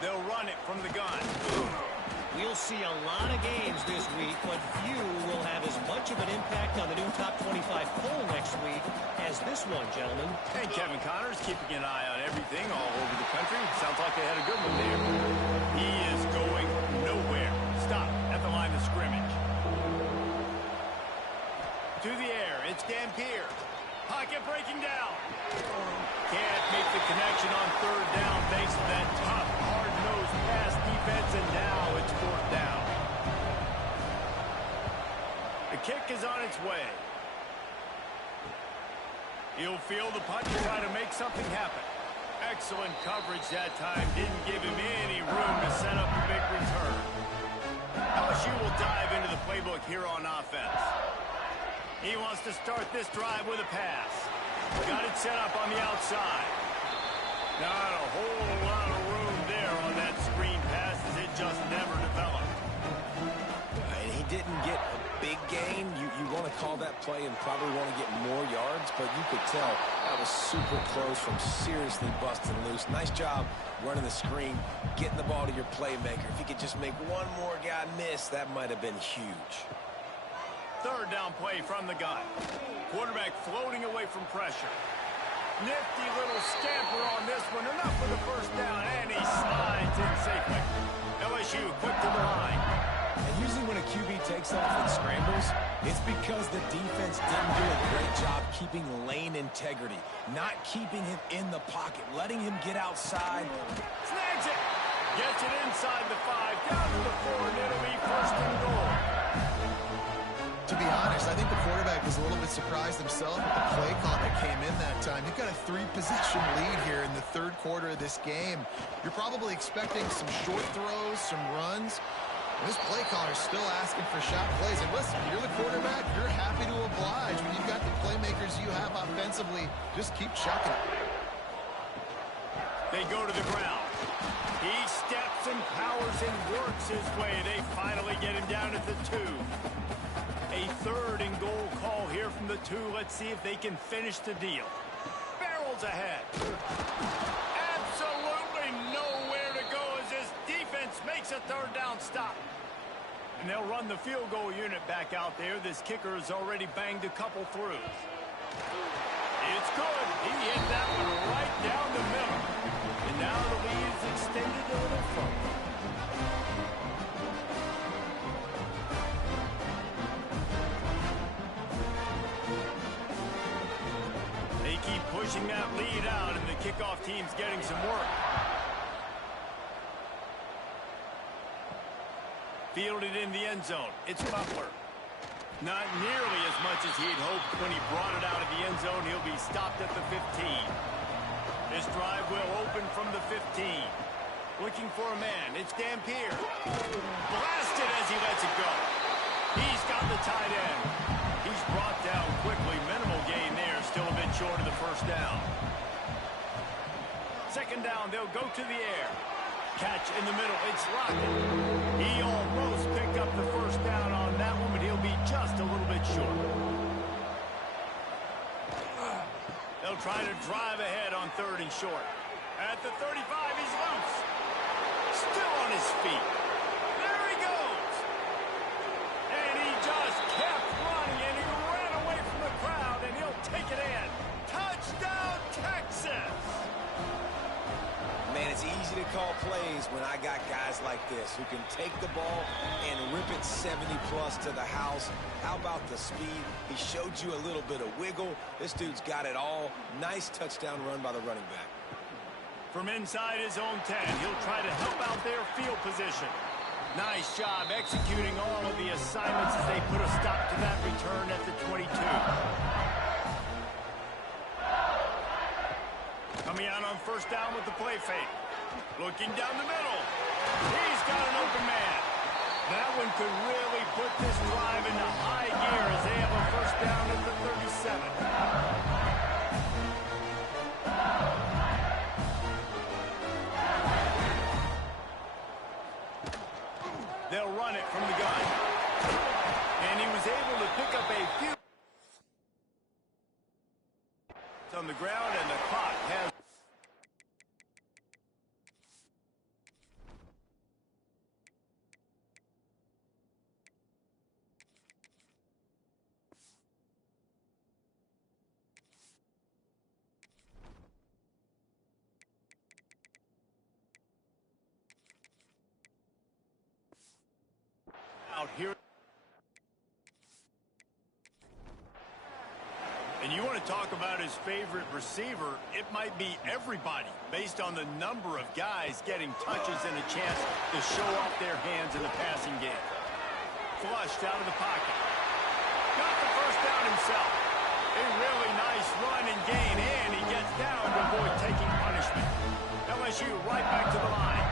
They'll run it from the gun. We'll see a lot of games this week, but few will have as much of an impact on the new top 25 poll next week as this one, gentlemen. And Kevin Connor's keeping an eye on everything all over the country. Sounds like they had a good one there. He is going nowhere. Stop at the line of scrimmage. To the air, it's Dampier. Pocket breaking down. Can't make the connection on third down thanks to that tough, hard-nosed pass defense, and now it's fourth down. The kick is on its way. He'll feel the punch and try to make something happen. Excellent coverage that time. Didn't give him any room to set up a big return. LSU will dive into the playbook here on offense. He wants to start this drive with a pass. Got it set up on the outside. Not a whole lot of room there on that screen pass as it just never developed. And he didn't get a big gain. You want to call that play and probably want to get more yards, but you could tell that was super close from seriously busting loose. Nice job running the screen, getting the ball to your playmaker. If he could just make one more guy miss, that might have been huge. Third down play from the gun. Quarterback floating away from pressure. Nifty little scamper on this one. Enough for the first down, and he slides in safely. LSU quick to the line. And usually when a QB takes off and scrambles, it's because the defense didn't do a great job keeping lane integrity, not keeping him in the pocket, letting him get outside. Snags it. Gets it inside the 5, down to the 4, and it'll be first and goal. To be honest, I think the quarterback was a little bit surprised himself with the play call that came in that time. You've got a 3-possession lead here in the third quarter of this game. You're probably expecting some short throws, some runs. This play caller is still asking for shot plays. And listen, you're the quarterback. You're happy to oblige. When you've got the playmakers you have offensively, just keep chucking it. They go to the ground. He steps and powers and works his way. They finally get him down at the 2. A third and goal call here from the 2. Let's see if they can finish the deal. Barrels ahead. Absolutely nowhere to go as this defense makes a third down stop. And they'll run the field goal unit back out there. This kicker has already banged a couple through. It's good. He hit that one right down the middle. And now the lead is extended a little further. They keep pushing that lead out, and the kickoff team's getting some work. Fielded in the end zone. It's Butler. Not nearly as much as he'd hoped when he brought it out of the end zone. He'll be stopped at the 15. This drive will open from the 15. Looking for a man. It's Dampier. Blasted as he lets it go. He's got the tight end. He's brought down quickly. Minimal gain there. Still a bit short of the first down. Second down. They'll go to the air. Catch in the middle. It's Lockett. He almost picked up the first down on that one, but he'll be just a little bit short. They'll try to drive ahead on third and short. At the 35, he's loose. Still on his feet. There he goes. And he just kept running, and he ran away from the crowd, and he'll take it in. Touchdown, Texas! Man, it's easy to call plays when I got guys like this who can take the ball and rip it 70-plus to the house. How about the speed? He showed you a little bit of wiggle. This dude's got it all. Nice touchdown run by the running back. From inside his own 10, he'll try to help out their field position. Nice job executing all of the assignments as they put a stop to that return at the 22. Coming out on first down with the play fake. Looking down the middle. He's got an open man. That one could really put this drive into high gear as they have a first down at the 37. They'll run it from the gun. on the ground, and the clock has... out here. And you want to talk about his favorite receiver, it might be everybody based on the number of guys getting touches and a chance to show off their hands in the passing game. Flushed out of the pocket. Got the first down himself. A really nice run and gain, and he gets down to avoid taking punishment. LSU right back to the line.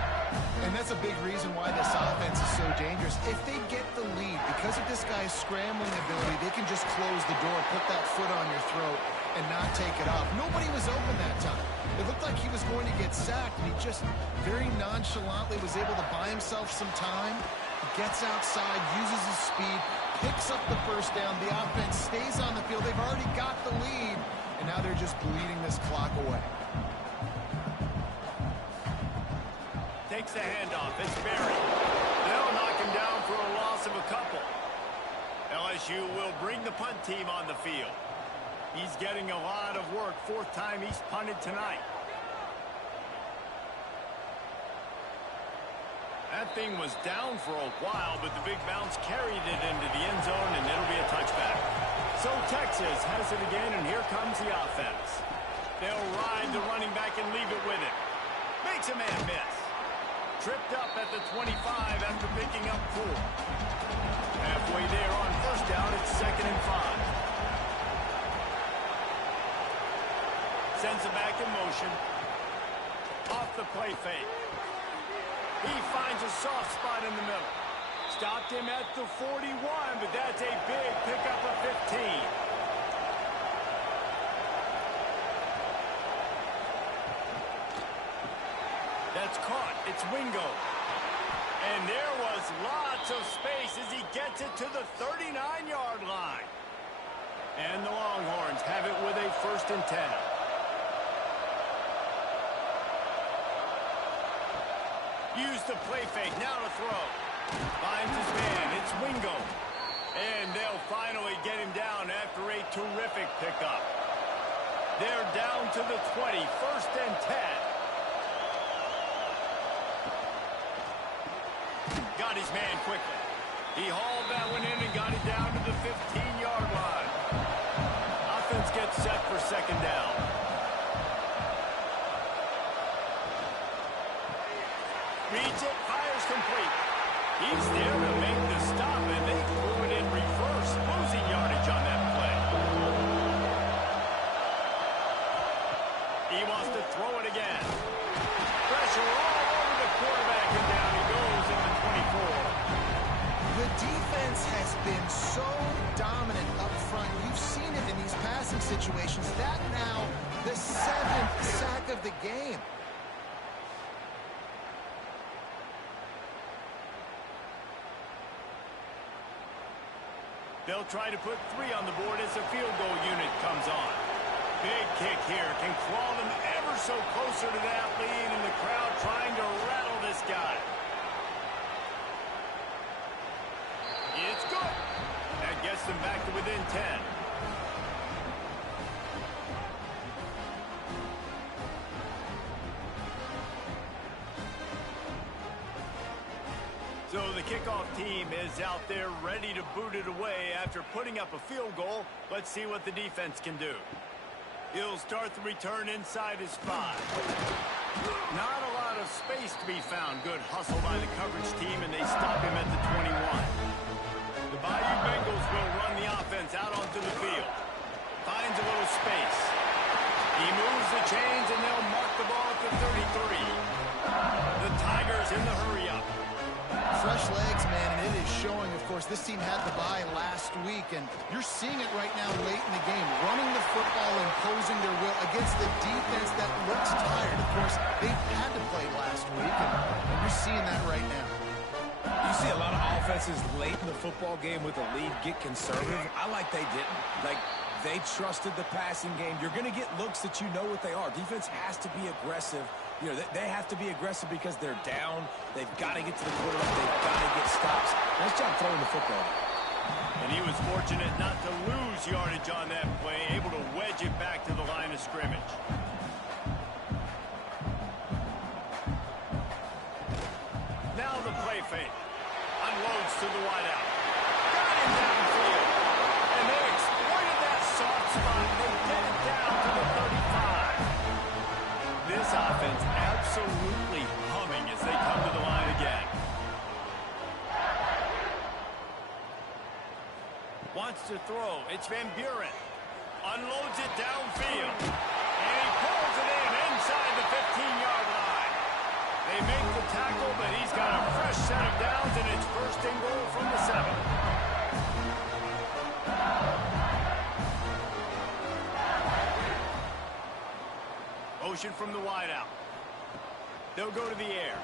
And that's a big reason why this offense is so dangerous. If they get the lead, because of this guy's scrambling ability, they can just close the door, put that foot on your throat, and not take it off. Nobody was open that time. It looked like he was going to get sacked, and he just very nonchalantly was able to buy himself some time. He gets outside, uses his speed, picks up the first down. The offense stays on the field. They've already got the lead, and now they're just bleeding this clock away. Takes the handoff. It's Berry. They'll knock him down for a loss of a couple. LSU will bring the punt team on the field. He's getting a lot of work. Fourth time he's punted tonight. That thing was down for a while, but the big bounce carried it into the end zone, and it'll be a touchback. So Texas has it again, and here comes the offense. They'll ride the running back and leave it with him. Makes a man miss. Tripped up at the 25 after picking up 4. Halfway there on first down, it's 2nd and 5. Sends it back in motion. Off the play fake. He finds a soft spot in the middle. Stopped him at the 41, but that's a big pickup of 15. That's caught. It's Wingo. And there was lots of space as he gets it to the 39-yard line. And the Longhorns have it with a 1st and 10. Use the play fake. Now to throw. Finds his man. It's Wingo. And they'll finally get him down after a terrific pickup. They're down to the 20. 1st and 10. Got his man quickly. He hauled that one in and got it down to the 15-yard line. Offense gets set for 2nd down. Reads it, fires complete. He's there to make the stop, and they threw it in reverse, losing yardage on that play. He wants to throw it again. Pressure all over the quarterback, and down he goes in the 24. The defense has been so dominant up front. You've seen it in these passing situations. That now the 7th sack of the game. They'll try to put 3 on the board as the field goal unit comes on. Big kick here. Can claw them ever so closer to that lead, and the crowd trying to rattle this guy. It's good. That gets them back to within 10. So the kickoff team is out there ready to boot it away after putting up a field goal. Let's see what the defense can do. He'll start the return inside his 5. Not a lot of space to be found. Good hustle by the coverage team, and they stop him at the 21. The Bayou Bengals will run the offense out onto the field. Finds a little space. He moves the chains, and they'll mark the ball at the 33. The Tigers in the hurry-up. Fresh legs, man, and it is showing. Of course, this team had the bye last week, and you're seeing it right now late in the game. Running the football, imposing their will against the defense that looks tired. Of course, they had to play last week, and you're seeing that right now. You see a lot of offenses late in the football game with a lead get conservative. I like they didn't. Like, They trusted the passing game. You're going to get looks that you know what they are. Defense has to be aggressive. You know, they have to be aggressive because they're down. They've got to get to the quarterback. They've got to get stops. Nice job throwing the football. And he was fortunate not to lose yardage on that play, able to wedge it back to the line of scrimmage. Now the play fake. Unloads to the wideout. Got him downfield. And they exploited that soft spot. They get it down to the 35. This offense absolutely humming as they come to the line again. Wants to throw. It's Van Buren. Unloads it downfield. And he pulls it in inside the 15-yard line. They make the tackle, but he's got a fresh set of downs, and it's first and goal from the 7. Motion from the wideout. They'll go to the air.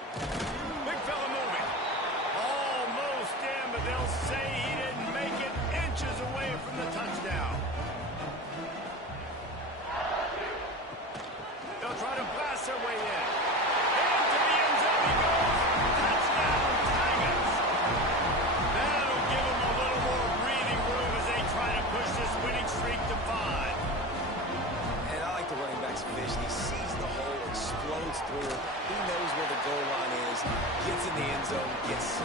Big fella moving. Almost in, but they'll say he didn't make it, inches away from the touchdown. They'll try to blast their way in. Into the end zone he goes. Touchdown, Tigers. That'll give them a little more breathing room as they try to push this winning streak to 5. And I like the running back's vision. He sees the hole, explodes through it. He knows where the goal line is, gets in the end zone, gets 6.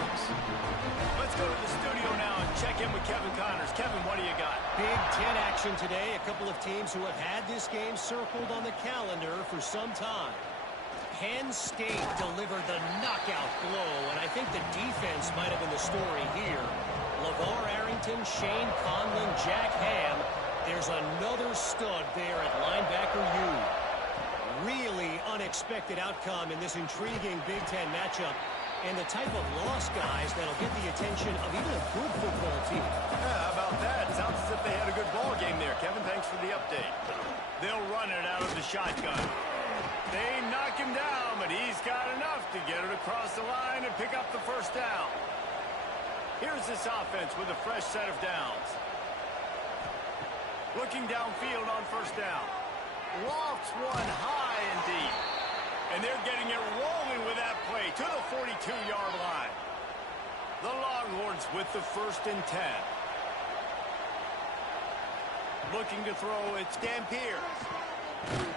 Let's go to the studio now and check in with Kevin Connors. Kevin, what do you got? Big 10 action today. A couple of teams who have had this game circled on the calendar for some time. Penn State delivered the knockout blow, and I think the defense might have been the story here. LeVar Arrington, Shane Conlon, Jack Ham. There's another stud there at linebacker U. Really unexpected outcome in this intriguing Big Ten matchup, and the type of lost guys that'll get the attention of even a good football team. Yeah, how about that? Sounds as if they had a good ball game there. Kevin, thanks for the update. They'll run it out of the shotgun. They knock him down, but he's got enough to get it across the line and pick up the first down. Here's this offense with a fresh set of downs. Looking downfield on first down. Lofts one high and deep. And they're getting it rolling with that play to the 42-yard line. The Longhorns with the 1st and 10. Looking to throw, it's Dampier.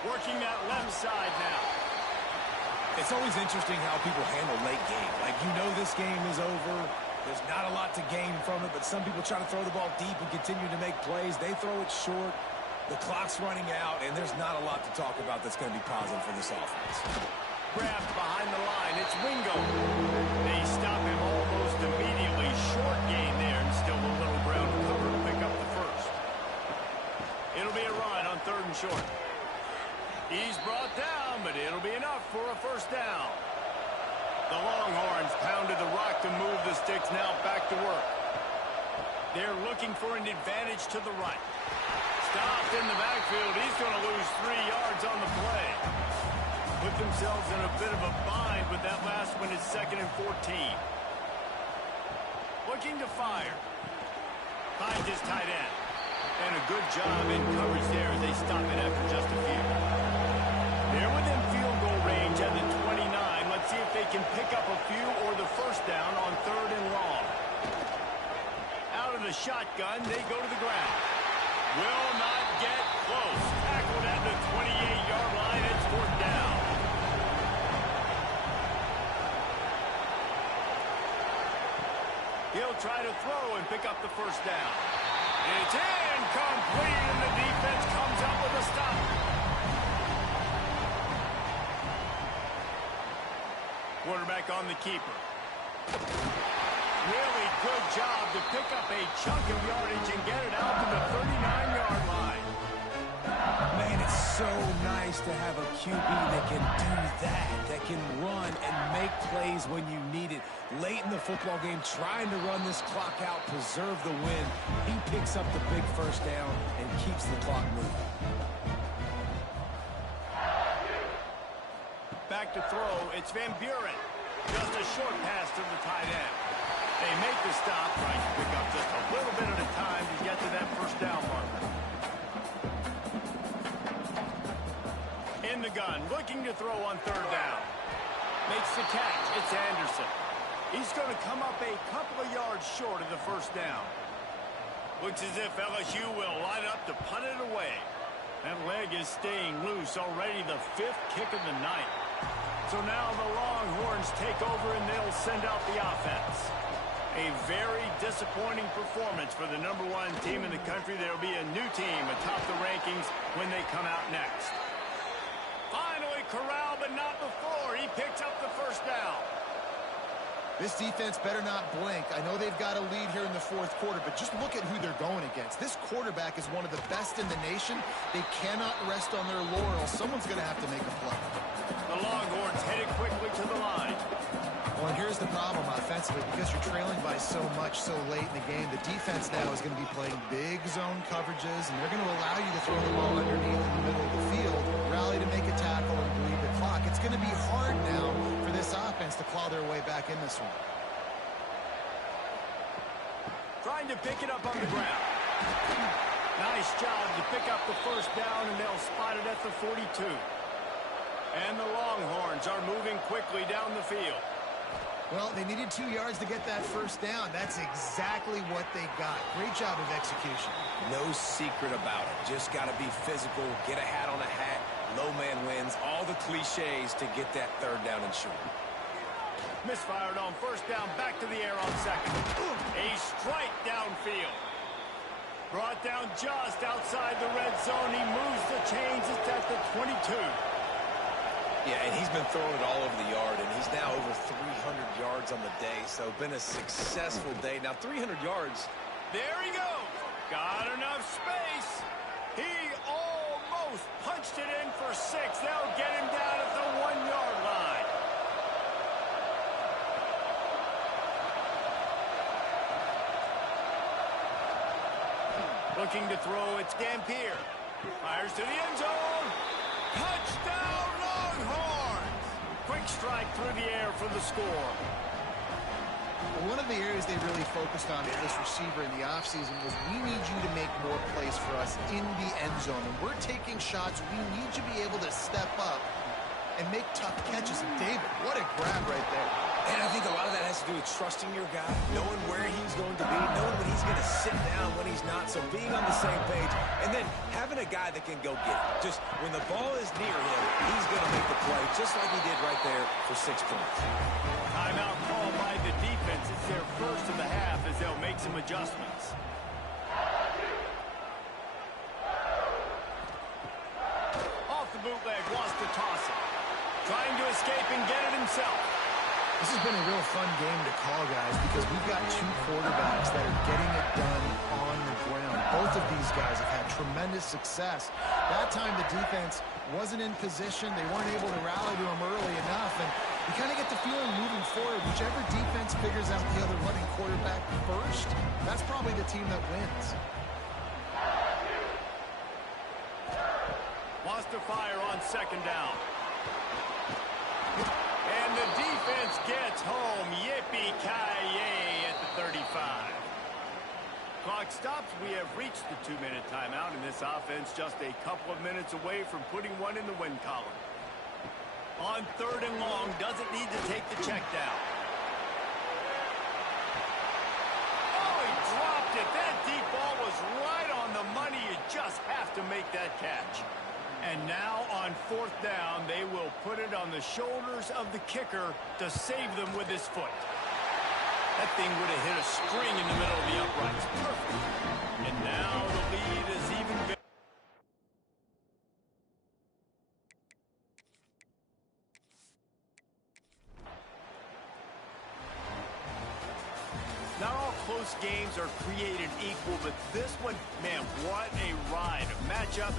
Working that left side now. It's always interesting how people handle late game. Like, you know this game is over. There's not a lot to gain from it, but some people try to throw the ball deep and continue to make plays. They throw it short. The clock's running out, and there's not a lot to talk about that's going to be positive for this offense. Grabbed behind the line. It's Wingo. They stop him almost immediately. Short gain there, and still a little ground cover to pick up the first. It'll be a run on 3rd and short. He's brought down, but it'll be enough for a first down. The Longhorns pounded the rock to move the sticks, now back to work. They're looking for an advantage to the right. Stopped in the backfield. He's going to lose 3 yards on the play. Put themselves in a bit of a bind, but that last one is 2nd and 14. Looking to fire. Finds his tight end. And a good job in coverage there as they stop it after just a few. They're within field goal range at the 29. Let's see if they can pick up a few or the first down on 3rd and long. Out of the shotgun, they go to the ground. Will not get close. Tackled at the 28-yard line. It's 4th down. He'll try to throw and pick up the first down. It's incomplete, and the defense comes up with a stop. Quarterback on the keeper. Really good job to pick up a chunk of yardage and get it out to the 39-yard line. Man, it's so nice to have a QB that can do that can run and make plays when you need it. Late in the football game, trying to run this clock out, preserve the win. He picks up the big first down and keeps the clock moving. Back to throw, it's Van Buren. Just a short pass to the tight end. They make the stop, trying to pick up just a little bit at a time to get to that first down marker. in the gun, looking to throw on third down. Makes the catch. It's Anderson. He's going to come up a couple of yards short of the first down. Looks as if LSU will line up to punt it away. That leg is staying loose. Already the 5th kick of the night. So now the Longhorns take over and they'll send out the offense. A very disappointing performance for the #1 team in the country. There will be a new team atop the rankings when they come out next. Finally corralled, but not before. He picks up the first down. This defense better not blink. I know they've got a lead here in the 4th quarter, but just look at who they're going against. This quarterback is one of the best in the nation. They cannot rest on their laurels. Someone's going to have to make a play. The Longhorns headed quickly to the line. Well, and here's the problem offensively. Because you're trailing by so much so late in the game, the defense now is going to be playing big zone coverages, and they're going to allow you to throw the ball underneath in the middle of the field, rally to make a tackle, and bleed the clock. It's going to be hard now for this offense to claw their way back in this one. Trying to pick it up on the ground. Nice job to pick up the first down, and they'll spot it at the 42. And the Longhorns are moving quickly down the field. Well, they needed 2 yards to get that first down. That's exactly what they got. Great job of execution. No secret about it. Just got to be physical, get a hat on a hat, low man wins, all the cliches to get that third down and short. Misfired on first down, back to the air on second. A strike downfield. Brought down just outside the red zone. He moves the chains. It's at the 22. Yeah, and he's been throwing it all over the yard, and he's now over 300 yards on the day, so been a successful day. Now, 300 yards. There he goes. Got enough space. He almost punched it in for 6. They'll get him down at the 1-yard line. Looking to throw, it's Dampier. Fires to the end zone. Touchdown, Longhorns! Quick strike through the air for the score. One of the areas they really focused on with this receiver in the offseason was we need you to make more plays for us in the end zone. When we're taking shots, we need you to be able to step up and make tough catches. And David, what a grab right there. And I think a lot of that has to do with trusting your guy, knowing where he's going to be, knowing when he's going to sit down, when he's not, so being on the same page, and then having a guy that can go get it. Just when the ball is near him, he's going to make the play, just like he did right there for 6 points. Timeout called by the defense. It's their first of the half as they'll make some adjustments. Off the bootleg, wants to toss it. Trying to escape and get it himself. This has been a real fun game to call, guys, because we've got 2 quarterbacks that are getting it done on the ground. Both of these guys have had tremendous success. That time the defense wasn't in position. They weren't able to rally to him early enough. And you kind of get the feeling moving forward, whichever defense figures out the other running quarterback first, that's probably the team that wins. Wants to fire on second down. And the defense gets home. Yippee-ki-yay at the 35. Clock stops. We have reached the 2-minute timeout, and this offense just a couple of minutes away from putting one in the win column. On third and long, doesn't need to take the check down. Oh, he dropped it. That deep ball was right on the money. You just have to make that catch. And now on fourth down, they will put it on the shoulders of the kicker to save them with his foot. That thing would have hit a string in the middle of the uprights. Perfect. And now the lead is even bigger. Not all close games are created equal, but this one, man, what a ride. A matchup.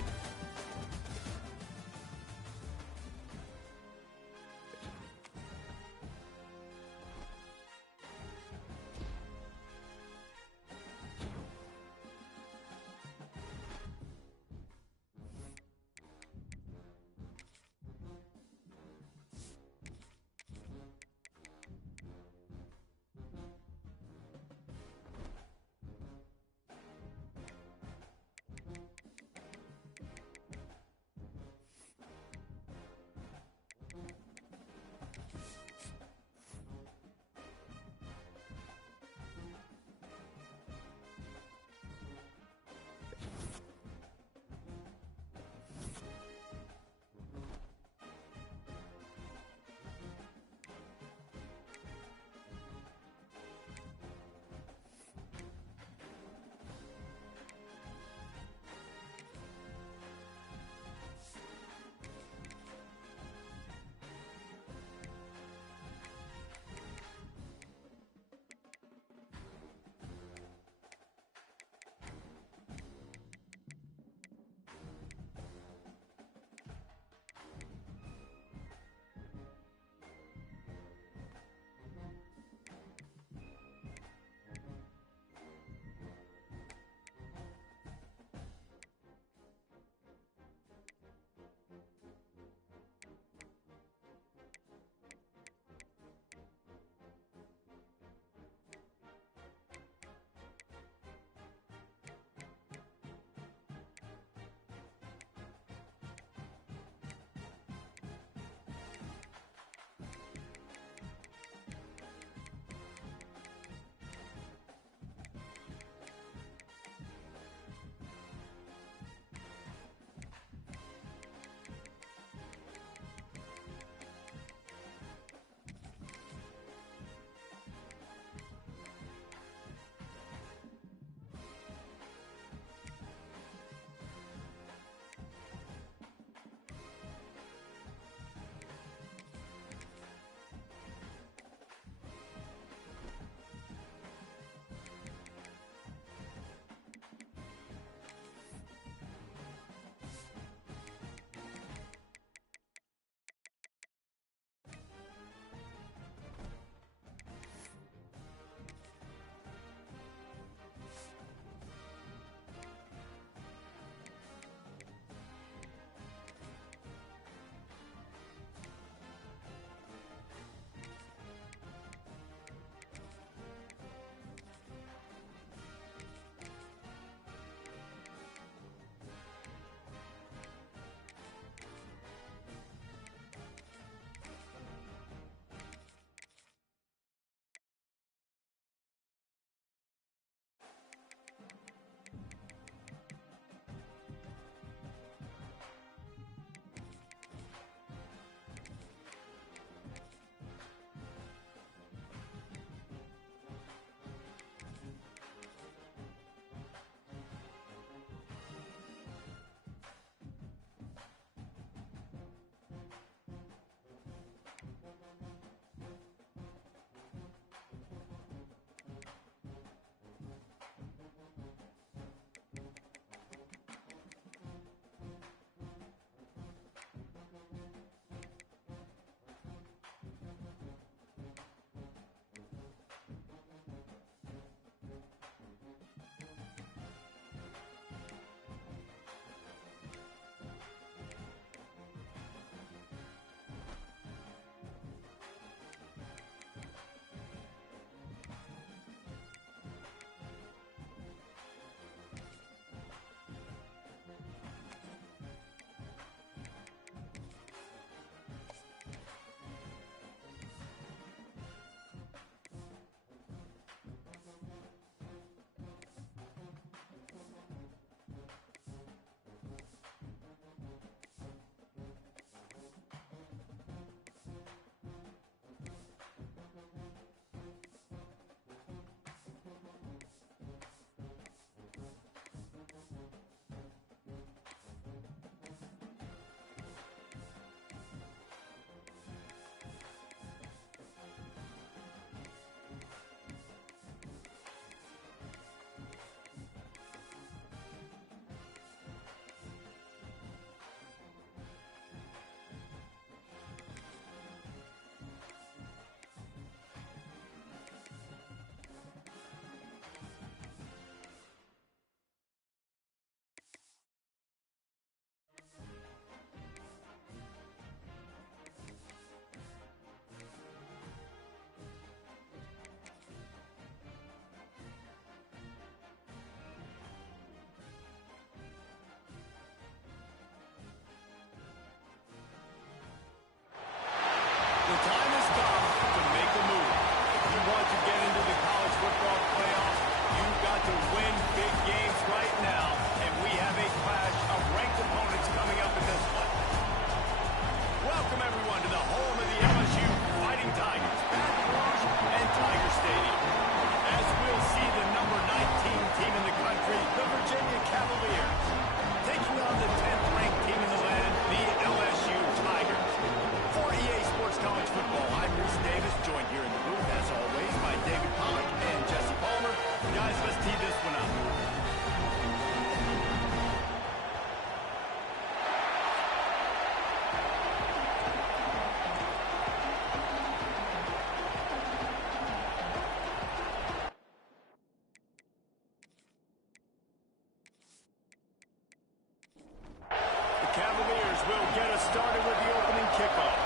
started with the opening kickoff.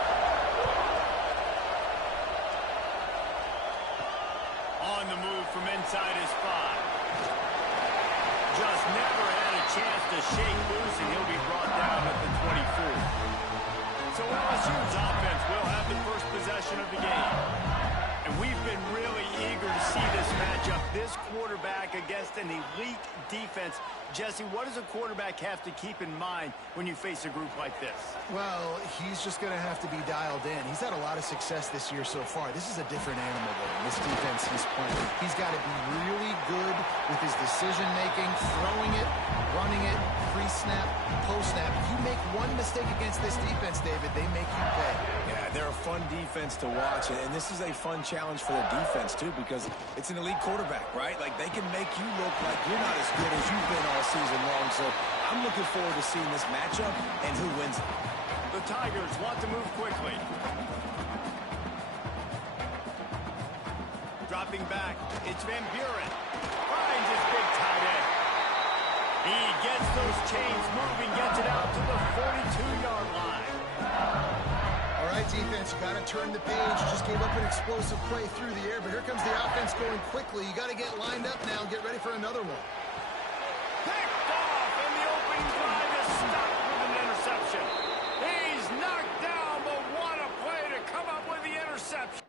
On the move from inside his 5. Just never had a chance to shake loose, and he'll be brought down at the 24. So LSU's offense will have the first possession of the game. And we've been really eager to see this matchup. This quarterback against an elite defense. Jesse, what does a quarterback have to keep in mind when you face a group like this? Well, he's just going to have to be dialed in. He's had a lot of success this year so far. This is a different animal than this defense he's playing. He's got to be really good with his decision-making, throwing it, running it, pre-snap, post-snap. You make one mistake against this defense, David, they make you pay. Yeah, they're a fun defense to watch, and this is a fun challenge for the defense, too, because it's an elite quarterback, right? Like, they can make you look like you're not as good as you've been all season long, so I'm looking forward to seeing this matchup and who wins it. The Tigers want to move quickly. Dropping back, it's Van Buren. Finds his big tight end. He gets those chains moving, gets it out to the 42-yard line. All right, defense, you got to turn the page. You just gave up an explosive play through the air, but here comes the offense going quickly. You got to get lined up now and get ready for another one. Picked off, and the opening drive is stopped with an interception. He's knocked down, but what a play to come up with the interception.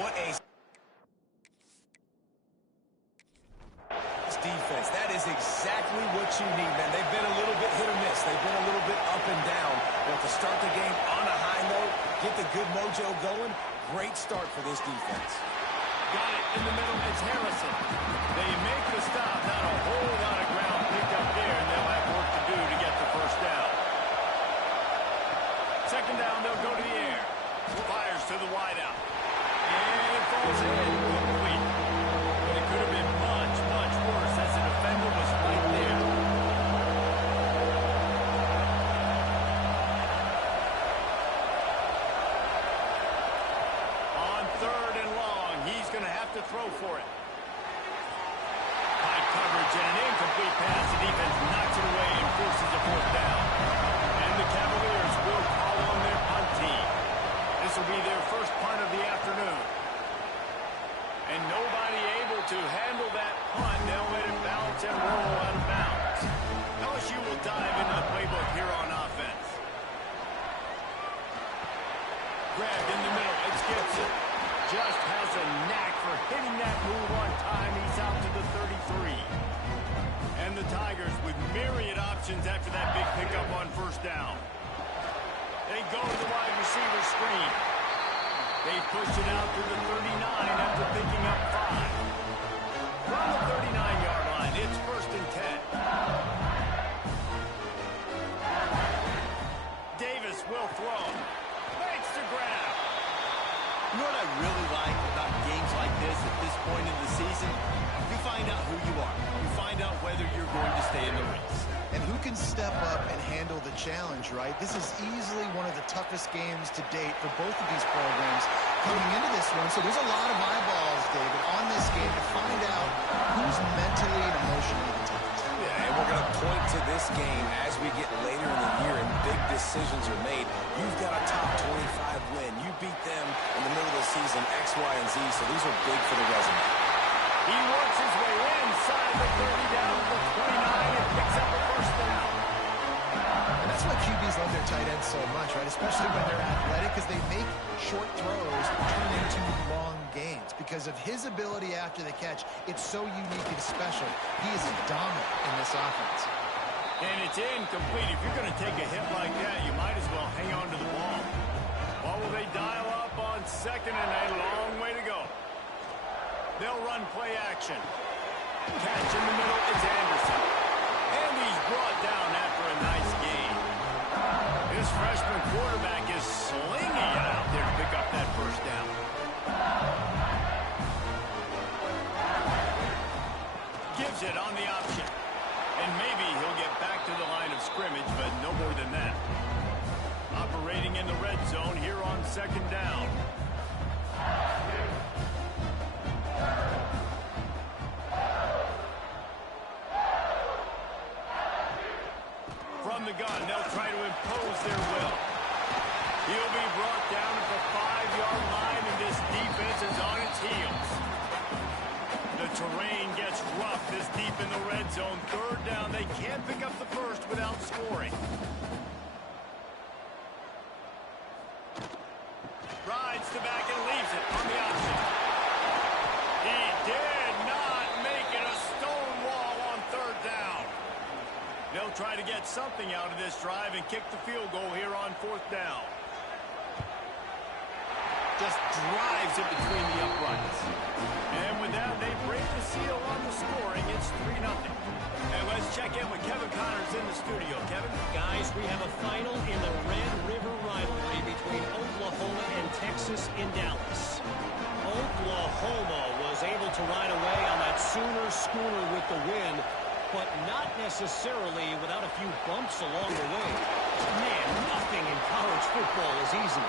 What a defense. That is exactly what you need, man. They've been a little bit hit or miss. They've been a little bit up and down. But to start the game on a high note, get the good mojo going, great start for this defense. Got it in the middle. It's Harrison. They make the stop. Not a whole lot of ground picked up there, and they'll have work to do to get the first down. Second down, they'll go to the air. Fires to the wideout. And it falls in. Complete. But it could have been much, much worse as the defender was right there. On 3rd and long, he's going to have to throw for it. High coverage and an incomplete pass. The defense knocks it away and forces a 4th down. And the Cavaliers will call on their punt team. This will be their first punt of the afternoon. And nobody able to handle that punt. They'll let it bounce and roll out of bounds. LSU will dive into the playbook here on offense. Grabbed in the middle. It's Gibson. Just has a knack for hitting that move on time. He's out to the 33. And the Tigers with myriad options after that big pickup on 1st down. They go to the wide receiver screen. They push it out to the 39 after picking up 5. From the 39-yard line, it's 1st and 10. Davis will throw. Makes the grab. You know what I really like about games like this at this point in the season? You find out who you are. You find out whether you're going to stay in the race. And who can step up and handle the challenge, right? This is easily one of the toughest games to date for both of these programs coming into this one. So there's a lot of eyeballs, David, on this game to find out who's mentally and emotionally the toughest. Yeah, and we're going to point to this game as we get later in the year and big decisions are made. You've got a top 25 win. You beat them in the middle of the season, X, Y, and Z, so these are big for the resume. He works his way inside the 30 down to the 29 and picks up a 1st down. And that's why QBs love their tight ends so much, right? Especially when they're athletic, because they make short throws turn into long gains. Because of his ability after the catch, it's so unique and special. He is dominant in this offense. And it's incomplete. If you're going to take a hit like that, you might as well hang on to the ball. What will they dial up on 2nd and a long way to go? They'll run play action. Catch in the middle, it's Anderson. And he's brought down after a nice gain. This freshman quarterback is slinging it out there to pick up that 1st down. Gives it on the option. And maybe he'll get back to the line of scrimmage, but no more than that. Operating in the red zone here on 2nd down. the back and leaves it on the option. He did not make it a stone wall on third down. They'll try to get something out of this drive and kick the field goal here on fourth down. Just drives it between the uprights. And with that, they break the seal on the scoring. It's 3-0. And let's check in with Kevin Connors in the studio. Kevin? Guys, we have a final in the Red River rivalry between Oklahoma and Texas in Dallas. Oklahoma was able to ride away on that Sooner schooner with the win, but not necessarily without a few bumps along the way. Man, nothing in college football is easy.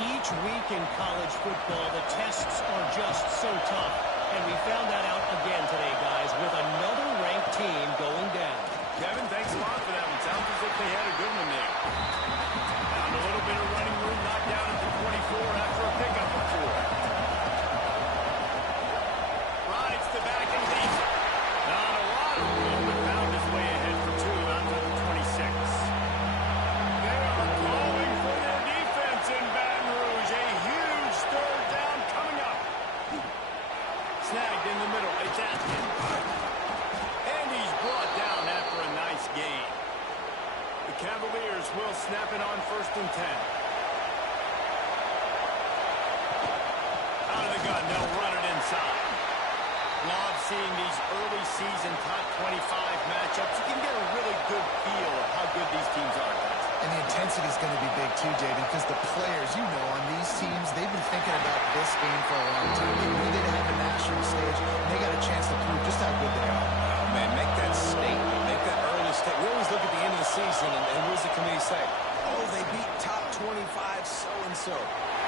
Each week in college football, the tests are just so tough. And we found that out again today, guys, with another ranked team going down. Kevin, thanks a lot for that one. Sounds as if they had a good one there. Found a little bit of running room, knocked down at the 24 after a pickup of 4. Rides the back and leads it. Not a lot of room, but found his way ahead for 2 out to the 26. They are calling for their defense in Baton Rouge. A huge third down coming up. Snagged in the middle. It's Atkin. And he's brought down after a nice gain. The Cavaliers will snap it on 1st and 10. Out of the gun, they'll run it inside. Love seeing these early season top 25 matchups. You can get a really good feel of how good these teams are, guys. And the intensity is going to be big too, David, because the players, you know, on these teams, they've been thinking about this game for a long time. They knew they'd have a national stage, and they got a chance to prove just how good they are. Oh, man, make that statement. Make that early statement. We always look at the end of the season, and what does the committee say? Oh, they beat top 25 so-and-so.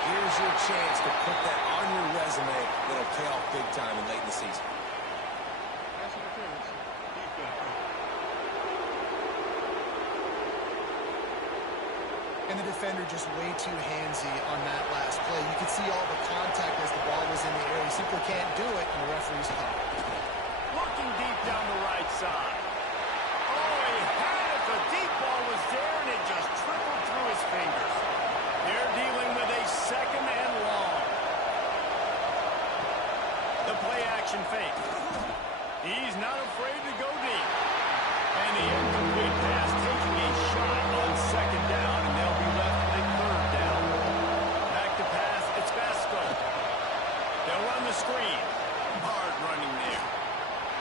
Here's your chance to put that on your resume that'll pay off big time and late in the season. And the defender just way too handsy on that last play. You could see all the contact as the ball was in the air. He simply can't do it, and the referee's called. Looking deep down the right side. Oh, he had it. The deep ball was there, and it just trickled through his fingers. They're dealing with a 2nd and long. The play action fake. He's not afraid to go deep. And the incomplete pass taking a shot on 2nd down, and they'll be left with a 3rd down. Back to pass, it's Vasco. They'll run the screen. Hard running there.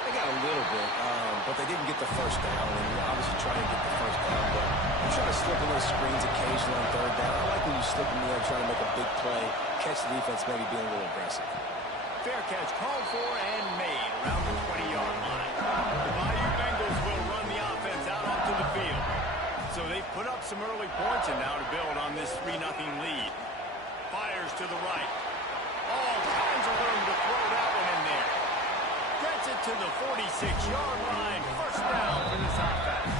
They got a little bit, but they didn't get the 1st down, and you're obviously trying to get the 1st down, but you try to slip in those screens occasionally on 3rd down. I like when you slip in there trying to make a big play, catch the defense maybe being a little aggressive. Fair catch called for and made around the 20-yard line. The Bayou Bengals will run the offense out onto the field. So they've put up some early points and now to build on this 3-0 lead. Fires to the right. All kinds of room to throw that one in there. Gets it to the 46-yard line. 1st down for this offense.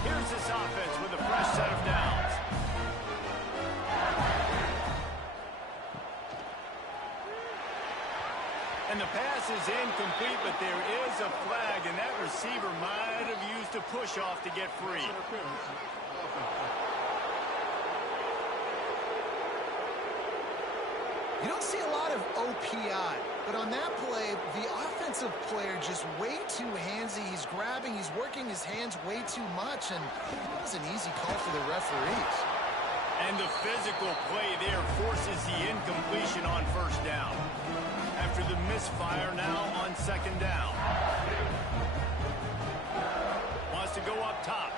Here's this offense with a fresh set of downs. And the pass is incomplete, but there is a flag, and that receiver might have used a push-off to get free. You don't see a lot of OPI, but on that play, the offensive player just way too handsy. He's grabbing, he's working his hands way too much, and it was an easy call for the referees. And the physical play there forces the incompletion on 1st down. After the misfire now on 2nd down. Wants to go up top.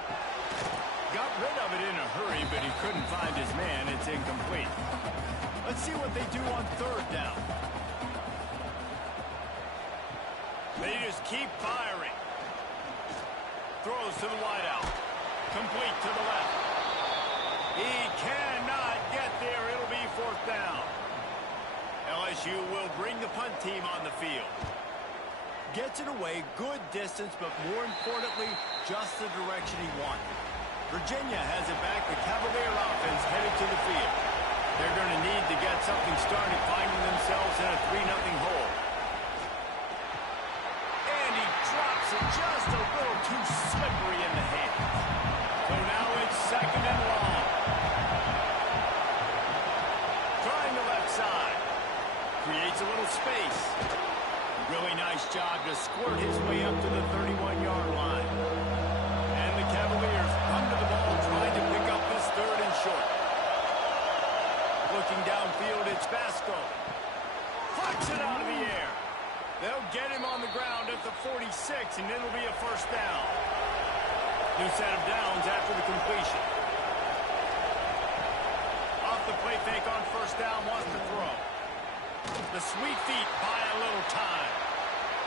Got rid of it in a hurry, but he couldn't find his man. It's incomplete. Let's see what they do on 3rd down. They just keep firing. Throws to the wideout. Complete to the left. He cannot get there. It'll be 4th down. LSU will bring the punt team on the field. Gets it away, good distance, but more importantly, just the direction he wanted. Virginia has it back. The Cavalier offense headed to the field. They're going to need to get something started, finding themselves in a 3-0 hole. And he drops it just a little too slippery in the hands. So now it's 2nd and long. Creates a little space. Really nice job to squirt his way up to the 31-yard line. And the Cavaliers come to the ball trying to pick up this 3rd and short. Looking downfield, it's Vasco. Flicks it out of the air. They'll get him on the ground at the 46, and it'll be a 1st down. New set of downs after the completion. Off the play fake on 1st down, wants to throw. The sweet feet buy a little time.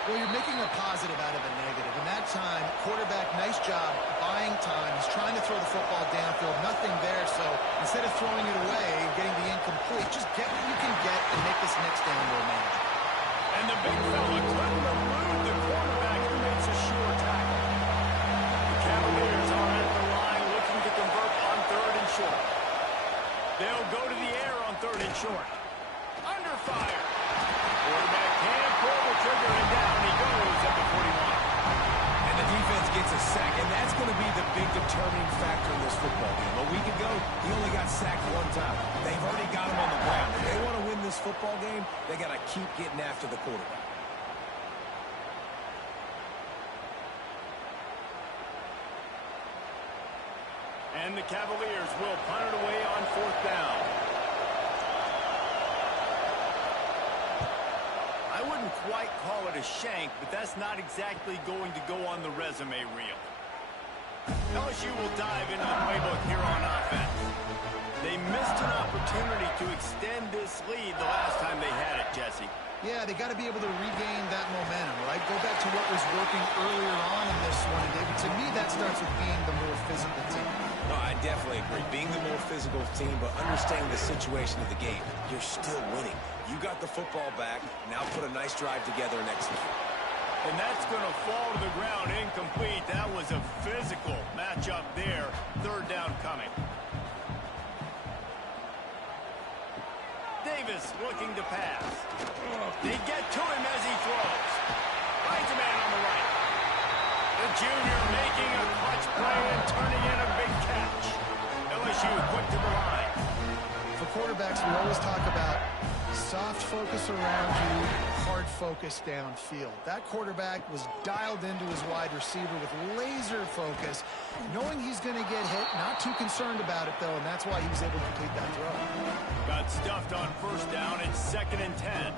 Well, you're making a positive out of a negative. In that time, quarterback, nice job buying time. He's trying to throw the football downfield. Nothing there, so instead of throwing it away and getting the incomplete, just get what you can get and make this next down more manageable. And the big fella couldn't elude the quarterback who makes a sure tackle. The Cavaliers are at the line looking to convert on 3rd and short. They'll go to the air on 3rd and short. Under fire. Quarterback can't pull the trigger, and down he goes at the 41. And the defense gets a sack, and that's going to be the big determining factor in this football game. A week ago, he only got sacked 1 time. They've already got him on the ground. If they want to win this football game, they got to keep getting after the quarterback. And the Cavaliers will punt it away on 4th down. I wouldn't quite call it a shank, but that's not exactly going to go on the resume reel. LSU will dive into the playbook here on offense. They missed an opportunity to extend this lead the last time they had it, Jesse. Yeah, they got to be able to regain that momentum, right? Go back to what was working earlier on in this one. And David, to me, that starts with being the more physical team. No, I definitely agree. Being the more physical team, but understanding the situation of the game. You're still winning. You got the football back. Now put a nice drive together and execute. And that's going to fall to the ground incomplete. That was a physical matchup there. 3rd down coming. Davis looking to pass. They get to him as he throws. Finds a man on the right. The junior making a clutch play and turning in a big catch. LSU quick to the line. For quarterbacks, we always talk about soft focus around you, hard focus downfield. That quarterback was dialed into his wide receiver with laser focus, knowing he's going to get hit, not too concerned about it, though, and that's why he was able to complete that throw. Got stuffed on 1st down. It's 2nd and 10.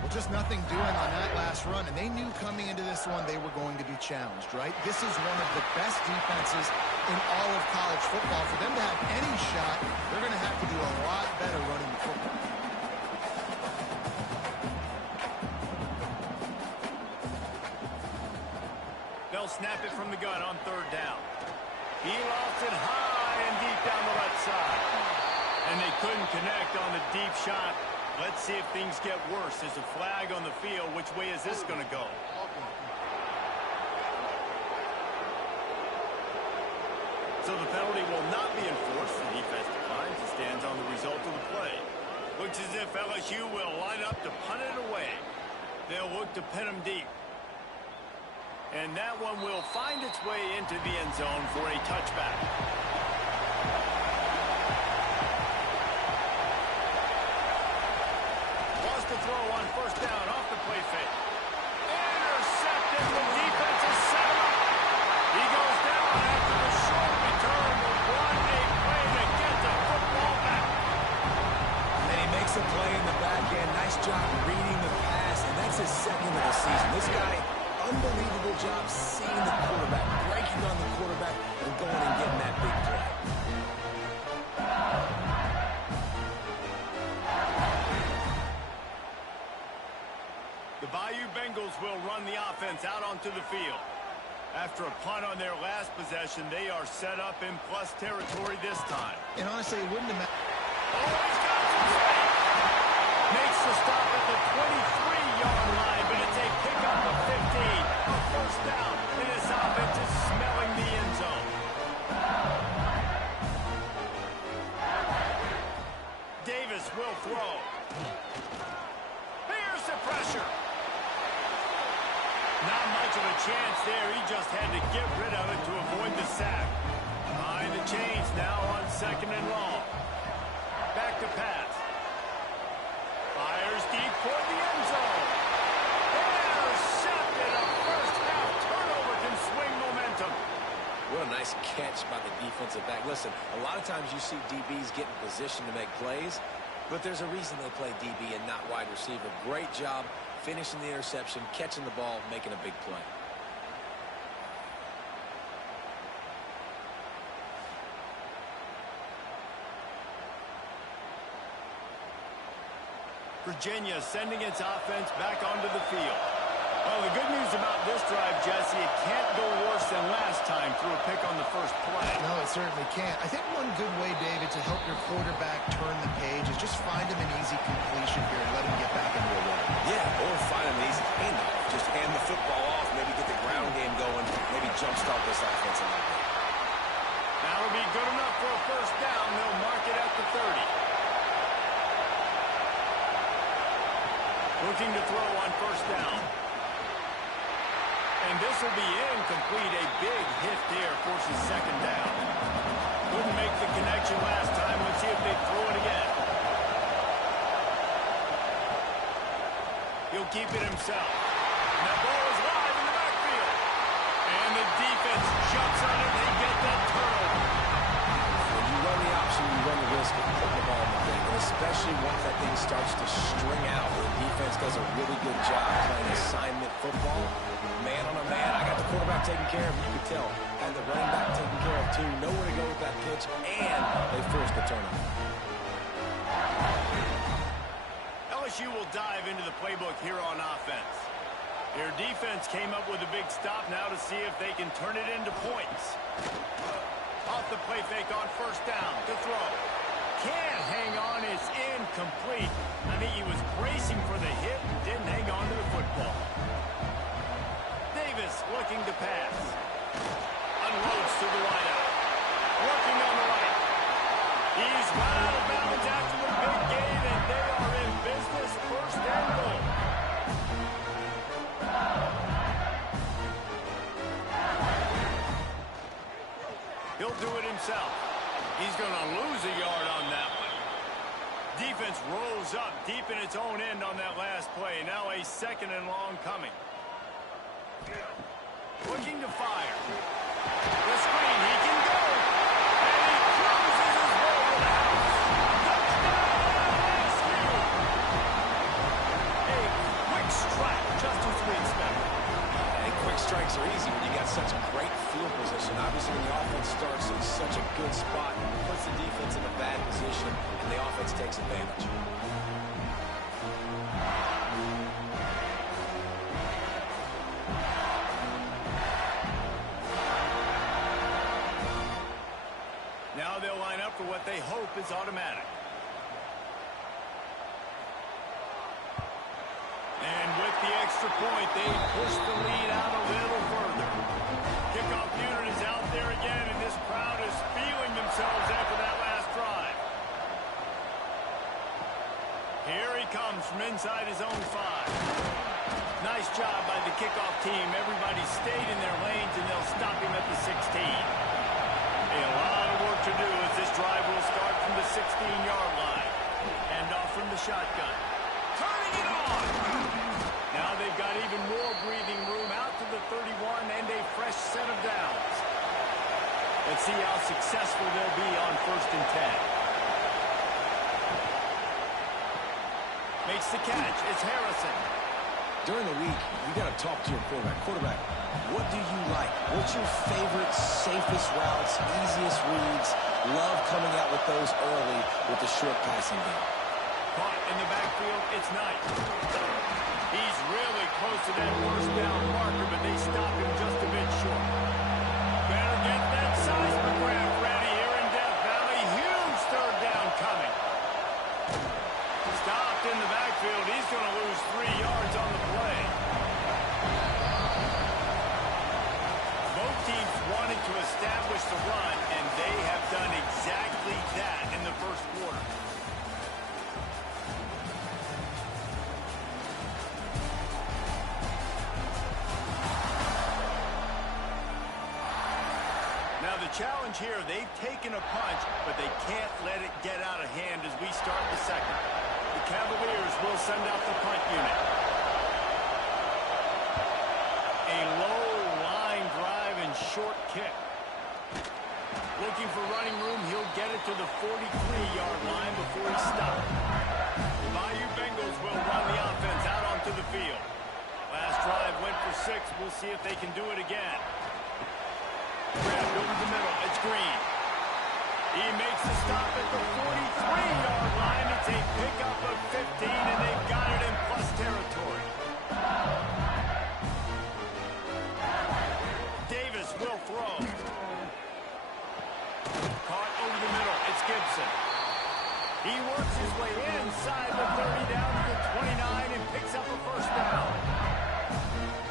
Well, just nothing doing on that last run, and they knew coming into this one they were going to be challenged, right? This is one of the best defenses in all of college football. For them to have any shot, they're going to have to do a lot better running the football. They'll snap it from the gun on 3rd down. He lost it high and deep down the left side. And they couldn't connect on the deep shot. Let's see if things get worse. There's a flag on the field. Which way is this going to go? So the penalty will not be enforced. The defense declines and stands on the result of the play. Looks as if LSU will line up to punt it away. They'll look to pin him deep. And that one will find its way into the end zone for a touchback. Lost the throw on 1st down off the play fake. Intercepted. The defense is set up. He goes down after the short return. Will run a play to get the football back. And he makes a play in the back end. Nice job reading the pass, and that's his 2nd of the season. This guy, unbelievable job seeing the quarterback, breaking on the quarterback, and going and getting that big play. The Bayou Bengals will run the offense out onto the field. After a punt on their last possession, they are set up in plus territory this time. And honestly, it wouldn't have mattered. Oh, he's got some space. Makes the stop at the 23-yard line, but it's a pickup of 15. A 1st down, and this offense is smelling the end zone. Davis will throw. Here's the pressure. Not much of a chance there. He just had to get rid of it to avoid the sack. Behind the chains now on 2nd and long. Back to pass. Fires deep. catch by the defensive back. Listen, a lot of times you see DBs get in position to make plays, but there's a reason they play DB and not wide receiver. Great job finishing the interception, catching the ball, making a big play. Virginia sending its offense back onto the field. Well, the good news about this drive, Jesse, it can't go worse than last time through a pick on the first play. No, it certainly can't. I think one good way, David, to help your quarterback turn the page is just find him an easy completion here and let him get back into a run. Yeah, or find him an easy handoff. Just hand the football off, maybe get the ground game going, maybe jumpstart this offense a little bit. That'll be good enough for a first down. They'll mark it at the 30. Looking to throw on first down. And this will be incomplete. A big hit there forces second down. Couldn't make the connection last time. Let's see if they throw it again. He'll keep it himself. And that ball is live in the backfield. And the defense jumps on it. They get that turnover. When you run the option, you run the risk of putting the ball in the thing. And especially once that thing starts to string out, the defense does a really good job playing assignment football. Man on a man, I got the quarterback taken care of, you can tell. And the running back taken care of too. Nowhere to go with that pitch, and they forced the turnover. LSU will dive into the playbook here on offense. Their defense came up with a big stop now to see if they can turn it into points. Off the play fake on first down to throw. Can't hang on, it's incomplete. I think he was bracing for the hit and didn't hang on to the football. Davis looking to pass. Unloads to the wideout. Working on the right. He's run out of bounds after the big gain, and they are in business, first and goal. He'll do it himself. He's going to lose a yard on that one. Defense rolls up deep in its own end on that last play. Now a second and long coming. Looking to fire. The screen, he can go. And he cruises his way to the house. Touchdown, LSU. A quick strike, just as we expected. And quick strikes are easy when you got such a great field position. Obviously, when the offense starts in such a good spot, puts the defense in a bad position, and the offense takes advantage. Now they'll line up for what they hope is automatic. And with the extra point, they push the lead out a little further. Kickoff unit is out there again, and this crowd is feeling themselves after that last drive. Here he comes from inside his own 5. Nice job by the kickoff team. Everybody stayed in their lanes, and they'll stop him at the 16. A lot of work to do as this drive will start from the 16-yard line. And off from the shotgun. Turning it on! Now they've got even more breathing room out to the 31 and a fresh set of downs. Let's see how successful they'll be on first and 10. Makes the catch. It's Harrison. During the week, you got to talk to your quarterback. Quarterback, what do you like? What's your favorite, safest routes, easiest reads? Love coming out with those early with the short passing game. Caught in the backfield, it's Knight. He's really close to that first down marker, but they stop him just a bit short. Better get that seismograph ready here in Death Valley. Huge third down coming. Stopped in the backfield. He's going to lose 3 yards on the play. Both teams wanted to establish the run, and they have done exactly that in the first quarter. Now the challenge here, they've taken a punch, but they can't let it get out of hand as we start the second. The Cavaliers will send out the punt unit. A low line drive and short kick. Looking for running room, he'll get it to the 43-yard line before he stops. The Bayou Bengals will run the offense out onto the field. Last drive went for 6. We'll see if they can do it again. Grabbed over the middle. It's Green. He makes the stop at the 43-yard line. It's a pickup of 15, and they've got it in plus territory. Davis will throw. Caught over the middle. It's Gibson. He works his way inside the 30 down to the 29 and picks up a first down.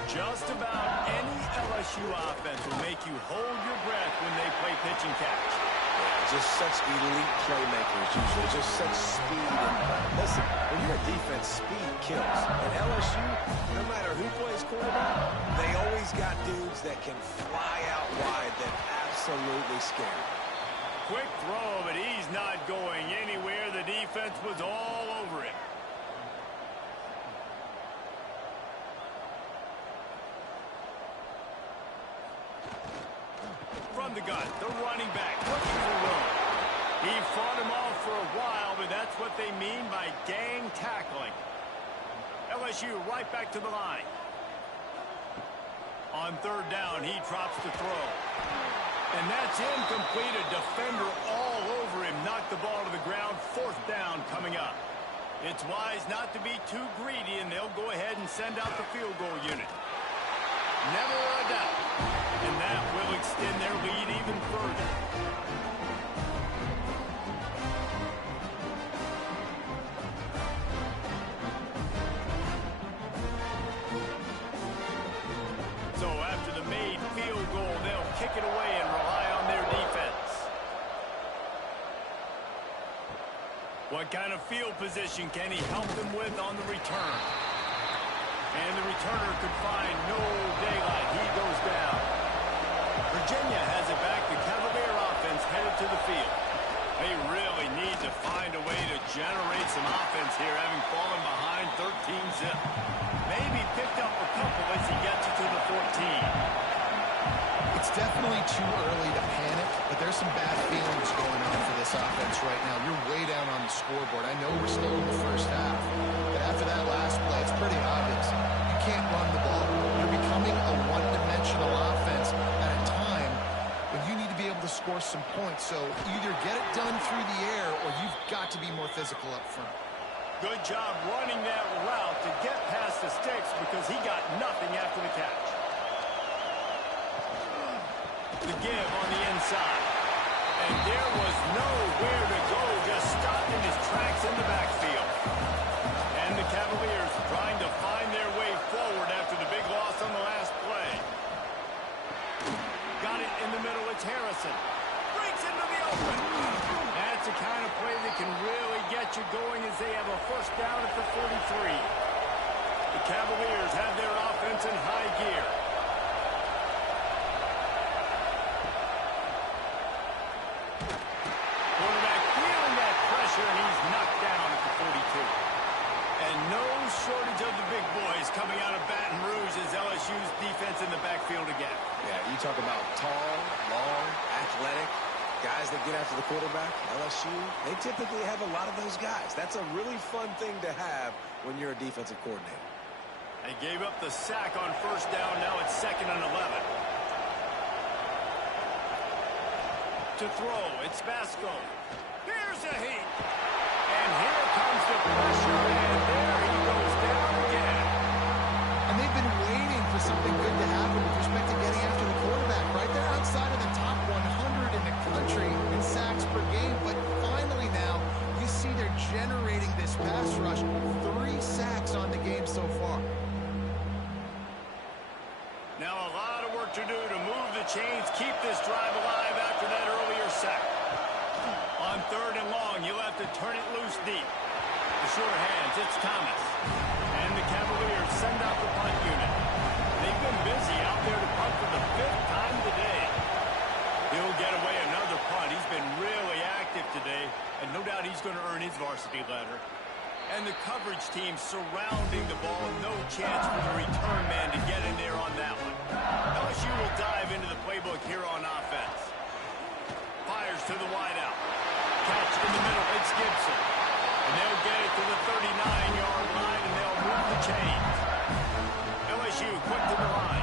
Just about any LSU offense will make you hold your breath when they play pitch and catch. Just such elite playmakers, usually. Just such speed. And listen, when you're a defense, speed kills. And LSU, no matter who plays quarterback, they always got dudes that can fly out wide that absolutely scare. Quick throw, but he's not going anywhere. The defense was all over him. From the gun, the running back looking for room. He fought him off for a while, but that's what they mean by gang tackling. LSU right back to the line. On third down, he drops the throw. And that's incomplete. A defender all over him. Knocked the ball to the ground. Fourth down coming up. It's wise not to be too greedy, and they'll go ahead and send out the field goal unit. Never a doubt. And that will extend their lead even further. So after the made field goal, they'll kick it away and rely on their defense. What kind of field position can he help them with on the return? And the returner could find no daylight. He goes down. Virginia has it back. The Cavalier offense headed to the field. They really need to find a way to generate some offense here, having fallen behind 13-zip. Maybe picked up a couple as he gets it to the 14. It's definitely too early to panic, but there's some bad feelings going on for this offense right now. You're way down on the scoreboard. I know we're still in the first half, but after that last play, it's pretty obvious. You can't run the ball. You're becoming a one-dimensional offense at a time when you need to be able to score some points. So either get it done through the air or you've got to be more physical up front. Good job running that route to get past the sticks because he got nothing after the catch. The give on the inside. And there was nowhere to go, just stopped in his tracks in the backfield. And the Cavaliers trying to find their way forward after the big loss on the last play. Got it in the middle, it's Harrison. Breaks into the open. That's the kind of play that can really get you going as they have a first down at the 43. The Cavaliers have their offense in high gear. Quarterback feeling that pressure, and he's knocked down at the 42. And no shortage of the big boys coming out of Baton Rouge as LSU's defense in the backfield again. Yeah, you talk about tall, long, athletic, guys that get after the quarterback. LSU, they typically have a lot of those guys. That's a really fun thing to have when you're a defensive coordinator. They gave up the sack on first down. Now it's 2nd and 11. To throw, it's Vasco. Here's a heat. And here comes the pressure, and there he goes down again. And they've been waiting for something good to happen with respect to getting after the quarterback. Right there outside of the top 100 in the country in sacks per game. But finally now, you see they're generating this pass rush. 3 sacks on the game so far. Now a lot of work to do to move the chains, keep this drive alive after that earlier sack. On 3rd and long, you'll have to turn it loose deep. The short hands, it's Thomas. And the Cavaliers send out the punt unit. They've been busy out there to punt for the 5th time today. He'll get away another punt. He's been really active today, and no doubt he's going to earn his varsity letter. And the coverage team surrounding the ball. No chance for the return man to get in there on that one. LSU will dive into the playbook here on offense. to the wideout. Catch in the middle. It's Gibson. And they'll get it to the 39-yard line, and they'll move the chains. LSU quick to the line.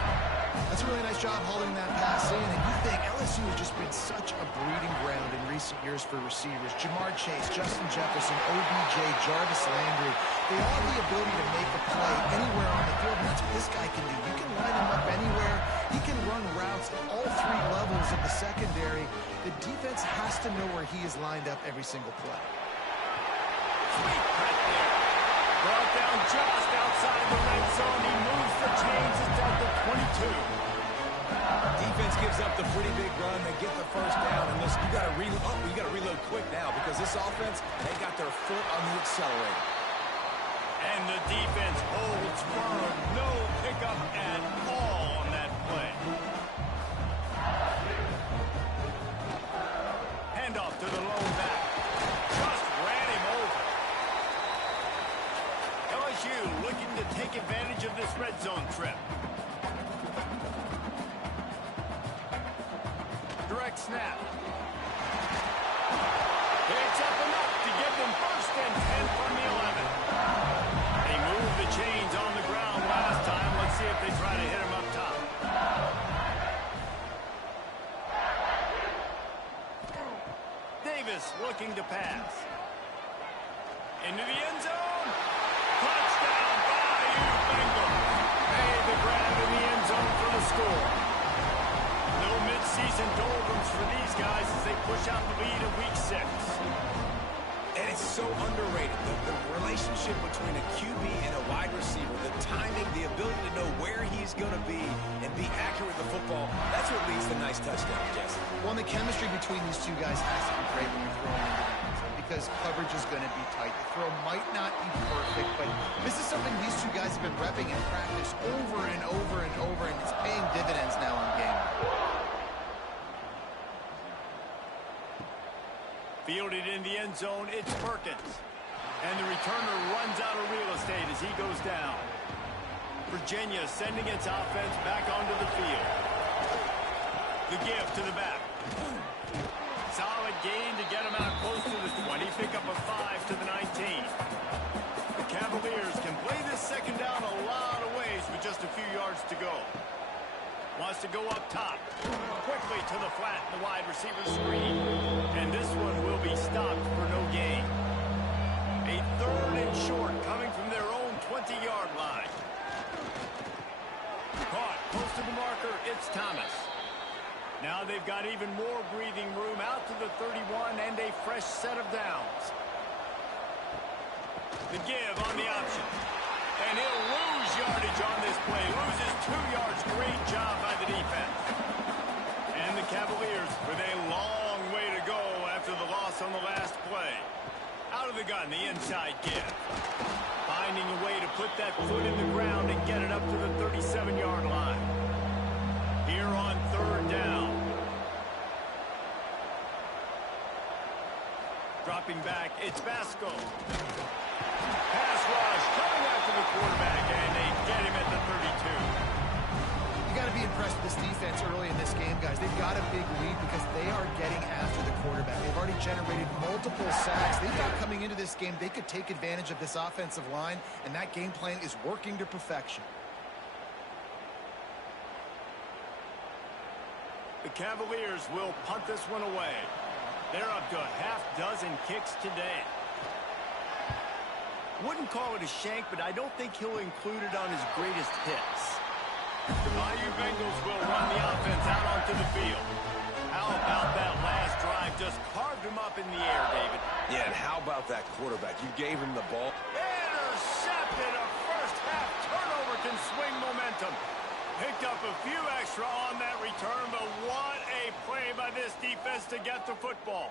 That's a really nice job holding that pass in. And you think LSU has just been such a breeding ground in recent years for receivers. Jamar Chase, Justin Jefferson, OBJ, Jarvis Landry. They all have the ability to make a play anywhere on the field, and that's what this guy can do. You can line him up anywhere. He can run routes at all three levels of the secondary. The defense has to know where he is lined up every single play. Sweet right there. Brought down just outside the red zone. He moves the chains. It's at the 22. Defense gives up the pretty big run. They get the first down, and listen, you got to reload. Oh, you got to reload quick now because this offense, they got their foot on the accelerator. And the defense holds firm. No pickup at all on that play. Handoff to the lone back. Just ran him over. LSU looking to take advantage of this red zone trip. Direct snap. It's up enough to give them first and 10 from the 11. They moved the chains on the ground last time. Let's see if they try to hit him up top. Davis looking to pass. Into the end zone. Touchdown, Bayou Bengals. Made the grab in the end zone for the score. No mid-season doldrums for these guys as they push out the lead in week 6. And it's so underrated. The relationship between a QB and a wide receiver, the timing, the ability to know where he's going to be and be accurate with the football, that's what leads to nice touchdowns, Jesse. Well, and the chemistry between these two guys has to be great when you're throwing into the end zone because coverage is going to be tight. The throw might not be perfect, but this is something these two guys have been repping in practice over and over and over, and it's paying dividends now on game. Fielded in the end zone, it's Perkins. And the returner runs out of real estate as he goes down. Virginia sending its offense back onto the field. The give to the back. Solid gain to get him out close to the 20. Pick up a 5 to the 19. The Cavaliers can play this second down a lot of ways with just a few yards to go. Wants to go up top. Quickly to the flat in the wide receiver screen. And this one will be stopped for no gain. A 3rd and short coming from their own 20-yard line. Caught close to the marker. It's Thomas. Now they've got even more breathing room out to the 31 and a fresh set of downs. The give on the option. And he'll lose yardage on this play. Loses 2 yards. Great job by the defense. And the Cavaliers with a long way to go after the loss on the last play. Out of the gun, the inside give. Finding a way to put that foot in the ground and get it up to the 37-yard line. Here on 3rd down. Dropping back, it's Vasco. Pass rush coming after the quarterback, and they get him at the 32. You got to be impressed with this defense early in this game, guys. They've got a big lead because they are getting after the quarterback. They've already generated multiple sacks. They thought coming into this game they could take advantage of this offensive line, and that game plan is working to perfection. The Cavaliers will punt this one away. They're up to a half-dozen kicks today. Wouldn't call it a shank, but I don't think he'll include it on his greatest hits. The Bayou Bengals will run the offense out onto the field. How about that last drive? Just carved him up in the air, David. Yeah, and how about that quarterback? You gave him the ball. Intercepted. A first-half turnover can swing momentum. Picked up a few extra on that return, but what a play by this defense to get the football.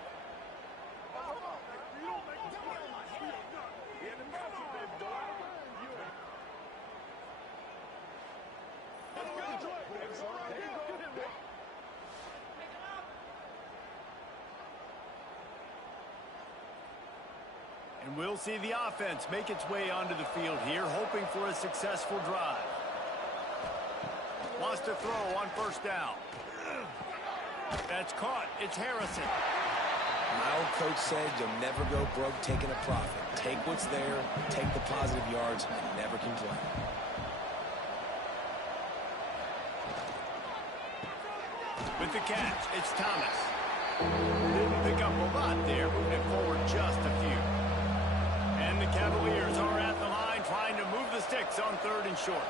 And we'll see the offense make its way onto the field here, hoping for a successful drive. Wants to throw on 1st down. That's caught. It's Harrison. My old coach said you'll never go broke taking a profit. Take what's there, take the positive yards, and never complain. With the catch, it's Thomas. Didn't pick up a lot there, moving it forward just a few. And the Cavaliers are at the line trying to move the sticks on 3rd and short.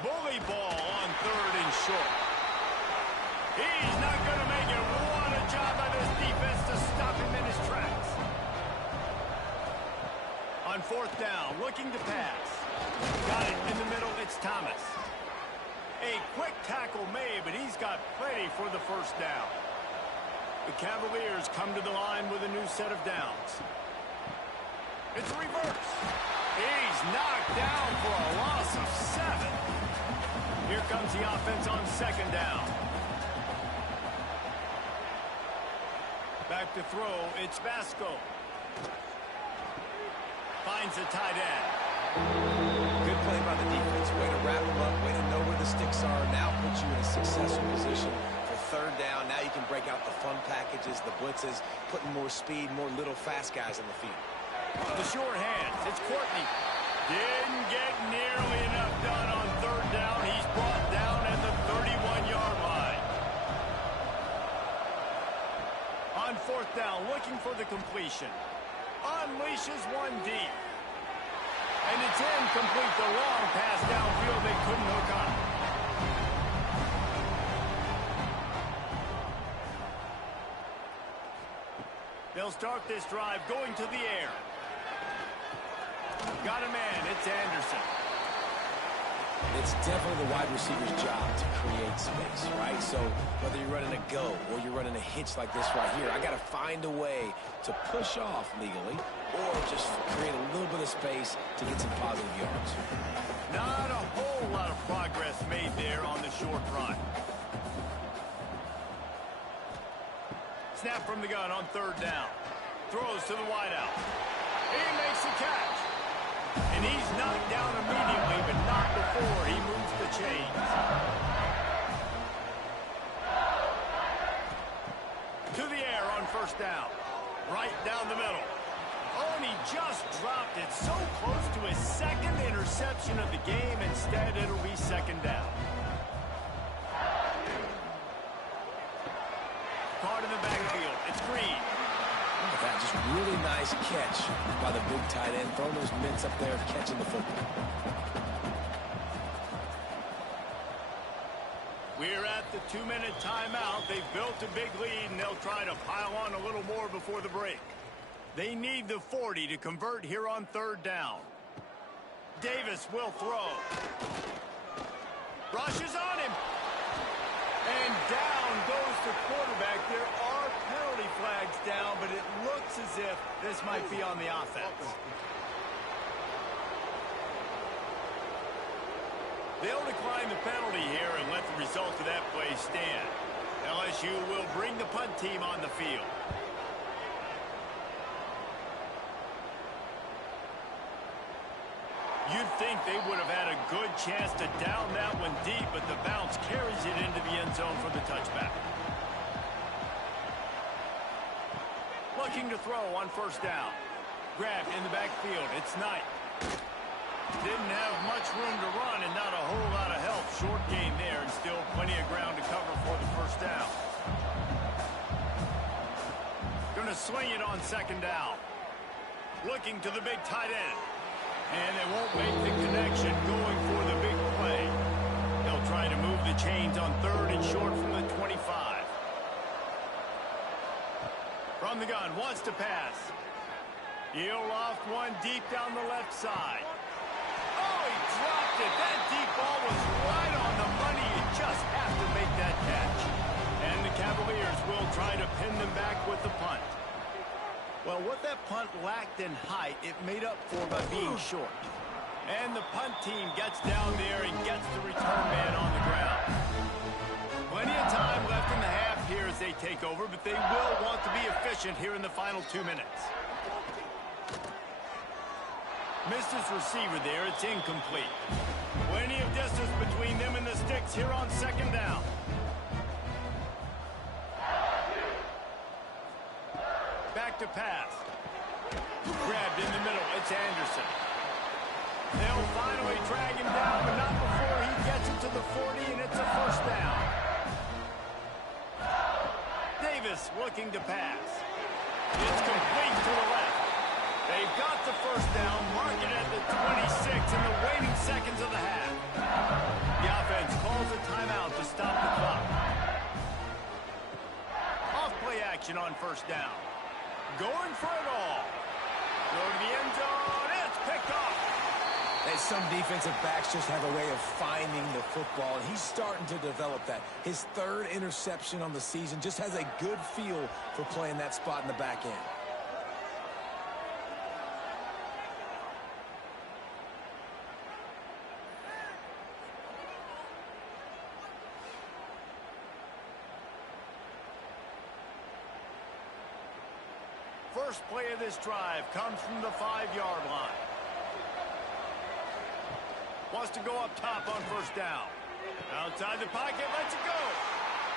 Bully ball on 3rd and short. He's not going to make it. What a job by this defense to stop him in his tracks. On 4th down, looking to pass. Got it in the middle, it's Thomas. A quick tackle made, but he's got plenty for the 1st down. The Cavaliers come to the line with a new set of downs. It's a reverse. He's knocked down for a loss of 7. Here comes the offense on 2nd down. Back to throw, it's Vasco. Finds a tight end. Good play by the defense. Way to wrap them up. Way to know where the sticks are. Now puts you in a successful position for 3rd down. Now you can break out the fun packages, the blitzes, putting more speed, more little fast guys on the field. The short hands. It's Courtney. Didn't get nearly enough done on 3rd down. He's brought down at the 31-yard line. On 4th down, looking for the completion. Unleashes one deep. And it's incomplete. The long pass downfield they couldn't hook up. They'll start this drive going to the air. Got a man. It's Anderson. It's definitely the wide receiver's job to create space, right? So whether you're running a go or you're running a hitch like this right here, I got to find a way to push off legally or just create a little bit of space to get some positive yards. Not a whole lot of progress made there on the short run. Snap from the gun on 3rd down. Throws to the wideout. He makes the catch. And he's knocked down immediately, but not before he moves the chains. To the air on 1st down. Right down the middle. Oh, and he just dropped it so close to his 2nd interception of the game. Instead, it'll be 2nd down. Caught in the backfield. It's Green. Look at that, just really nice catch by the big tight end. Throwing those mitts up there, catching the football. We're at the 2-minute timeout. They've built a big lead, and they'll try to pile on a little more before the break. They need the 40 to convert here on 3rd down. Davis will throw. Rushes on him. And down goes the quarterback. There are penalty flags down, but it looks as if this might be on the offense. They'll decline the penalty here and let the result of that play stand. LSU will bring the punt team on the field. You'd think they would have had a good chance to down that one deep, but the bounce carries it into the end zone for the touchback. Looking to throw on 1st down. Grabbed in the backfield. It's Knight. Didn't have much room to run and not a whole lot of help. Short gain there and still plenty of ground to cover for the 1st down. Going to swing it on 2nd down. Looking to the big tight end. And they won't make the connection going for the big play. They'll try to move the chains on 3rd and short from the 25. From the gun, wants to pass. He'll loft one deep down the left side. Oh, he dropped it. That deep ball was right on the money. You just have to make that catch. And the Cavaliers will try to pin them back with the punt. Well, what that punt lacked in height, it made up for by being short. And the punt team gets down there and gets the return man on the ground. Plenty of time left in the half here as they take over, but they will want to be efficient here in the final 2 minutes. Missed his receiver there. It's incomplete. Plenty of distance between them and the sticks here on 2nd down. to pass. Grabbed in the middle. It's Anderson. They'll finally drag him down, but not before he gets it to the 40, and it's a first down. Davis looking to pass. It's complete to the left. They've got the first down, mark it at the 26 in the waning seconds of the half. The offense calls a timeout to stop the clock. Off-play action on first down. Going for it all. Go to the end zone. It's picked off. And some defensive backs just have a way of finding the football, and he's starting to develop that. His third interception on the season just has a good feel for playing that spot in the back end. First play of this drive comes from the 5-yard line. Wants to go up top on first down. Outside the pocket, lets it go.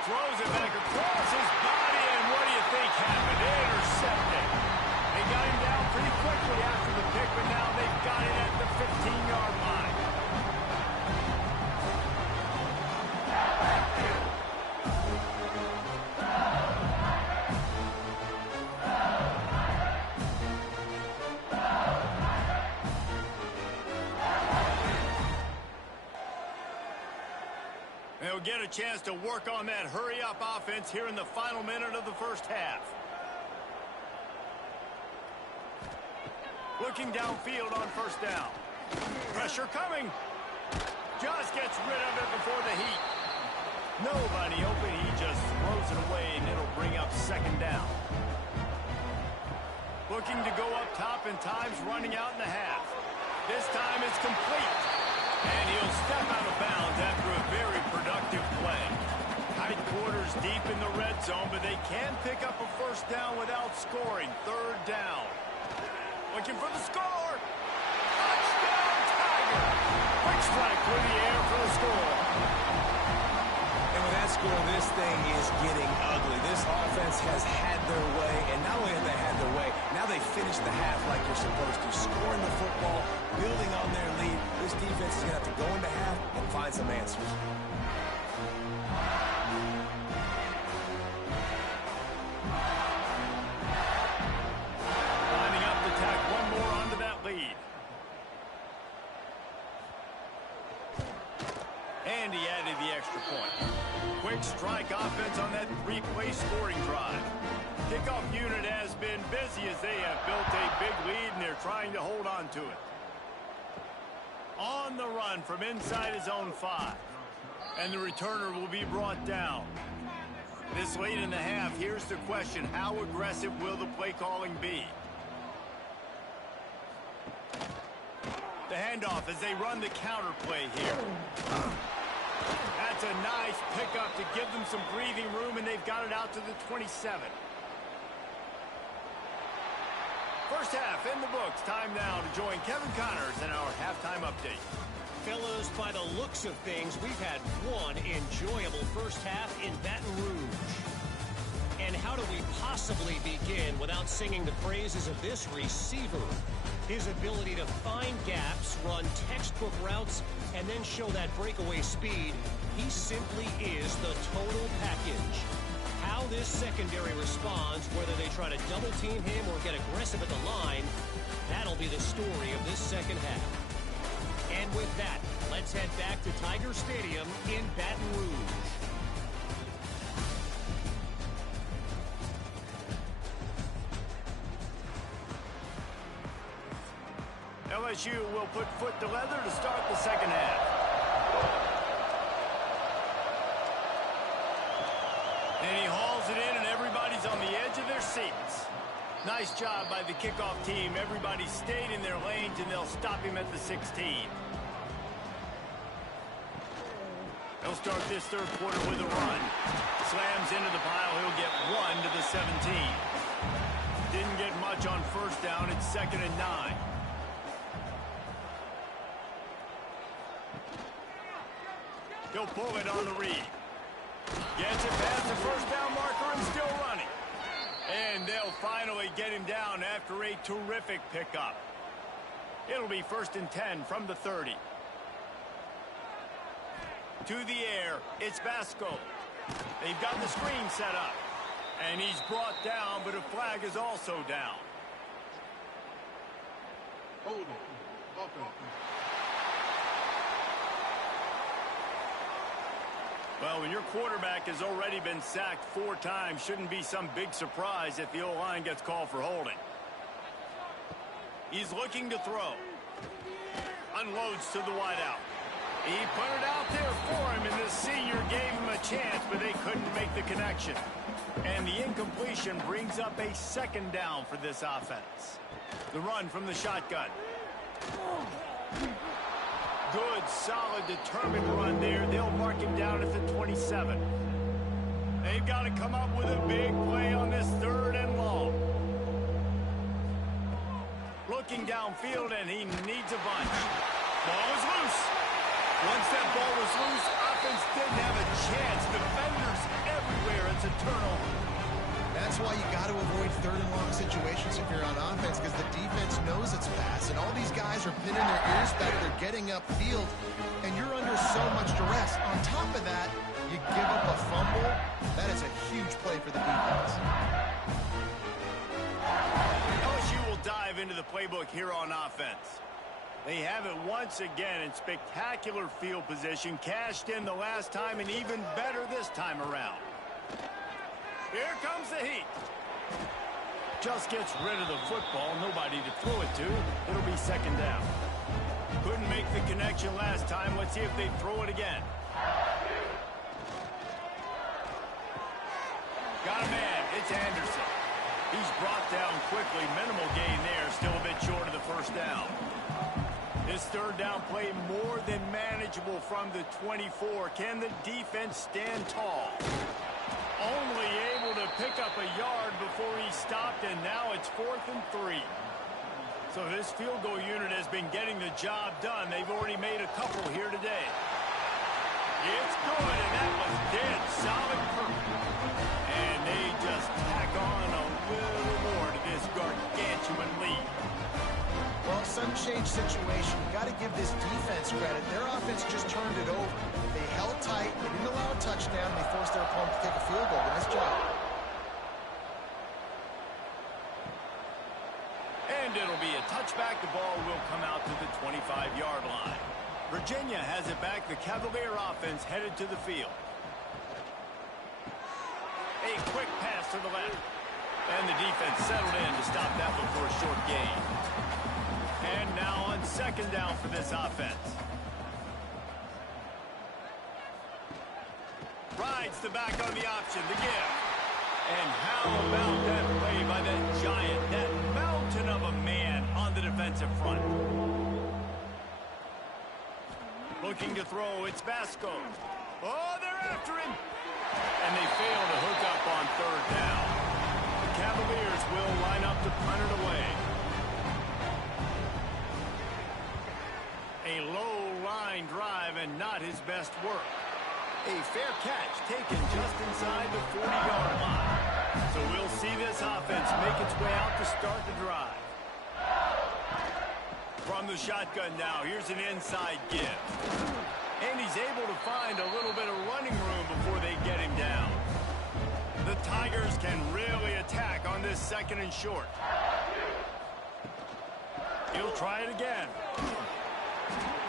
Throws it back across his body, and what do you think happened? Intercepted. They got him down pretty quickly after the pick, but now they've got it at the 15-yard line. They'll get a chance to work on that hurry-up offense here in the final minute of the first half. Looking downfield on first down. Pressure coming. Just gets rid of it before the heat. Nobody open. He just throws it away, and it'll bring up second down. Looking to go up top, and time's running out in the half. This time it's complete. And he'll step out of bounds after a very productive play. Tight quarters deep in the red zone, but they can pick up a first down without scoring. Third down. Looking for the score. Touchdown, Tiger. Quick strike through the air for the score. And with that score, this thing is getting ugly. This offense has had their way, and not only have they had their way, now they finish the half like you're supposed to, scoring the football, building on their lead. This defense is going to have to go into half and find some answers. Lining up to tack one more onto that lead. And he added the extra point. Quick strike offense on that 3-play scoring drive. Kickoff unit has been busy as they have built a big lead, and they're trying to hold on to it. On the run from inside his own 5. And the returner will be brought down. This late in the half, here's the question. How aggressive will the play calling be? The handoff as they run the counter play here. That's a nice pickup to give them some breathing room, and they've got it out to the 27. First half in the books. Time now to join Kevin Connors in our halftime update. Fellas, by the looks of things, we've had one enjoyable first half in Baton Rouge. And how do we possibly begin without singing the praises of this receiver? His ability to find gaps, run textbook routes, and then show that breakaway speed. He simply is the total package. How this secondary responds, whether they try to double-team him or get aggressive at the line, that'll be the story of this second half. And with that, let's head back to Tiger Stadium in Baton Rouge. LSU will put foot to leather to start the second half. And he hauls it in, and everybody's on the edge of their seats. Nice job by the kickoff team. Everybody stayed in their lanes, and they'll stop him at the 16. They'll start this third quarter with a run. Slams into the pile. He'll get 1 to the 17. Didn't get much on first down. It's 2nd and 9. He'll pull it on the read. Gets it past the first down marker and still running. And they'll finally get him down after a terrific pickup. It'll be 1st and 10 from the 30. To the air, it's Vasco. They've got the screen set up. And he's brought down, but a flag is also down. Hold on. Offense. Well, when your quarterback has already been sacked 4 times, shouldn't be some big surprise if the O-line gets called for holding. He's looking to throw. Unloads to the wideout. He put it out there for him, and the senior gave him a chance, but they couldn't make the connection. And the incompletion brings up a 2nd down for this offense. The run from the shotgun. Good, solid, determined run there. They'll mark him down at the 27. They've got to come up with a big play on this 3rd and long. Looking downfield, and he needs a bunch. Ball is loose. Once that ball was loose, offense didn't have a chance. Defenders everywhere. It's a turnover. That's why you got to avoid 3rd and long situations if you're on offense, because the defense knows it's fast, and all these guys are pinning their ears back. They're getting upfield, and you're under so much duress. On top of that, you give up a fumble. That is a huge play for the defense. LSU will dive into the playbook here on offense. They have it once again in spectacular field position, cashed in the last time, and even better this time around. Here comes the heat. Just gets rid of the football. Nobody to throw it to. It'll be 2nd down. Couldn't make the connection last time. Let's see if they throw it again. Got a man. It's Anderson. He's brought down quickly. Minimal gain there. Still a bit short of the 1st down. This 3rd down play more than manageable from the 24. Can the defense stand tall? Only able to pick up a yard before he stopped, and now it's 4th and 3. So this field goal unit has been getting the job done. They've already made a couple here today. It's good, and that was dead solid perfect. And they just tack on a little more to this gargantuan lead. Well, sunshade situation. You got to give this defense credit. Their offense just turned it over. They held tight. They didn't allow a touchdown. They forced their opponent to take a field goal. Nice job. And it'll be a touchback. The ball will come out to the 25-yard line. Virginia has it back. The Cavalier offense headed to the field. A quick pass to the left. And the defense settled in to stop that before a short gain. And now on 2nd down for this offense. Rides the back on the option to give. And how about that play by that giant, that mountain of a man on the defensive front. Looking to throw, it's Vasco. Oh, they're after him. And they fail to hook up on 3rd down. The Cavaliers will line up to punt it away. A low line drive and not his best work. A fair catch taken just inside the 40-yard line. So we'll see this offense make its way out to start the drive. From the shotgun now, here's an inside give. And he's able to find a little bit of running room before they get him down. The Tigers can really attack on this 2nd and short. He'll try it again.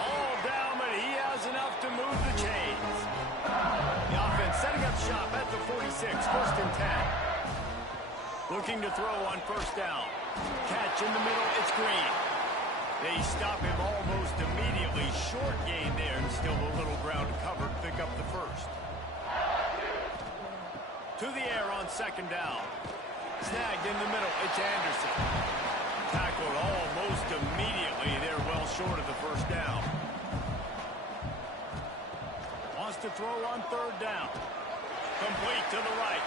All down, but he has enough to move the chains. The offense setting up shop at the 46, 1st and 10. Looking to throw on 1st down. Catch in the middle, it's Green. They stop him almost immediately. Short gain there, and still a little ground to cover to pick up the 1st. To the air on 2nd down. Snagged in the middle, it's Anderson. Tackled almost immediately. They're well short of the 1st down. Wants to throw on 3rd down. Complete to the right.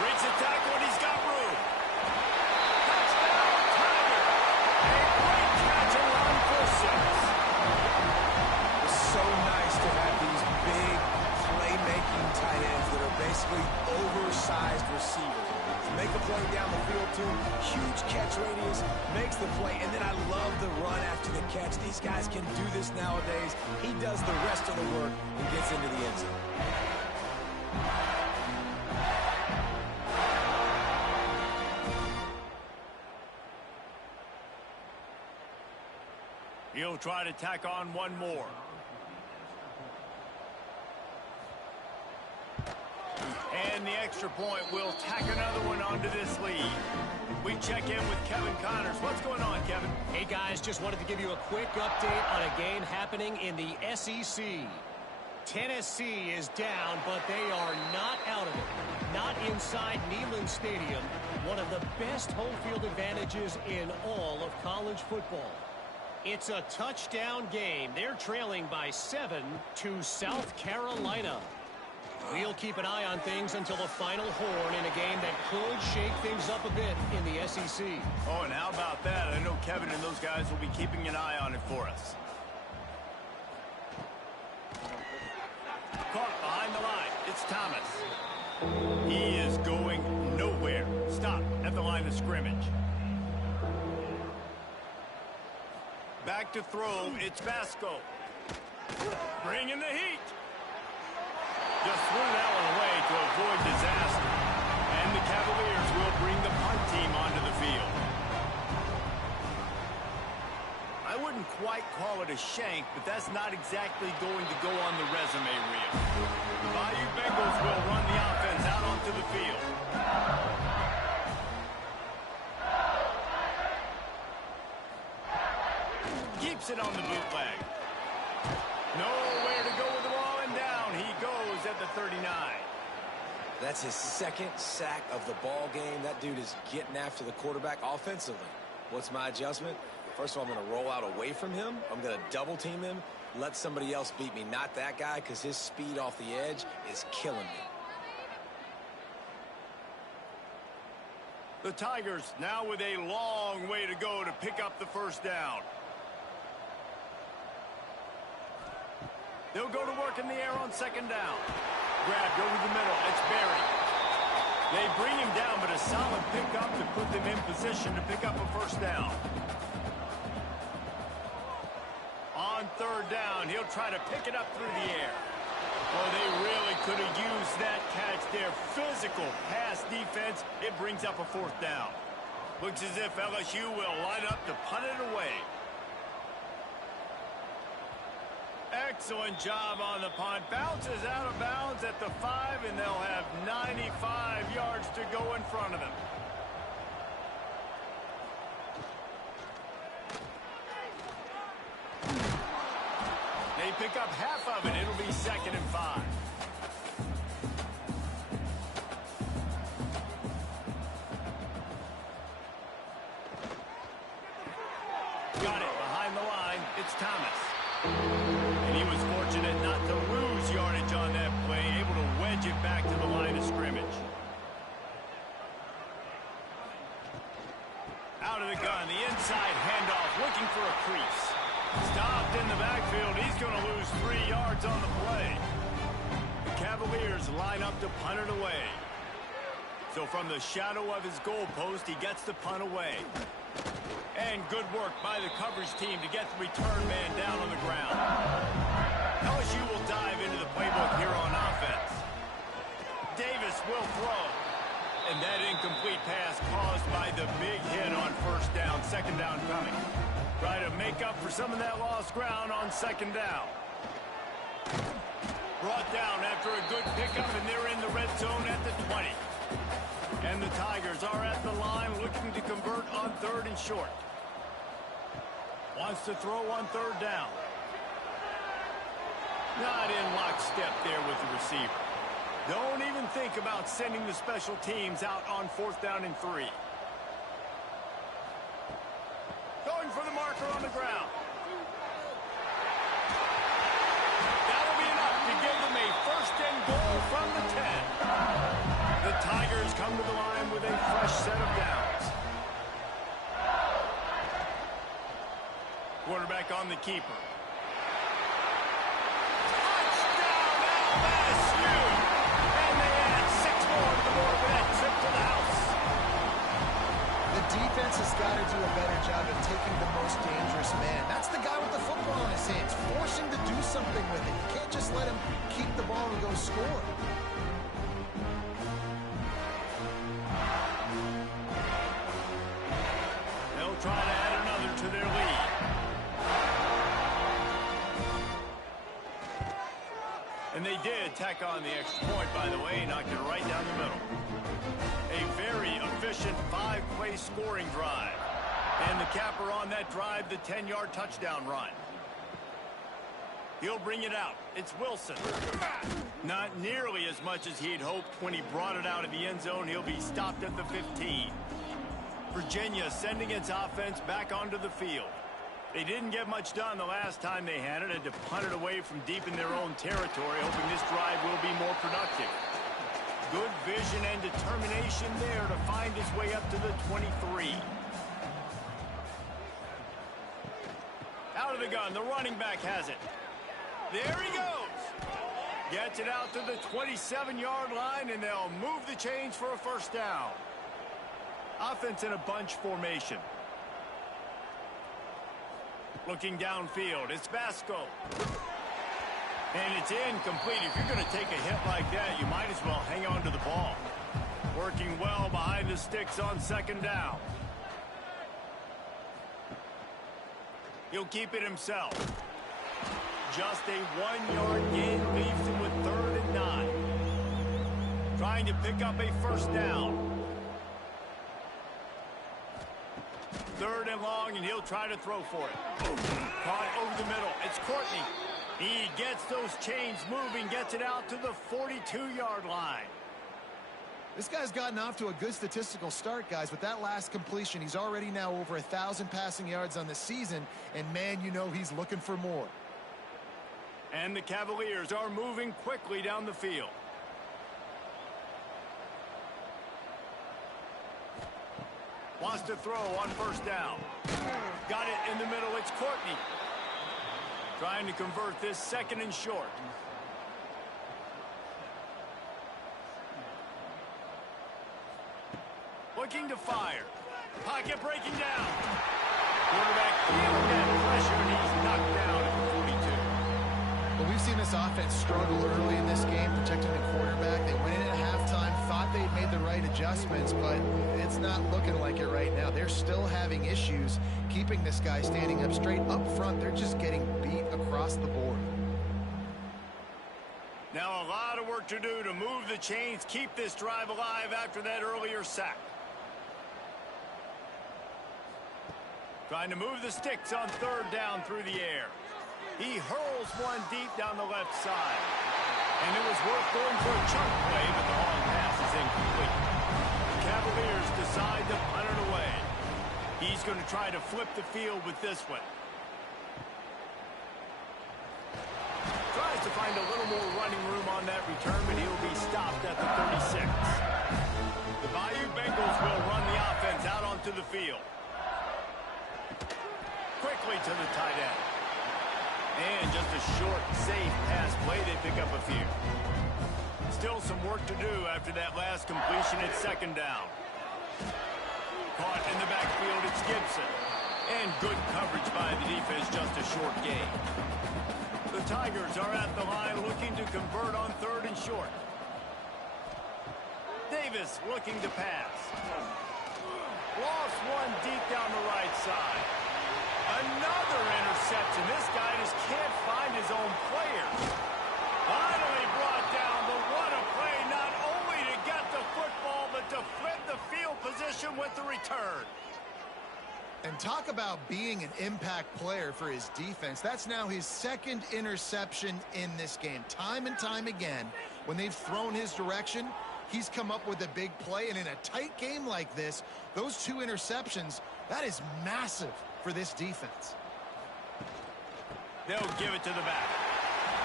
Breaks a tackle, and he's got room. Touchdown, Tiger! A great catch and run for 6. It's so nice to have these big playmaking tight ends that are basically oversized receivers. make a play down the field to him. Huge catch radius, makes the play, and then I love the run after the catch. These guys can do this nowadays. He does the rest of the work and gets into the end zone. He'll try to tack on one more. And the extra point will tack another one onto this lead. We check in with Kevin Connors. What's going on, Kevin? Hey, guys, just wanted to give you a quick update on a game happening in the SEC. Tennessee is down, but they are not out of it. Not inside Neyland Stadium, one of the best home field advantages in all of college football. It's a touchdown game. They're trailing by 7 to South Carolina. We'll keep an eye on things until the final horn in a game that could shake things up a bit in the SEC. Oh, and how about that? I know Kevin and those guys will be keeping an eye on it for us. Caught behind the line. It's Thomas. He is going nowhere. Stop at the line of scrimmage. Back to throw. It's Vasco. Bringing the heat. Just threw that one away to avoid disaster. And the Cavaliers will bring the punt team onto the field. I wouldn't quite call it a shank, but that's not exactly going to go on the resume reel. The Bayou Bengals will run the offense out onto the field. Keeps it on the bootleg. Nowhere to go with the ball, and down he goes at the 39. That's his second sack of the ball game. That dude is getting after the quarterback offensively. What's my adjustment? First of all, I'm going to roll out away from him. I'm going to double team him, let somebody else beat me, not that guy, because his speed off the edge is killing me. The Tigers now with a long way to go to pick up the first down. They'll go to work in the air on second down. Grabbed over the middle. It's Barry. They bring him down, but a solid pickup to put them in position to pick up a first down. On third down, he'll try to pick it up through the air. Well, they really could have used that catch. Their physical pass defense, it brings up a fourth down. Looks as if LSU will line up to punt it away. Excellent job on the punt. Bounces out of bounds at the 5, and they'll have 95 yards to go in front of them. They pick up half of it. It'll be 2nd and 5. Got it behind the line. It's Thomas. And he was fortunate not to lose yardage on that play, able to wedge it back to the line of scrimmage. Out of the gun, the inside handoff, looking for a crease. Stopped in the backfield. He's going to lose 3 yards on the play. The Cavaliers line up to punt it away. So from the shadow of his goalpost, he gets the punt away. And good work by the coverage team to get the return man down on the ground. LSU will dive into the playbook here on offense. Davis will throw. And that incomplete pass caused by the big hit on first down. Second down coming. Try to make up for some of that lost ground on second down. Brought down after a good pickup, and they're in the red zone at the 20. And the Tigers are at the line looking to convert on 3rd and short. Wants to throw on 3rd down. Not in lockstep there with the receiver. Don't even think about sending the special teams out on 4th down and 3. Going for the marker on the ground. That'll be enough to give them a 1st and goal from the 10. The Tigers come to the line with a fresh set of downs. Quarterback on the keeper. Touchdown, LSU! And they add 6 more to the board with that trip to the house. defense has got to do a better job of taking the most dangerous man. That's the guy with the football in his hands. Force him to do something with it. You can't just let him keep the ball and go score. They'll try to add another to their lead. And they did tack on the extra point, by the way, knocked it right down the middle. A very efficient 5-play scoring drive. And the capper on that drive, the 10-yard touchdown run. He'll bring it out. It's Wilson. Not nearly as much as he'd hoped when he brought it out of the end zone. He'll be stopped at the 15. Virginia sending its offense back onto the field. They didn't get much done the last time they had it, and to punt it away from deep in their own territory, hoping this drive will be more productive. Good vision and determination there to find his way up to the 23. Out of the gun, the running back has it. There he goes. Gets it out to the 27-yard line, and they'll move the chains for a first down. Offense in a bunch formation. Looking downfield, it's Vasco. And it's incomplete. If you're going to take a hit like that, you might as well hang on to the ball. Working well behind the sticks on second down. He'll keep it himself. Just a 1-yard gain leaves him with 3rd and 9. Trying to pick up a first down. 3rd and long, and he'll try to throw for it. Caught over the middle. It's Courtney. He gets those chains moving, gets it out to the 42-yard line. This guy's gotten off to a good statistical start, guys. With that last completion, he's already now over 1,000 passing yards on the season, and man, you know he's looking for more. And the Cavaliers are moving quickly down the field. Wants to throw on first down. Got it in the middle. It's Courtney. Trying to convert this 2nd and short. Looking to fire. Pocket breaking down. Quarterback feeling that pressure, and he's knocked down at the 42. Well, we've seen this offense struggle early in this game, protecting the quarterback. They went in at halftime, thought they'd made the right adjustments, but it's not looking like it right now. They're still having issues keeping this guy standing up straight up front. They're just getting beat across the board. Now a lot of work to do to move the chains, keep this drive alive after that earlier sack. Trying to move the sticks on 3rd down through the air. He hurls one deep down the left side. And it was worth going for a chunk play, but the long pass is incomplete. The Cavaliers decide to punt it away. He's going to try to flip the field with this one. Tries to find a little more running room on that return, but he'll be stopped at the 36. The Bayou Bengals will run the offense out onto the field. Quickly to the tight end. And just a short, safe pass play. They pick up a few. Still some work to do after that last completion at 2nd down. Caught in the backfield, it's Gibson. And good coverage by the defense, just a short gain. The Tigers are at the line looking to convert on 3rd and short. Davis looking to pass. Lost one deep down the right side. Another interception. This guy just can't find his own players. Finally brought down, but what a play, not only to get the football, but to flip the field position with the return. And talk about being an impact player for his defense. That's now his 2nd interception in this game. Time and time again, when they've thrown his direction, he's come up with a big play. And in a tight game like this, those 2 interceptions, that is massive for this defense. They'll give it to the back.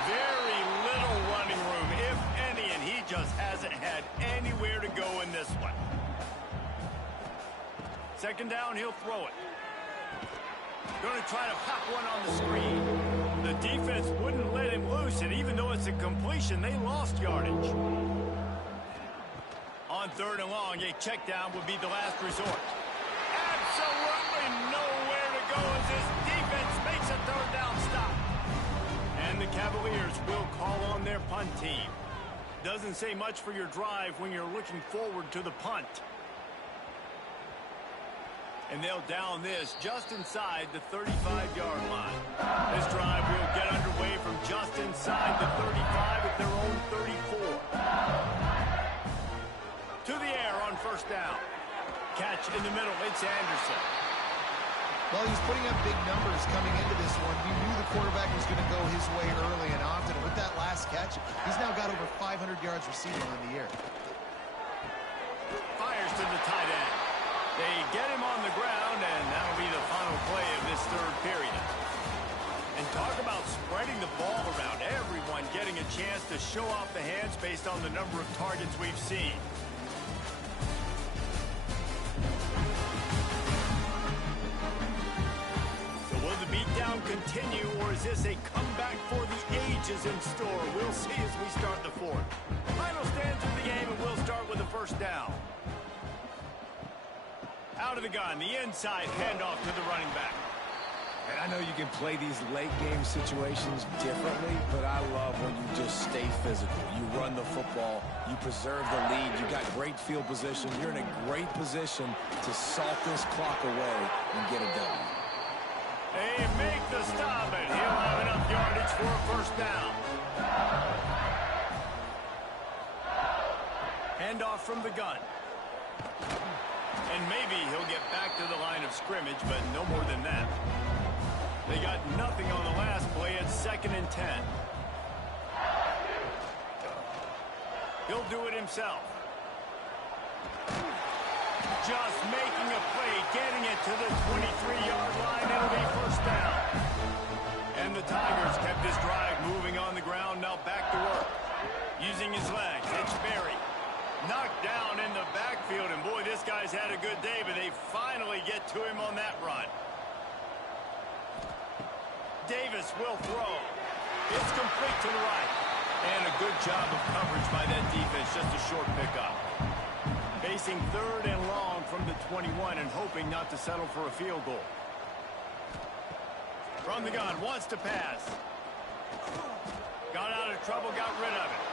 Very little running room, if any, and he just hasn't had anywhere to go in this one. 2nd down, he'll throw it. Going to try to pop one on the screen. The defense wouldn't let him loose, and even though it's a completion, they lost yardage. On 3rd and long, a check down would be the last resort. absolutely nowhere to go as this defense makes a third down stop. And the Cavaliers will call on their punt team. Doesn't say much for your drive when you're looking forward to the punt. And they'll down this just inside the 35-yard line. This drive will get underway from just inside the 35 at their own 34. To the air on first down. Catch in the middle, it's Anderson. Well, he's putting up big numbers coming into this one. We knew the quarterback was going to go his way early and often. With that last catch, he's now got over 500 yards receiving on the year. Fires to the tight end. They get him on the ground, and that'll be the final play of this third period. And talk about spreading the ball around. Everyone getting a chance to show off the hands based on the number of targets we've seen. So will the beatdown continue, or is this a comeback for the ages in store? We'll see as we start the fourth. Final stands of the game, and we'll start with the first down. Out of the gun, the inside handoff to the running back. And I know you can play these late game situations differently, but I love when you just stay physical. You run the football, you preserve the lead, you got great field position. You're in a great position to salt this clock away and get a W. They make the stop, and he'll have enough yardage for a first down. Handoff from the gun. And maybe he'll get back to the line of scrimmage, but no more than that. They got nothing on the last play. It's 2nd and 10. He'll do it himself. Just making a play, getting it to the 23-yard line. It'll be first down. And the Tigers kept this drive moving on the ground. Now back to work. Using his legs, it's Berry. Knocked down in the backfield, and boy, this guy's had a good day, but they finally get to him on that run. Davis will throw. It's complete to the right. And a good job of coverage by that defense, just a short pickup. Facing 3rd and long from the 21 and hoping not to settle for a field goal. From the gun, wants to pass. Got out of trouble, got rid of it.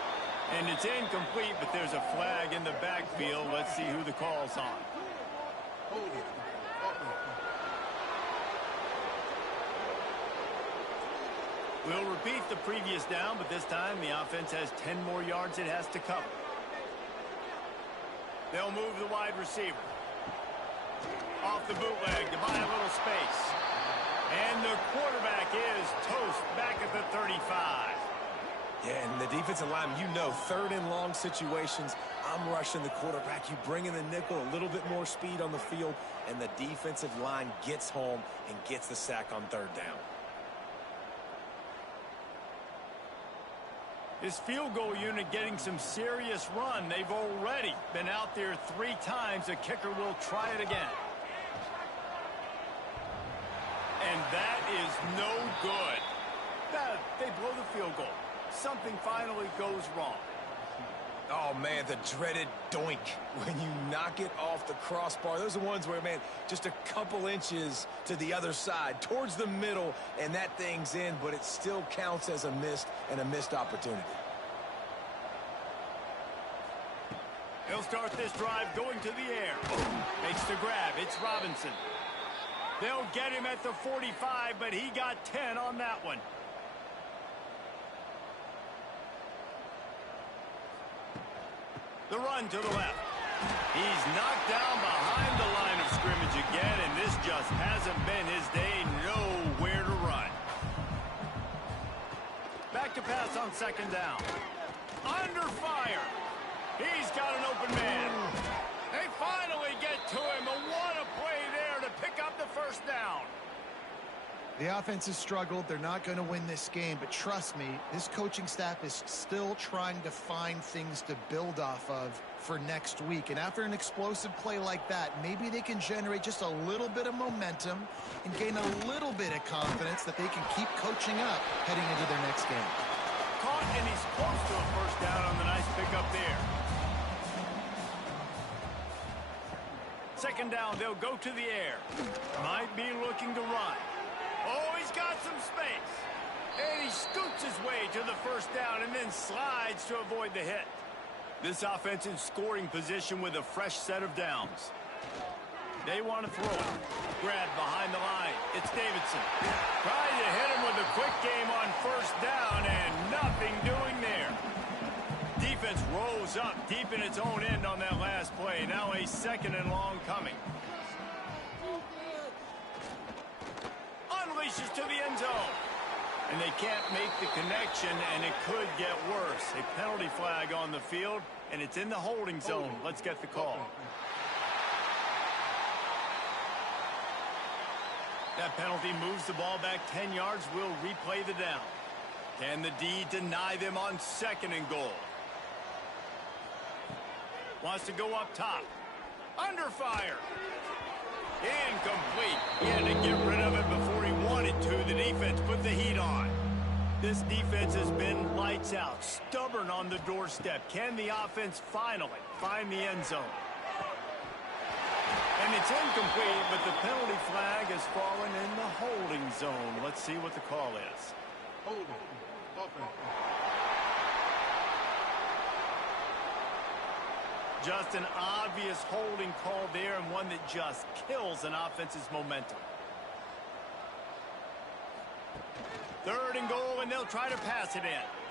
And it's incomplete, but there's a flag in the backfield. Let's see who the call's on. Hold it. We'll repeat the previous down, but this time the offense has 10 more yards it has to cover. They'll move the wide receiver. Off the bootleg to buy a little space. And the quarterback is toast back at the 35. Yeah, and the defensive lineman, you know, 3rd and long situations, I'm rushing the quarterback. You bring in the nickel, a little bit more speed on the field, and the defensive line gets home and gets the sack on 3rd down. This field goal unit getting some serious run. They've already been out there 3 times. The kicker will try it again. And that is no good. They blow the field goal. Something finally goes wrong. Oh, man, the dreaded doink when you knock it off the crossbar. Those are ones where, man, just a couple inches to the other side, towards the middle, and that thing's in, but it still counts as a missed opportunity. He'll start this drive going to the air. Makes the grab. It's Robinson. They'll get him at the 45, but he got 10 on that one. The run to the left. He's knocked down behind the line of scrimmage again, and this just hasn't been his day. Nowhere to run. Back to pass on 2nd down. Under fire. He's got an open man. They finally get to him. What a play there to pick up the first down. The offense has struggled. They're not going to win this game, but trust me, this coaching staff is still trying to find things to build off of for next week. And after an explosive play like that, maybe they can generate just a little bit of momentum and gain a little bit of confidence that they can keep coaching up heading into their next game. Caught, and he's close to a first down on the nice pickup there. second down, they'll go to the air. Might be looking to run. Oh, he's got some space. And he scoots his way to the first down and then slides to avoid the hit. This offense in scoring position with a fresh set of downs. They want to throw it. Grabbed behind the line. It's Davidson. Trying to hit him with a quick game on first down and nothing doing there. Defense rose up deep in its own end on that last play. Now a second and long coming. Unleashes to the end zone. And they can't make the connection, and it could get worse. A penalty flag on the field, and it's in the holding zone. Let's get the call. That penalty moves the ball back 10 yards. We'll replay the down. Can the D deny them on second and goal? Wants to go up top. Under fire. Incomplete. He had to get rid of it before he wanted to. The defense put the heat on. This defense has been lights out. Stubborn on the doorstep. Can the offense finally find the end zone? And it's incomplete, but the penalty flag has fallen in the holding zone. Let's see what the call is. Holding. Offense. Just an obvious holding call there, and one that just kills an offense's momentum. Third and goal, and they'll try to pass it in.